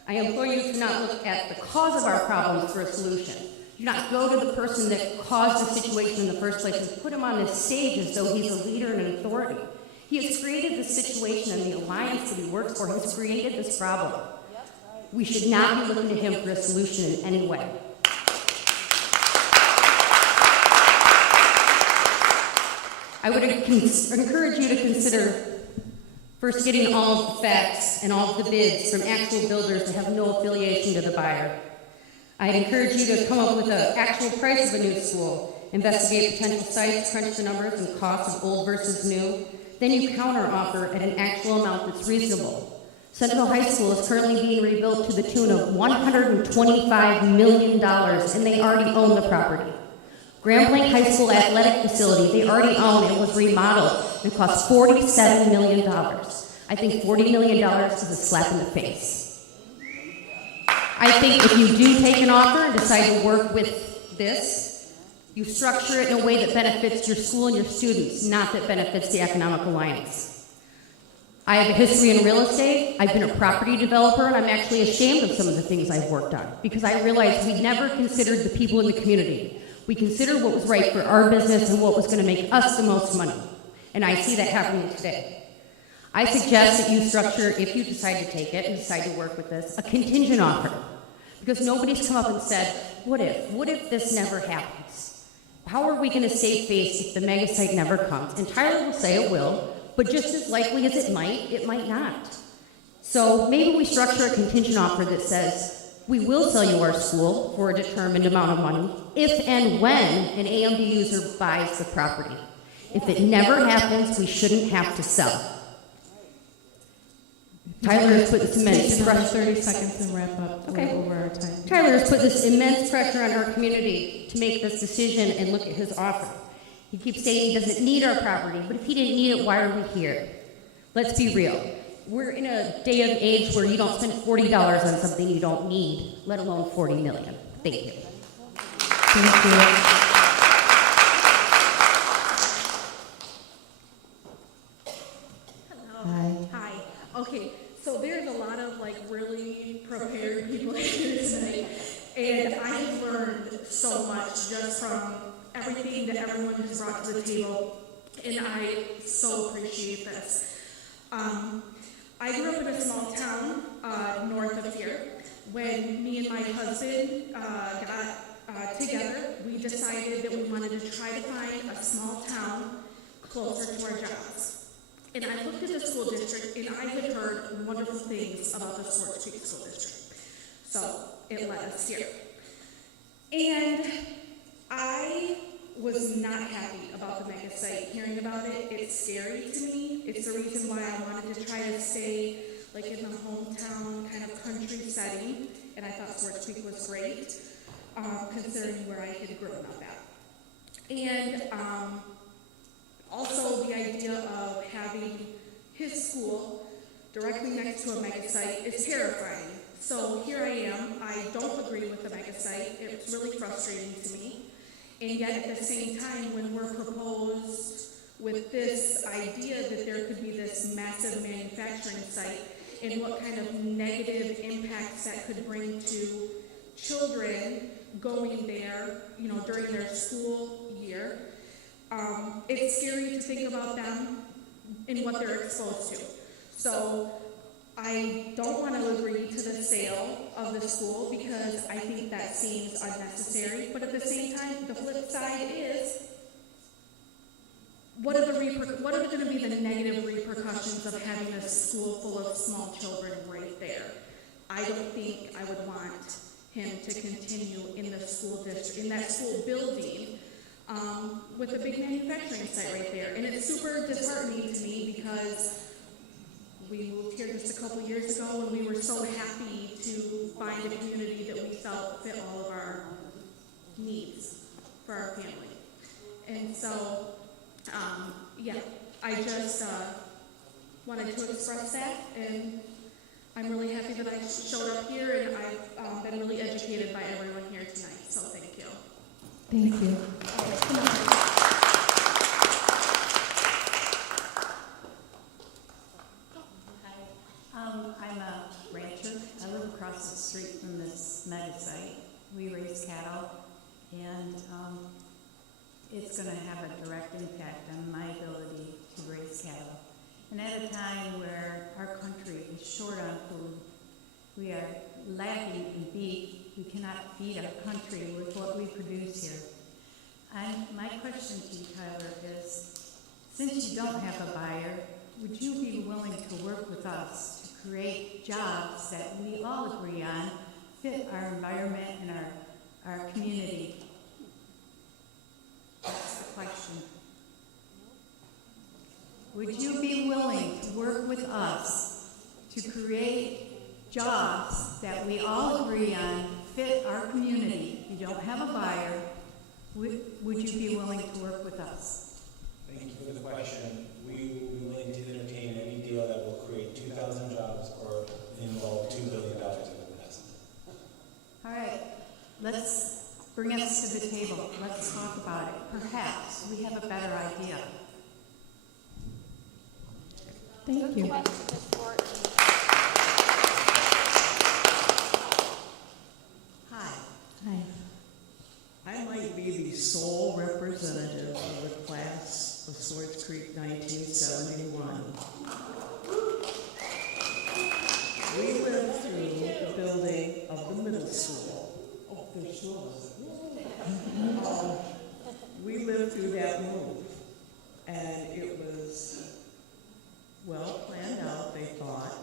I implore you to not look at the cause of our problems for a solution. Do not go to the person that caused the situation in the first place and put him on this stage as though he's a leader and an authority. He has created this situation, and the alliance that he works for has created this problem. We should not be looking to him for a solution in any way. I would encourage you to consider first getting all of the facts and all of the bids from actual builders that have no affiliation to the buyer. I'd encourage you to come up with an actual price of a new school, investigate potential sites, crunch the numbers and costs of old versus new. Then you counter-offer at an actual amount that's reasonable. Central High School is currently being rebuilt to the tune of $125 million, and they already own the property. Grand Blanc High School athletic facility, they already own and was remodeled and cost $47 million. I think $40 million is a slap in the face. I think if you do take an offer and decide to work with this, you structure it in a way that benefits your school and your students, not that benefits the Economic Alliance. I have a history in real estate. I've been a property developer, and I'm actually ashamed of some of the things I've worked on because I realized we never considered the people in the community. We considered what was right for our business and what was going to make us the most money. And I see that happening today. I suggest that you structure, if you decide to take it and decide to work with this, a contingent offer. Because nobody's come up and said, what if this never happens? How are we going to save face if the mega site never comes? And Tyler will say it will, but just as likely as it might not. So maybe we structure a contingent offer that says, we will sell you our school for a determined amount of money if and when an AMD user buys the property. If it never happens, we shouldn't have to sell. Tyler has put this immense pressure. 30 seconds and wrap up. Okay. We're over our time. Tyler has put this immense pressure on our community to make this decision and look at his offer. He keeps saying he doesn't need our property, but if he didn't need it, why are we here? Let's be real. We're in a day and age where you don't spend $40 on something you don't need, let alone $40 million. Thank you. Thank you. Hi. Okay, so there's a lot of really prepared people here tonight, and I've learned so much just from everything that everyone has brought to the table, and I so appreciate this. I grew up in a small town north of here. When me and my husband got together, we decided that we wanted to try to find a small town closer to our jobs. And I looked at the school district, and I had heard wonderful things about the Swartz Creek School District. So it led us here. And I was not happy about the mega site. Hearing about it, it's scary to me. It's the reason why I wanted to try to stay in the hometown kind of country setting. And I thought Swartz Creek was great, considering where I had grown up at. And also, the idea of having his school directly next to a mega site is terrifying. So here I am. I don't agree with the mega site. It's really frustrating to me. And yet, at the same time, when we're proposed with this idea that there could be this massive manufacturing site and what kind of negative impacts that could bring to children going there, during their school year, it's scary to think about them and what they're exposed to. So I don't want to agree to the sale of the school because I think that seems unnecessary. But at the same time, the flip side is, what are going to be the negative repercussions of having a school full of small children right there? I don't think I would want him to continue in the school district, in that school building, with a big manufacturing site right there. And it's super disheartening to me because we moved here just a couple years ago and we were so happy to find a community that we felt fit all of our needs for our family. And so, I just, wanted to express that, and I'm really happy that I showed up here, and I've been really educated by everyone here tonight, so thank you. Thank you. I'm a rancher. I live across the street from this mega site. We raise cattle, and it's going to have a direct impact on my ability to raise cattle. And at a time where our country is short on food, we are lacking in beef. We cannot feed our country with what we produce here. And my question to you, Tyler, is, since you don't have a buyer, would you be willing to work with us to create jobs that we all agree on, fit our environment and our community? That's the question. Would you be willing to work with us to create jobs that we all agree on, fit our community? You don't have a buyer. Would you be willing to work with us? Thank you for the question. We will be willing to entertain any deal that will create 2,000 jobs or involve $2 billion of investment. All right, let's bring us to the table. Let's talk about it. Perhaps we have a better idea. Thank you. Hi. Hi. I might be the sole representative of the class of Swartz Creek 1971. We lived through the building of the middle school. Oh, there's schools. We lived through that move, and it was well planned out, they thought.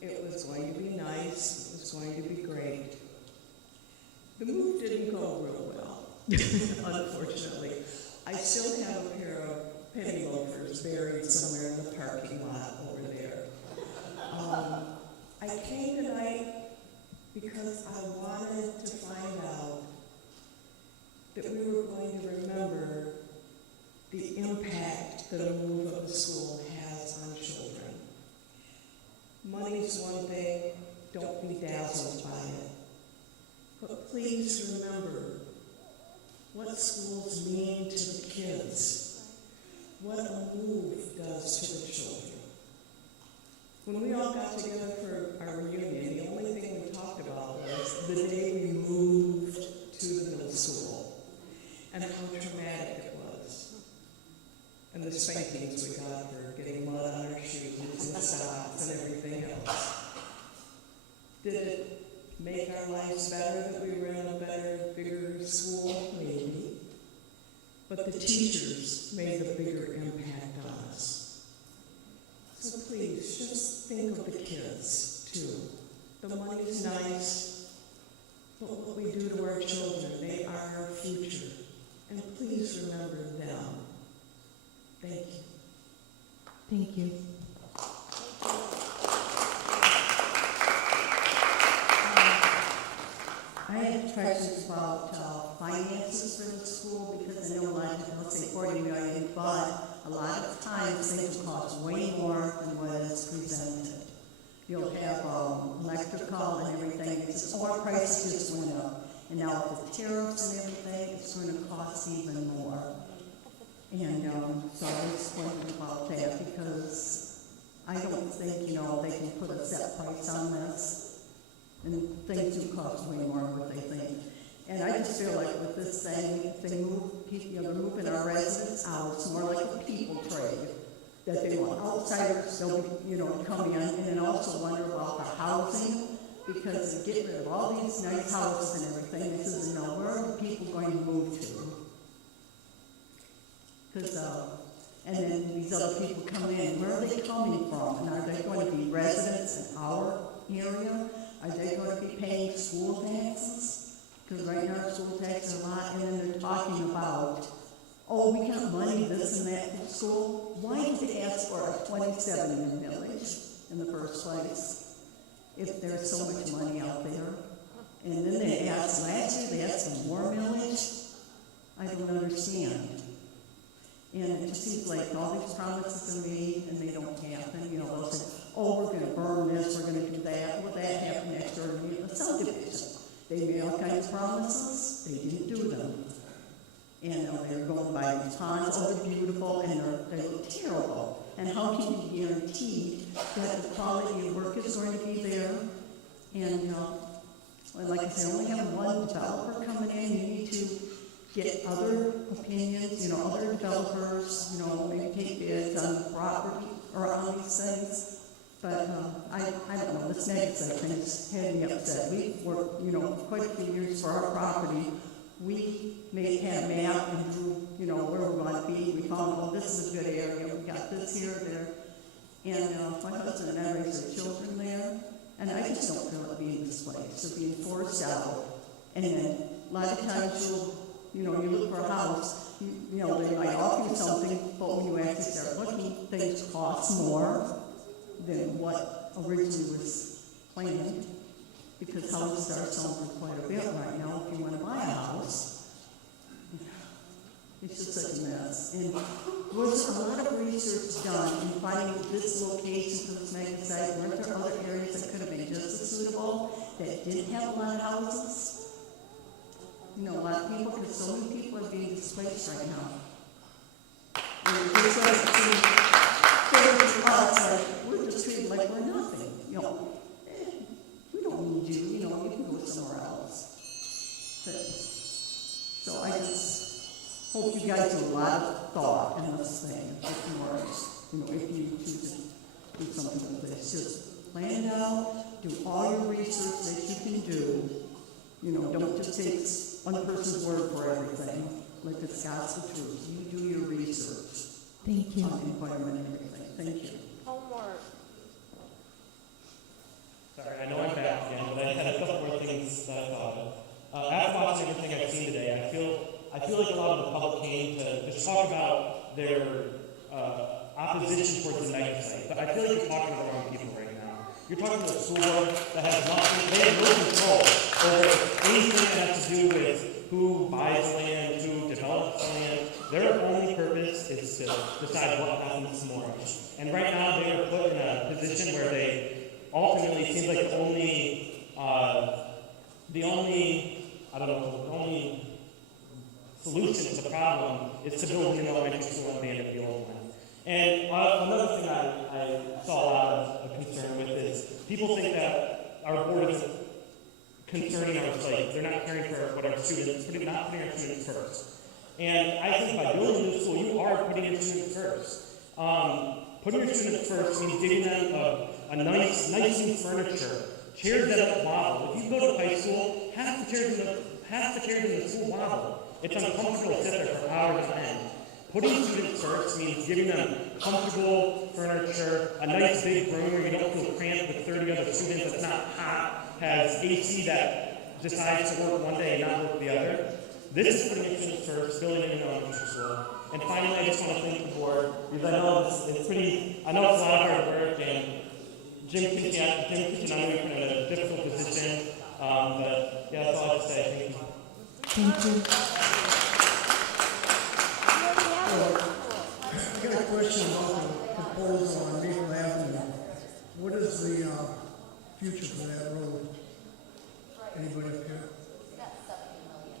It was going to be nice, it was going to be great. The move didn't go real well, unfortunately. I still have a pair of penny loafers buried somewhere in the parking lot over there. I came tonight because I wanted to find out that we were going to remember the impact that a move of the school has on children. Money's one thing, don't be dazzled by it. But please remember what schools mean to the kids, what a move does to the children. When we all got together for our reunion, the only thing we talked about was the day we moved to the middle school and how traumatic it was. And the spankings we got for getting mud on our shoes and socks and everything else. Did it make our lives better that we were in a better, bigger school? Maybe. But the teachers made a bigger impact on us. So please, just think of the kids, too. The money's nice, but what we do to our children, they are our future. And please remember them. Thank you. Thank you. I have questions about finances for the school, because I know a lot of people say 40 million, but a lot of times things cost way more than what is presented. You'll have electrical and everything. It's just, our prices just went up. And now with the tariffs and everything, it's going to cost even more. And so I was wondering about that, because I don't think, they can put a set price on this. And things do cost way more than what they think. And I just feel like with this thing, they move people, they're moving our residents out. It's more like a people trade, that they want outsiders, they'll be, coming in. And then also wonder about the housing, because they get rid of all these nice houses and everything. This is where are people going to move to? Because, and then these other people come in, where are they coming from? And are they going to be residents in our area? Are they going to be paying school taxes? Because right now school taxes are a lot, and then they're talking about, we got money, this and that for school. Why did they ask for a 27 millage in the first place, if there's so much money out there? And then they asked, last year they asked for more millage? I don't understand. And it just seems like all these promises are made and they don't happen. You know, they'll say, oh, we're gonna burn this, we're gonna do that. Well, that happened next door to me at the subdivision. They made all kinds of promises, they didn't do them. And they're going by these ponds, oh, they're beautiful, and they look terrible. And how can you guarantee that the quality of work is going to be there? And, well, like I said, only have one developer coming in, you need to get other opinions, other developers, maybe take bids on property or on these things. But I don't know, this magazine thing has had me upset. We've worked, quite a few years for our property. We had a map and drew, where we want to be. We found, oh, this is a good area. We got this here, there. And my husband and I raised our children there. And I just don't feel it being displaced. They're being forced out. And then a lot of times you look for a house, they might offer you something, but when you actually start looking, things cost more than what originally was planned, because houses are selling for quite a bit right now. If you want to buy a house, it's just such a mess. And was a lot of research done in finding this location for this mega site? Weren't there other areas that could have been just as suitable that didn't have a lot of houses? A lot of people, because so many people are being displaced right now. And it's like, we're just treated like we're nothing. We don't need you, you can go somewhere else. So I just hope you guys do a lot of thought in this thing, if you choose to do something like this. Just plan it out, do all your research that you can do. Don't just take one person's word for everything. Like it's God's the truth. You do your research. Thank you. On the environment and everything. Thank you. Homework. Sorry, I know I'm back again, but I had a couple more things that I thought of. After watching everything I've seen today, I feel like a lot of the public came to just talk about their opposition towards the mega site. But I feel like you're talking to the wrong people right now. You're talking to a school board that has nothing, they have no control over anything that has to do with who buys land, who develops land. Their only purpose is to decide what happens tomorrow. And right now they are put in a position where they ultimately, it seems like the only solution to the problem is to build a new elementary school and abandon the old one. And another thing I saw a lot of concern with is people think that our board is concerning our site. They're not caring for what our students, not putting our students first. And I think by building a new school, you are putting your students first. Putting your students first means giving them a nice new furniture, chairs that up wobble. If you go to high school, half the chairs in the school wobble. It's uncomfortable to sit there for hours on end. Putting students first means giving them comfortable furniture, a nice big room where you don't feel cramped with 30 other students that's not hot, has AC that decides to work one day and not work the other. This is putting students first, building an elementary school. And finally, I just want to thank the board, because I know it's a lot of hard work, and Jim Kitchen, I know you're put in a difficult position, but yeah, that's all I have to say. Thank you. I got a question about the proposal on Maple Avenue. What is the future for that road? Anybody up here?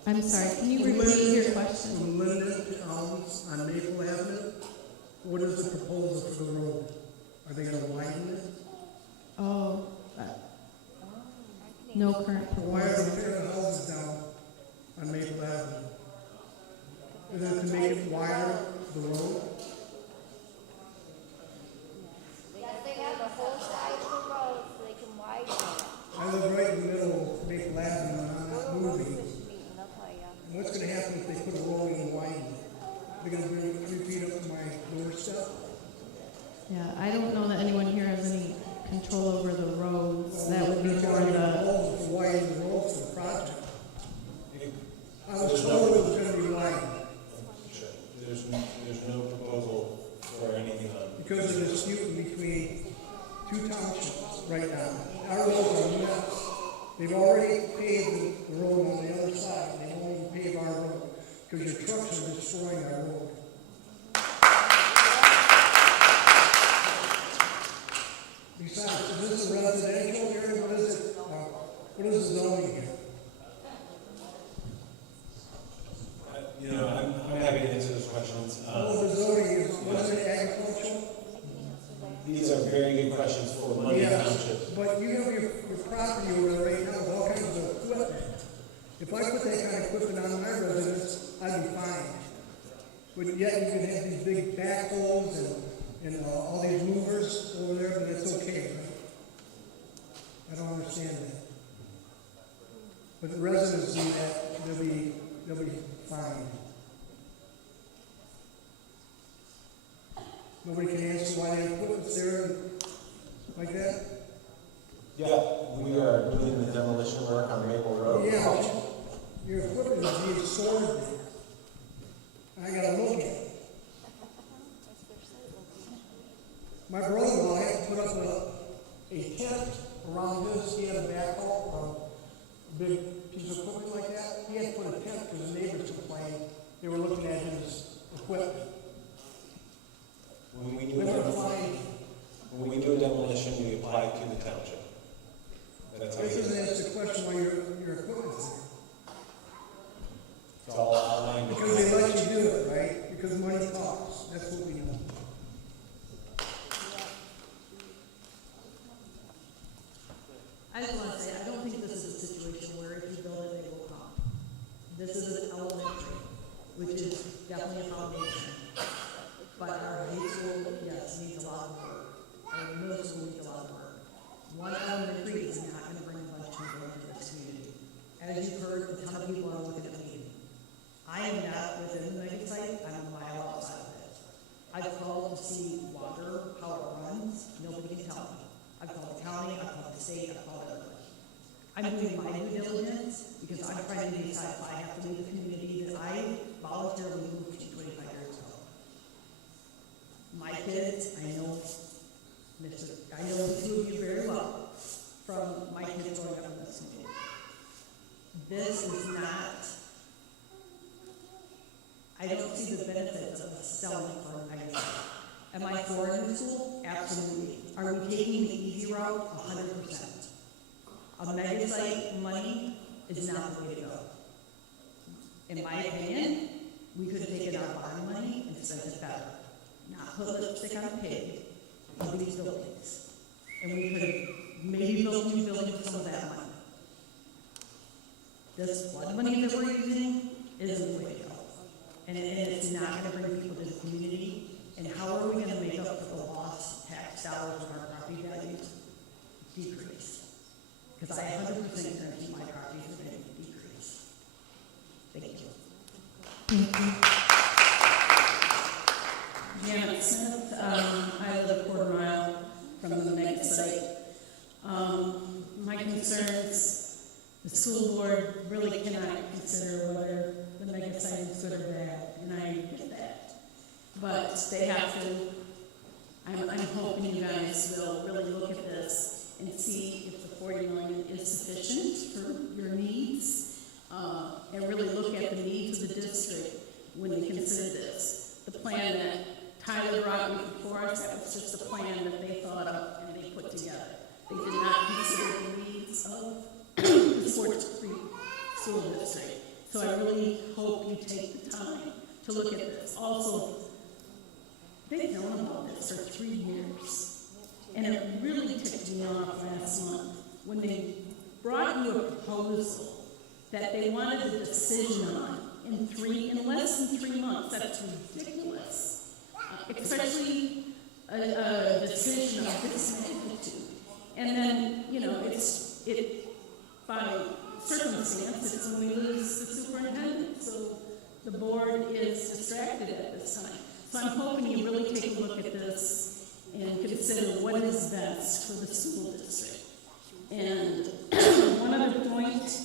I'm sorry, can you repeat your question? From Linden to Allen's on Maple Avenue, what is the proposal for the road? Are they going to widen it? Oh, no current proposal. Why are they tearing houses down on Maple Avenue? Is it to make it wider, the road? They have the whole side of the road so they can widen it. I live right in the middle of Maple Avenue and I'm not moving. And what's going to happen if they put a road in and widen it? They're going to bring 3 feet up to my doorstep? Yeah, I don't know that anyone here has any control over the roads. That would be for the... To widen the road for the project. I was told it was going to be widened. There's no proposal for anything on. Because of the dispute between 2 townships right now. Our roads are a mess. They've already paved the road on the other side. They won't even pave our road because your trucks are destroying our road. Besides, is this a residential area? What is it? What is the zoning here? You know, I'm happy to answer those questions. The zoning is, was it agricultural? These are very good questions for Money Township. But you have your property over there right now with all kinds of equipment. If I put that kind of equipment on my residence, I'd be fine. But yet you can have these big backhoes and all these movers over there, but it's okay, right? I don't understand that. But the residents do that, they'll be fine. Nobody can answer why the equipment's there like that? Yeah, we are doing the demolition work on Maple Road. Yeah, your equipment is being stored there. I gotta look at it. My brother-in-law had to put up a tent around his, he had a backhoe, a big piece of equipment like that. He had to put a tent because the neighbors complained. They were looking at his equipment. When we do a demolition, we apply to the township. That's how This doesn't answer the question why your equipment's there. It's all outlined. Because they let you do it, right? Because money talks. That's what we know. I just want to say, I don't think this is a situation where if you build it, they will come. This is an elementary, which is definitely a foundation. But our high school, yes, needs a lot of work. Our middle school needs a lot of work. One elementary is not going to bring a bunch of people into this community. As you've heard, a ton of people are looking at me. I am not within the mega site, I'm a mile outside of it. I've called to see water, how it runs, nobody can tell me. I've called the county, I've called the state, I've called everybody. I'm doing my due diligence because I'm trying to decide if I have to leave the community that I voluntarily moved to 25 years ago. My kids, I know the two of you very well from my kids growing up in this community. This is not, I don't see the benefits of selling for a mega site. Am I for a new school? Absolutely. Are we taking the easy route? 100%. A mega site money is not the way to go. In my opinion, we could have taken our bond money and spent it better. Not put lipstick on a pig of these buildings. And we could have maybe built new buildings with some of that money. This flood money that we're using isn't the way to go. And it's not going to bring people to the community. And how are we going to make up for the lost tax dollars of our property values? Decrease. Because I 100% guarantee my properties are going to decrease. Thank you. Janet Smith, I live a quarter mile from the mega site. My concerns, the school board really cannot consider whether the mega site is good or bad, and I get that. But they have to, I'm hoping you guys will really look at this and see if the 40 million is sufficient for your needs, and really look at the needs of the district when they consider this. The plan that Tyler brought me before us, that was just a plan that they thought of and they put together. They did not consider the needs of the Swartz Creek School District. So I really hope you take the time to look at this. Also, they've known about this for 3 years. And it really ticked me off last month when they brought you a proposal that they wanted a decision on in less than 3 months. That's ridiculous. Especially a decision of this magnitude. And then, by circumstance, it's when we lose the superintendent. So the board is distracted at this time. So I'm hoping you really take a look at this and consider what is best for the school district. And one other point,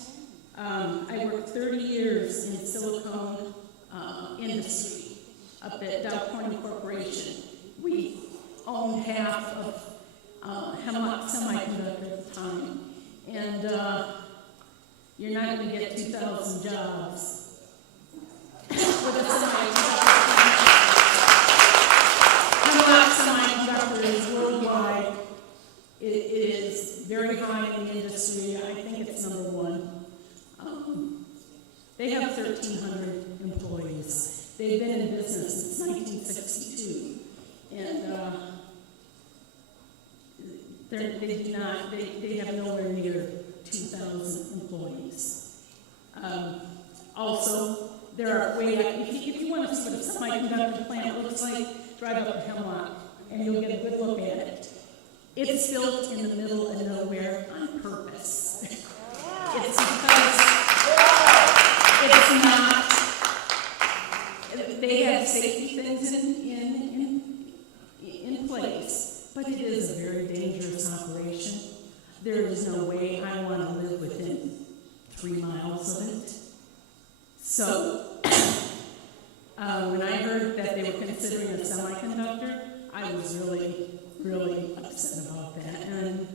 I worked 30 years in silicone industry up at Dow Corning Corporation. We owned half of Hemlock Semiconductor at the time. And you're not going to get 2,000 jobs with a semiconductor. Hemlock Semiconductor is worldwide. very high in the industry. I think it's number one. They have 1,300 employees. They've been in business since 1962. And they have nowhere near 2,000 employees. Also, there are if you want to see what a semiconductor plant looks like, drive up to Hemlock and you'll get a good look at it. It's built in the middle of nowhere on purpose. It's because it's not, they have safety things in place, but it is a very dangerous operation. There is no way I want to live within 3 miles of it. So, when I heard that they were considering a semiconductor, I was really, really upset about that. And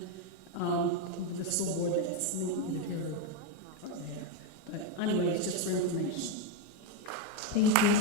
the school board that's needed here or there. But anyway, it's just for information. Thank you.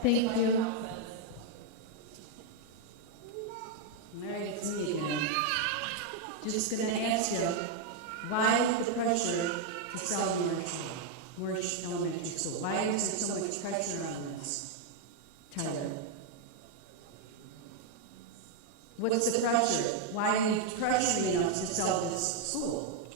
Thank you. All right, it's me again. Just going to ask you, why the pressure to sell Morris Elementary School? Why is there so much pressure on this, Tyler? What's the pressure? Why are you pressuring us to sell this school?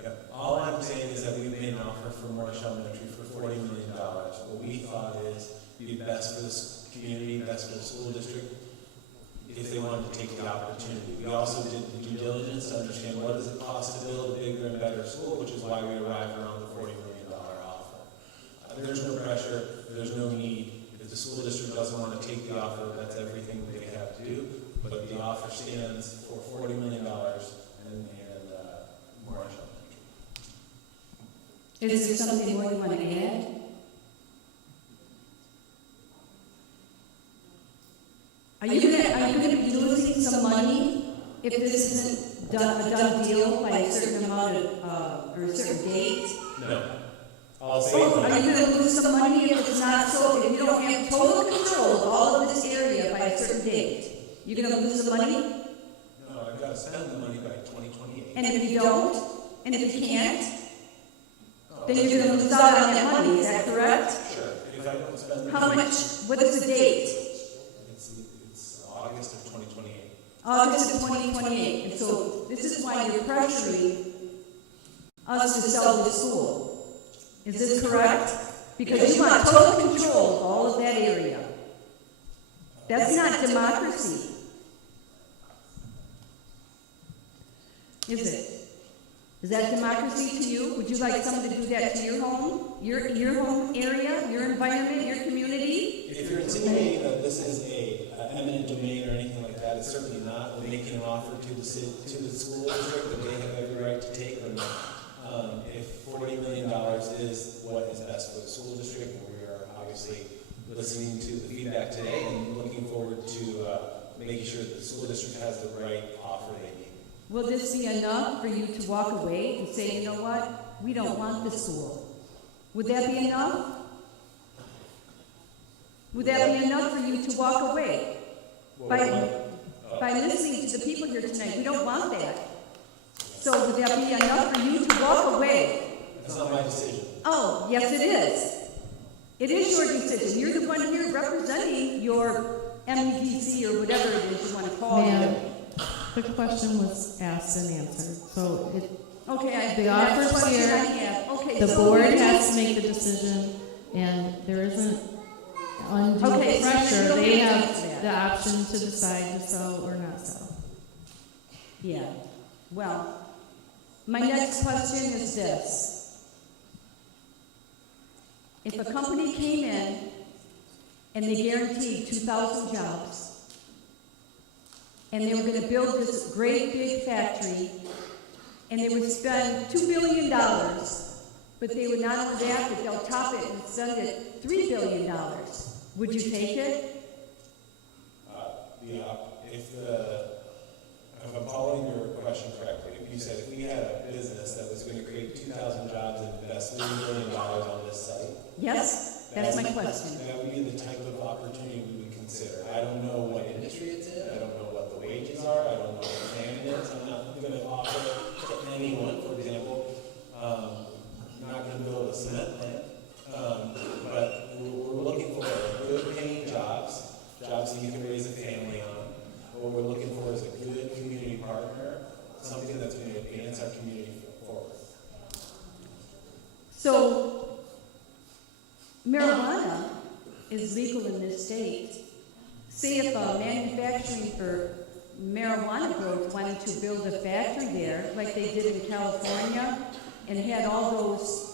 Yeah, all I'm saying is that we made an offer for Morris Elementary for $40 million. What we thought is be best for this community, best for the school district, if they wanted to take the opportunity. We also did the due diligence to understand what does it cost to build a bigger and better school, which is why we arrived around the $40 million offer. There's no pressure, there's no need. If the school district doesn't want to take the offer, that's everything they have to do. But the offer stands for $40 million and Morris Elementary. Is there something more you want to add? Are you going to be losing some money if this isn't a done deal by a certain amount of, or a certain date? No. Are you going to lose some money if it's not so, if you don't have total control of all of this area by a certain date? You're going to lose the money? No, I've got to spend the money by 2028. And if you don't, and if you can't, then you're going to lose out on that money, is that correct? Sure. If I don't spend the How money, much, what is the date? It's August of 2028. August of 2028. And so this is why you're pressuring us to sell the school. Is this correct? Because you want total control of all of that area. That's not democracy. Is it? Is that democracy to you? Would you like someone to do that to your home? Your home area, your environment, your community? If you're insinuating that this is a eminent domain or anything like that, it's certainly not. We're making an offer to the school district that they have every right to take or not. If $40 million is what is best for the school district, and we are obviously listening to the feedback today and looking forward to making sure that the school district has the right offer they need. Will this be enough for you to walk away and say, you know what, we don't want the school? Would that be enough? Would that be enough for you to walk away? By listening to the people here tonight, we don't want that. So would that be enough for you to walk away? That's not my decision. Oh, yes, it is. It is your decision. You're the one here representing your MEDC or whatever it is you want to call Ma'am, it. the question was asked and answered, so it, Okay, the that's offer's what here, I have. Okay, the so board we're has just- to make the decision, and there isn't undue Okay, so pressure. you don't They have to have answer that. the option to decide to sell or not sell. Yeah, well, my next question is this. If a company came in and they guaranteed 2,000 jobs, and they were going to build this great big factory, and they would spend $2 billion, but they would not only that, but they'll top it and spend it $3 billion, would you take it? If I'm following your question correctly, if you said if we had a business that was going to create 2,000 jobs and invest $3 billion on this site. Yes, that's my question. That would be the type of opportunity we would consider. I don't know what industry it's in. I don't know what the wages are. I don't know what the plan is. I'm not going to offer to anyone, for example, I'm not going to build a cement plant. But we're looking for good paying jobs that you can raise a family on. What we're looking for is a good community partner, something that's going to advance our community forward. So, marijuana is legal in this state. Say if a manufacturing for marijuana growth wanted to build a factory there, like they did in California, and had all those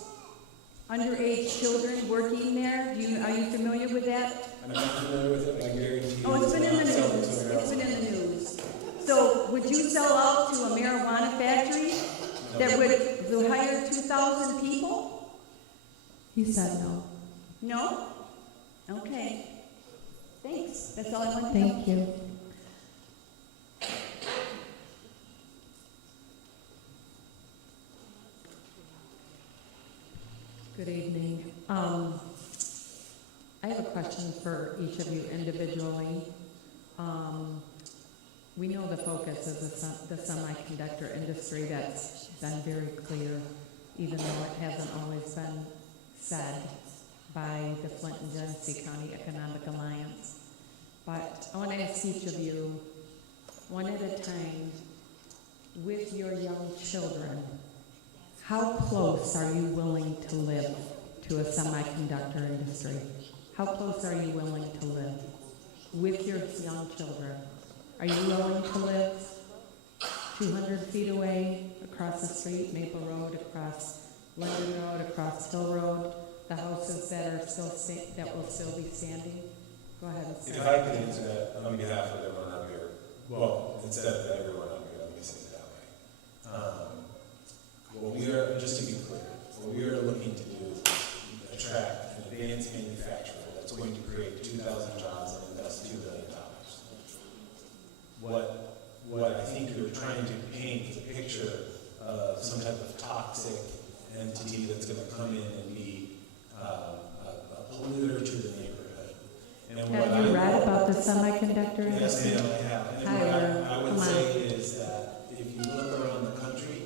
underage children working there, are you familiar with that? I'm not familiar with it, but I guarantee you. Oh, it's been in the news. It's been in the news. So would you sell out to a marijuana factory that would hire 2,000 people? He said no. No? Okay. Thanks. That's all I want to know. Thank you. Good evening. I have a question for each of you individually. We know the focus is the semiconductor industry. That's been very clear, even though it hasn't always been said by the Flint and Genesee County Economic Alliance. But I want to ask each of you, one at a time, with your young children, how close are you willing to live to a semiconductor industry? How close are you willing to live with your young children? Are you willing to live 200 feet away, across the street, Maple Road, across London Road, across Hill Road, the houses that are still that will still be standing? Go ahead. If I could answer that on behalf of everyone up here, well, instead of everyone up here, let me say it that way. What we are, just to be clear, what we are looking to do is attract an advanced manufacturer that's going to create 2,000 jobs and invest $2 billion. What I think you're trying to paint is a picture of some type of toxic entity that's going to come in and be a polluter to the neighborhood. And Have you read about the semiconductor industry? Yes, ma'am, I have. And what I would say is that if you look around the country,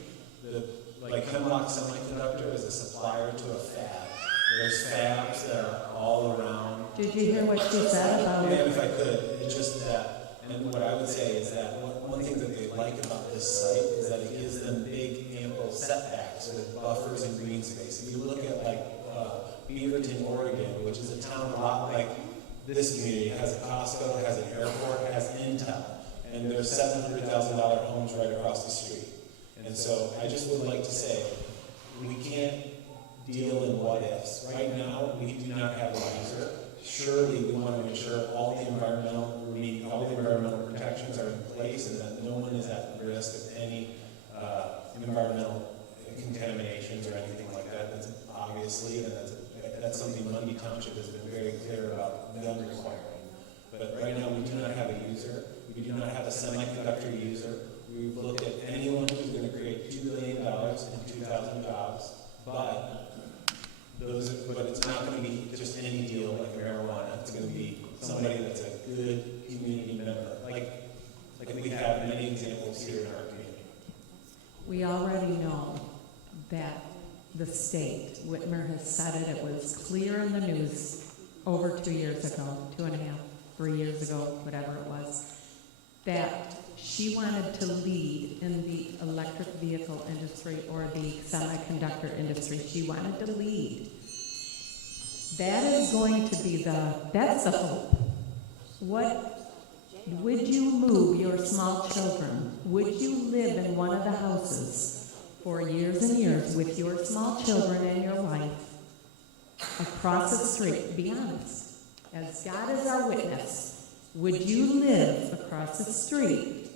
Hemlock Semiconductor is a supplier to a fab. There's fabs that are all around. Did you hear what she said about it? Yeah, if I could. It's just that, and what I would say is that one thing that they like about this site is that it gives them big, ample setbacks with buffers and green space. If you look at Beaverton, Oregon, which is a town a lot like this community, it has a Costco, it has an airport, it has Intel, and there's $700,000 homes right across the street. And so I just would like to say, we can't deal in what ifs. Right now, we do not have a user. Surely we want to ensure all the environmental protections are in place and that no one is at risk of any environmental contaminations or anything like that. That's obviously, and that's something Lundy Township has been very clear about them requiring. But right now, we do not have a user. We do not have a semiconductor user. We've looked at anyone who's going to create $2 billion and 2,000 jobs, but it's not going to be just any deal like marijuana. It's going to be somebody that's a good community member, like we have many examples here in our community. We already know that the state, Whitmer has said it, it was clear in the news over 2 years ago, 2.5, 3 years ago, whatever it was, that she wanted to lead in the electric vehicle industry or the semiconductor industry. She wanted to lead. That is going to be that's the hope. Would you move your small children? Would you live in one of the houses for years and years with your small children and your wife across the street? Be honest. As God is our witness, would you live across the street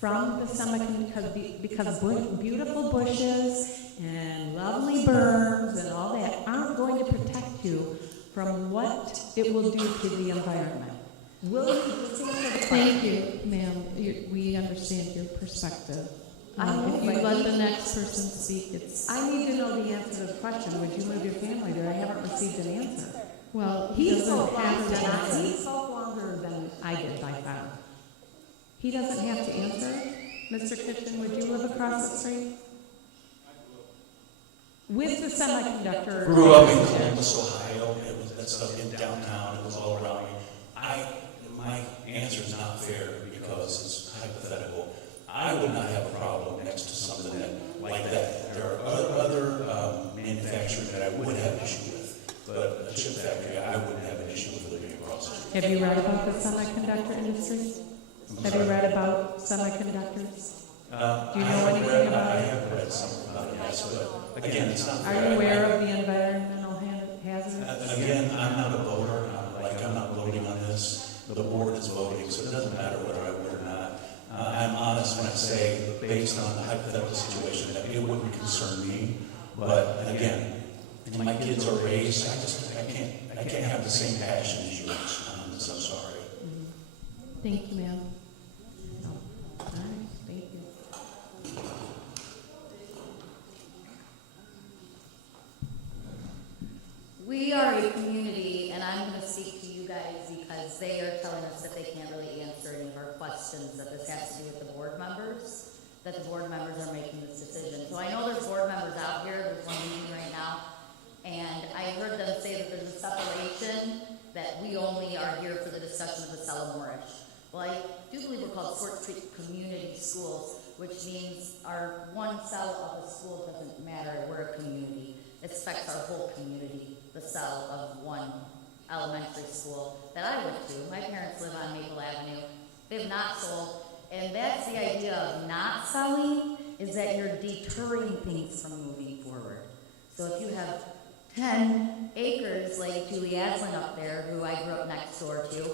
from the semiconductor, because beautiful bushes and lovely berms and all that aren't going to protect you from what it will do to the environment? Will you Thank you, ma'am. We understand your perspective. If you let the next person speak, I need to know the answer to the question. Would you move your family there? I haven't received an answer. Well, he spoke longer than I did by far. He doesn't have to answer. Mr. Kitchen, would you live across the street? With the semiconductor. Grew up in Columbus, Ohio. That's up in downtown. It was all around me. My answer is not fair because it's hypothetical. I would not have a problem next to something like that. There are other manufacturing that I would have an issue with, but a chip factory, I wouldn't have an issue with living across the street. Have you read about the semiconductor industry? Have you read about semiconductors? Do you know anything about it? I have read something about it, yes, but again, it's not. Are you aware of the environmental hazards? Again, I'm not a voter. I'm not voting on this. The board is voting, so it doesn't matter whether I vote or not. I'm honest when I say, based on the hypothetical situation, that it wouldn't concern me. But again, when my kids are raised, I can't have the same passion as you. I'm so sorry. Thank you, ma'am. All right, thank you. We are a community, and I'm going to speak to you guys because they are telling us that they can't really answer any of our questions, that this has to do with the board members, that the board members are making this decision. So I know there's board members out here, there's one meeting right now, and I heard them say that there's a separation, that we only are here for the discussion of the Moorish. Well, I do believe we're called Swartz Creek Community Schools, which means our one cell of the school doesn't matter, we're a community. It affects our whole community, the cell of one elementary school that I went to. My parents live on Maple Avenue. They have not sold, and that's the idea of not selling, is that you're deterring things from moving forward. So if you have 10 acres like Julie Aslin up there, who I grew up next door to,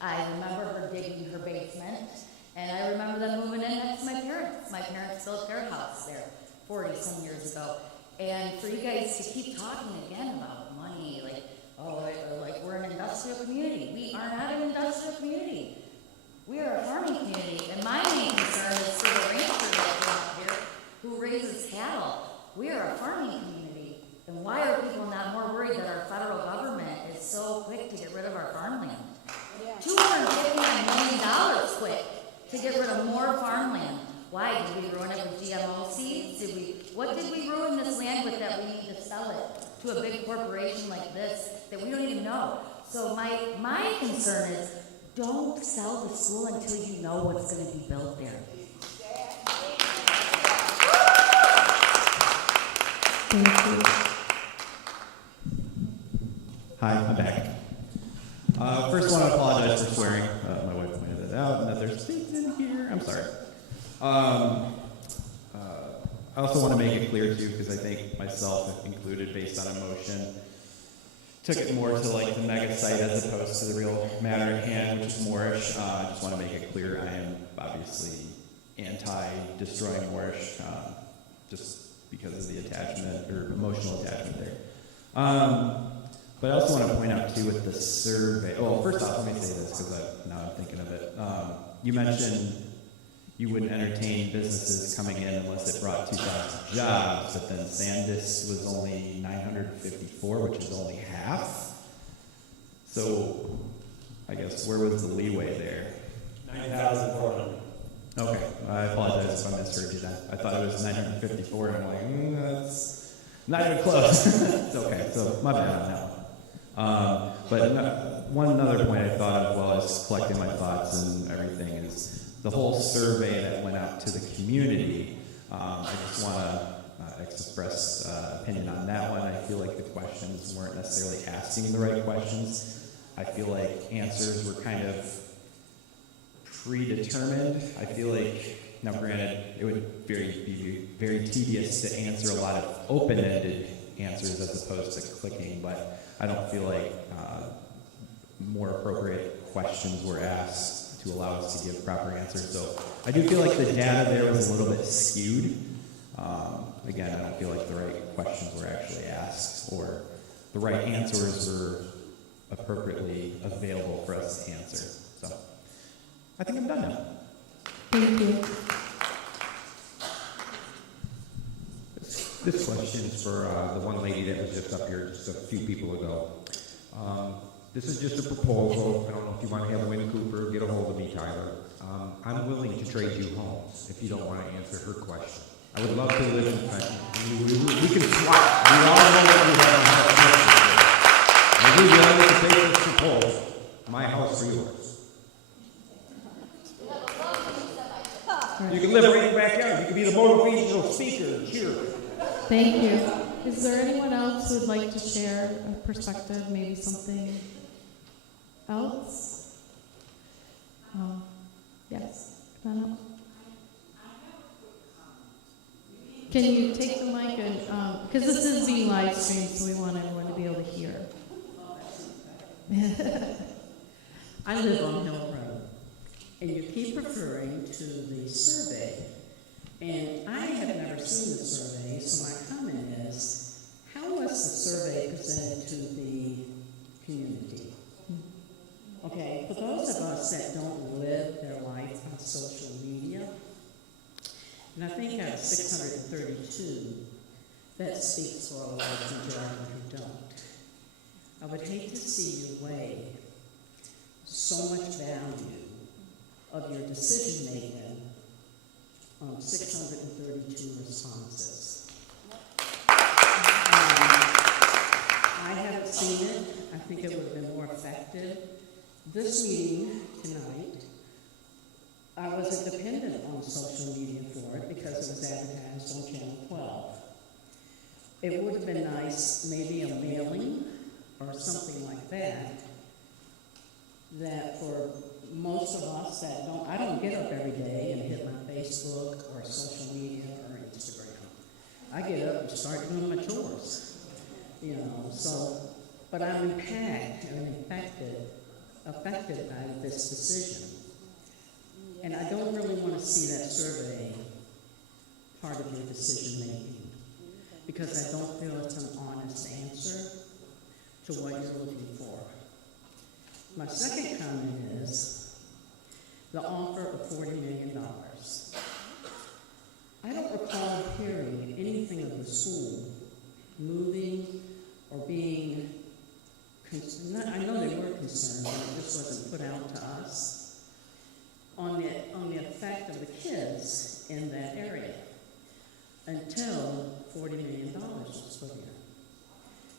I remember her digging her basement, and I remember them moving in next to my parents. My parents built their house there 40-some years ago. And for you guys to keep talking again about money, like we're an industrial community. We are not an industrial community. We are a farming community. And my main concern is for the rancher that's out here who raises cattle. We are a farming community. And why are people not more worried that our federal government is so quick to get rid of our farmland? $259 million quick to get rid of more farmland. Why? Did we ruin it with GMO seeds? What did we ruin this land with that we need to sell it to a big corporation like this that we don't even know? So my concern is, don't sell the school until you know what's going to be built there. Thank you. Hi, I'm back. First, I want to apologize for swearing. My wife pointed that out, and that there's things in here. I'm sorry. I also want to make it clear, too, because I think myself included, based on emotion, took it more to like the mega site as opposed to the real matter at hand, which is Moorish. I just want to make it clear I am obviously anti-destroying Moorish, just because of the attachment or emotional attachment there. But I also want to point out, too, with the survey. Well, first off, let me say this, because now I'm thinking of it. You mentioned you wouldn't entertain businesses coming in unless it brought 2,000 jobs, but then Sandus was only 954, which is only half. So I guess where was the leeway there? 9,400. Okay, I apologize if I misheard you then. I thought it was 954, and I'm like, that's not even close. It's okay, so my bad on that one. One other point I thought of while I was collecting my thoughts and everything is the whole survey that went out to the community. I just want to express opinion on that one. I feel like the questions weren't necessarily asking the right questions. I feel like answers were kind of predetermined. I feel like, now granted, it would be very tedious to answer a lot of open-ended answers as opposed to clicking, but I don't feel like more appropriate questions were asked to allow us to give proper answers. So I do feel like the data there was a little bit skewed. Again, I don't feel like the right questions were actually asked or the right answers were appropriately available for us to answer. So I think I'm done now. Thank you. This question is for the one lady that was just up here just a few people ago. This is just a proposal. I don't know if you want to have Wynn Cooper get a hold of me, Tyler. I'm willing to trade you homes if you don't want to answer her question. I would love to live in Fenton. We can swap. We all know what we have in our house. I do willing to take this proposal. My house for yours. You can live right in the backyard. You can be the motivational speaker, cheer. Thank you. Is there anyone else who would like to share a perspective, maybe something else? Yes, come on up. Can you take the mic and, because this is being live streamed, so we want everyone to be able to hear. I live on Hill Road, and you keep referring to the survey, and I have never seen the survey, so my comment is, how was the survey presented to the community? Okay, for those of us that don't live their life on social media, and I think out of 632, that speaks for a large majority who don't. I would hate to see you weigh so much value of your decision making on 632 responses. I haven't seen it. I think it would have been more effective. This meeting tonight, I wasn't dependent on social media for it because it was advertised on Channel 12. It would have been nice, maybe a mailing or something like that, that for most of us that don't, I don't get up every day and hit my Facebook or social media or Instagram. I get up and start doing my chores, you know, so, but I'm impacted and affected by this decision. And I don't really want to see that survey part of your decision making because I don't feel it's an honest answer to what you're looking for. My second comment is the offer of $40 million. I don't recall hearing anything of the school moving or being concerned. I know they were concerned, but it just wasn't put out to us on the effect of the kids in that area until $40 million was put in.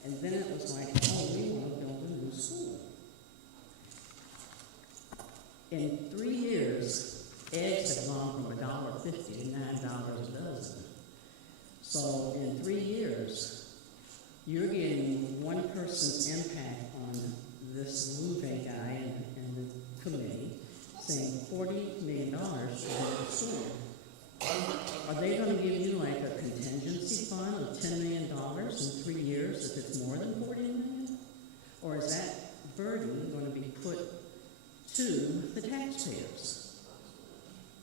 And then it was like, oh, we want to build a new school. In 3 years, eggs have gone from $1.50 to $9 a dozen. So in 3 years, you're getting one person's impact on this Louvet guy and the committee saying $40 million to build a school. Are they going to give you like a contingency fund of $10 million in 3 years if it's more than $40 million? Or is that burden going to be put to the taxpayers?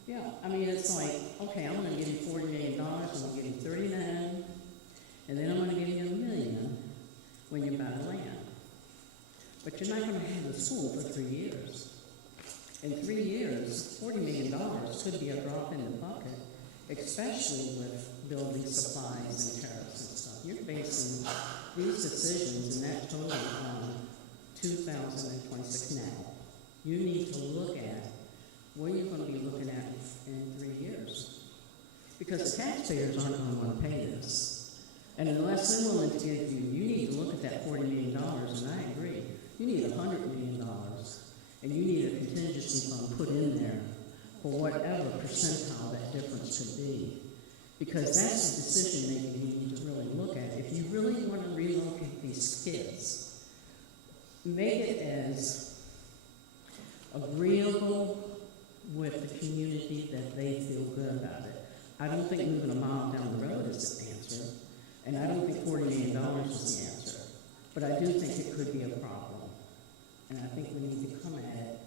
Yeah, I mean, it's like, okay, I'm going to give you $40 million, I'm going to give you 39, and then I'm going to give you $1 million when you buy the land. But you're not going to have the school for 3 years. In 3 years, $40 million could be a drop in the bucket, especially with building supplies and tariffs and stuff. You're basing these decisions, and that total on 2026 now. You need to look at what are you going to be looking at in 3 years? Because the taxpayers aren't going to want to pay this. And unless they're willing to give you, you need to look at that $40 million, and I agree. You need $100 million, and you need a contingency fund put in there for whatever percentile that difference could be. Because that's the decision making you need to really look at. If you really want to relocate these kids, make it as agreeable with the community that they feel good about it. I don't think moving a mile down the road is the answer, and I don't think $40 million is the answer. But I do think it could be a problem, and I think we need to come at it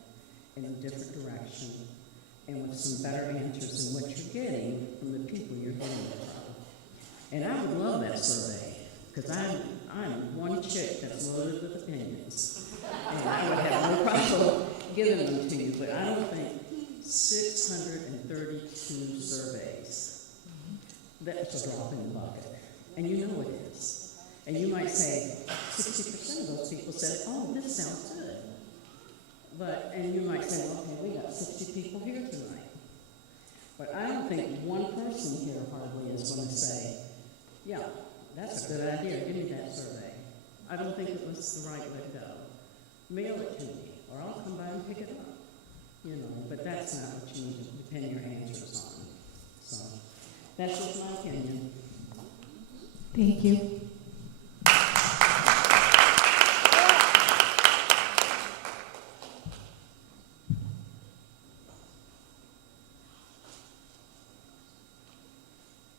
in a different direction and with some better answers than what you're getting from the people you're hearing from. And I would love that survey, because I'm one chick that's loaded with opinions, and I would have no problem giving them to you, but I don't think 632 surveys, that's a drop in the bucket, and you know it is. And you might say 60% of those people said, oh, this sounds good. And you might say, well, okay, we got 60 people here tonight. But I don't think one person here hardly is going to say, yeah, that's a good idea, give me that survey. I don't think it was the right way to go. Mail it to me, or I'll come by and pick it up. But that's not what you need to depend your answers on. So that's just my opinion. Thank you.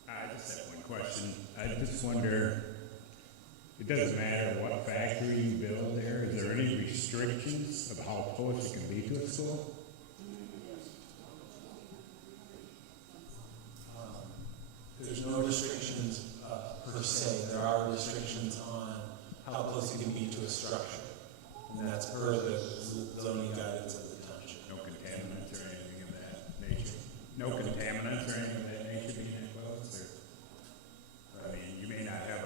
I just have one question. I just wonder, it doesn't matter what factory you build there, is there any restrictions of how close it can be to a school? There's no restrictions per se. There are restrictions on how close it can be to a structure. And that's per the zoning guidance of the township. No contaminants or anything of that nature? No contaminants or anything of that nature being enclosed? I mean, you may not have a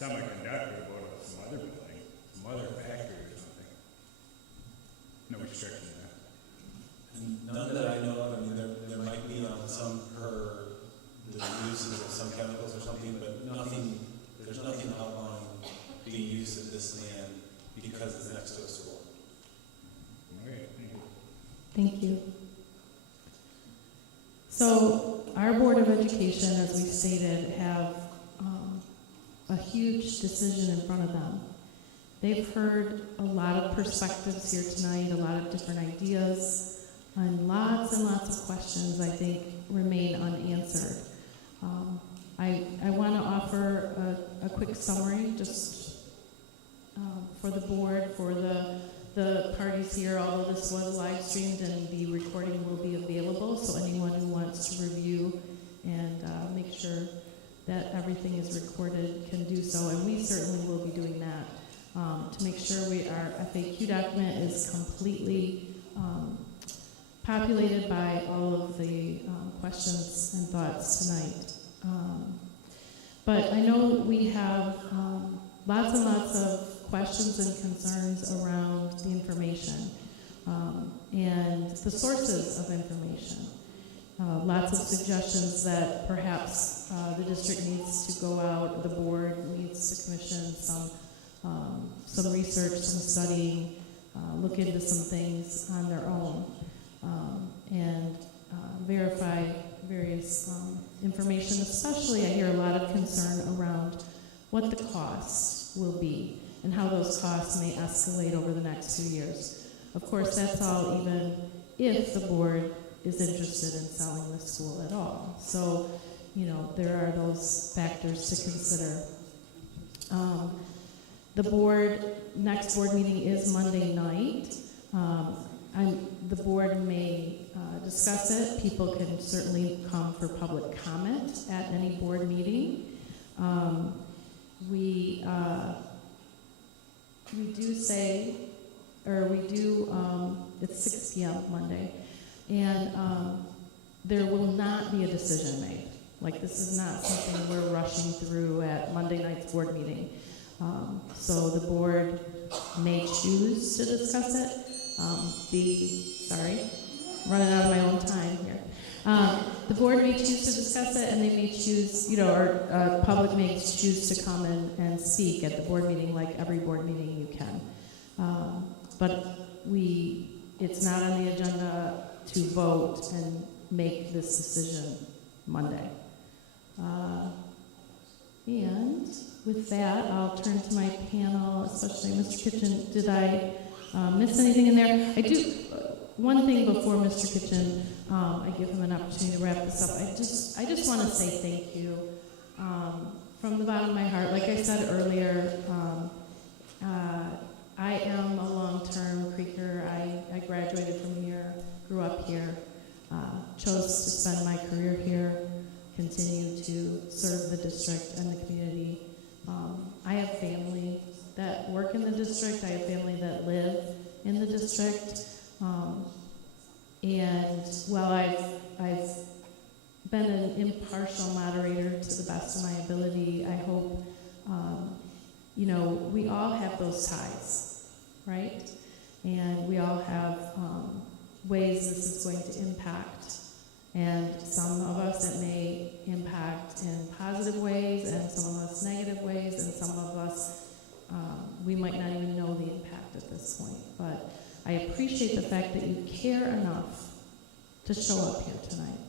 semiconductor go to some other building, some other factory or something. No restriction there. And none that I know of. I mean, there might be on some per the uses of some chemicals or something, but nothing, there's nothing outlawing the use of this land because it's next to a school. Okay, thank you. Thank you. So our Board of Education, as we stated, have a huge decision in front of them. They've heard a lot of perspectives here tonight, a lot of different ideas, and lots of questions, I think, remain unanswered. I want to offer a quick summary just for the board, for the parties here, although this was live streamed and the recording will be available, so anyone who wants to review and make sure that everything is recorded can do so, and we certainly will be doing that to make sure our FAQ document is completely populated by all of the questions and thoughts tonight. But I know we have lots and lots of questions and concerns around the information and the sources of information. Lots of suggestions that perhaps the district needs to go out, the board needs to commission some research, some studying, look into some things on their own, and verify various information. Especially, I hear a lot of concern around what the cost will be and how those costs may escalate over the next few years. Of course, that's all even if the board is interested in selling the school at all. So, there are those factors to consider. The next board meeting is Monday night. The board may discuss it. People can certainly come for public comment at any board meeting. We do it's 6 p.m. Monday, and there will not be a decision made. Like, this is not something we're rushing through at Monday night's board meeting. So the board may choose to discuss it. running out of my own time here. The board may choose to discuss it, and they may choose, or public may choose to come and speak at the board meeting, like every board meeting you can. But it's not on the agenda to vote and make this decision Monday. And with that, I'll turn to my panel, especially Mr. Kitchen. Did I miss anything in there? I do. One thing before Mr. Kitchen, I give him an opportunity to wrap this up. I just want to say thank you from the bottom of my heart. Like I said earlier, I am a long-term Creeker. I graduated from here, grew up here, chose to spend my career here, continue to serve the district and the community. I have family that work in the district. I have family that live in the district. And while I've been an impartial moderator to the best of my ability, I hope, we all have those ties, right? And we all have ways this is going to impact. And some of us it may impact in positive ways, and some of us negative ways, and some of us we might not even know the impact at this point. But I appreciate the fact that you care enough to show up here tonight.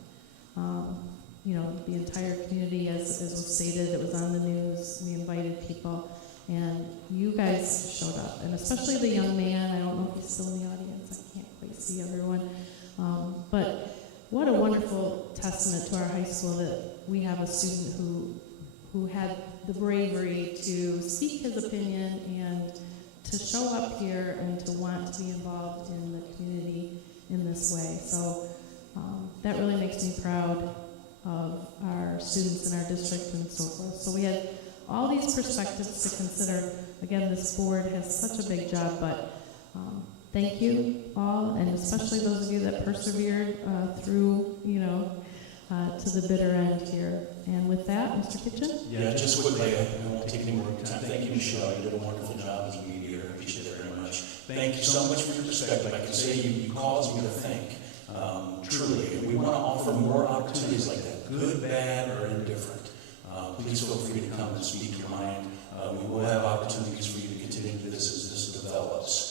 The entire community, as was stated, it was on the news. We invited people, and you guys showed up, and especially the young man. I don't know if he's still in the audience. I can't quite see everyone, but what a wonderful testament to our high school that we have a student who had the bravery to speak his opinion and to show up here and to want to be involved in the community in this way. So that really makes me proud of our students in our district and so forth. So we had all these perspectives to consider. Again, this board has such a big job, but thank you all, and especially those of you that persevered through, to the bitter end here. And with that, Mr. Kitchen? Yeah, just quickly, I won't take any more time. Thank you, Michelle. You did a wonderful job as a mediator. I appreciate it very much. Thank you so much for your perspective. I can say you caused me to think, truly. And we want to offer more opportunities like that, good, bad, or indifferent. Please feel free to come and speak your mind. We will have opportunities for you to continue this as this develops.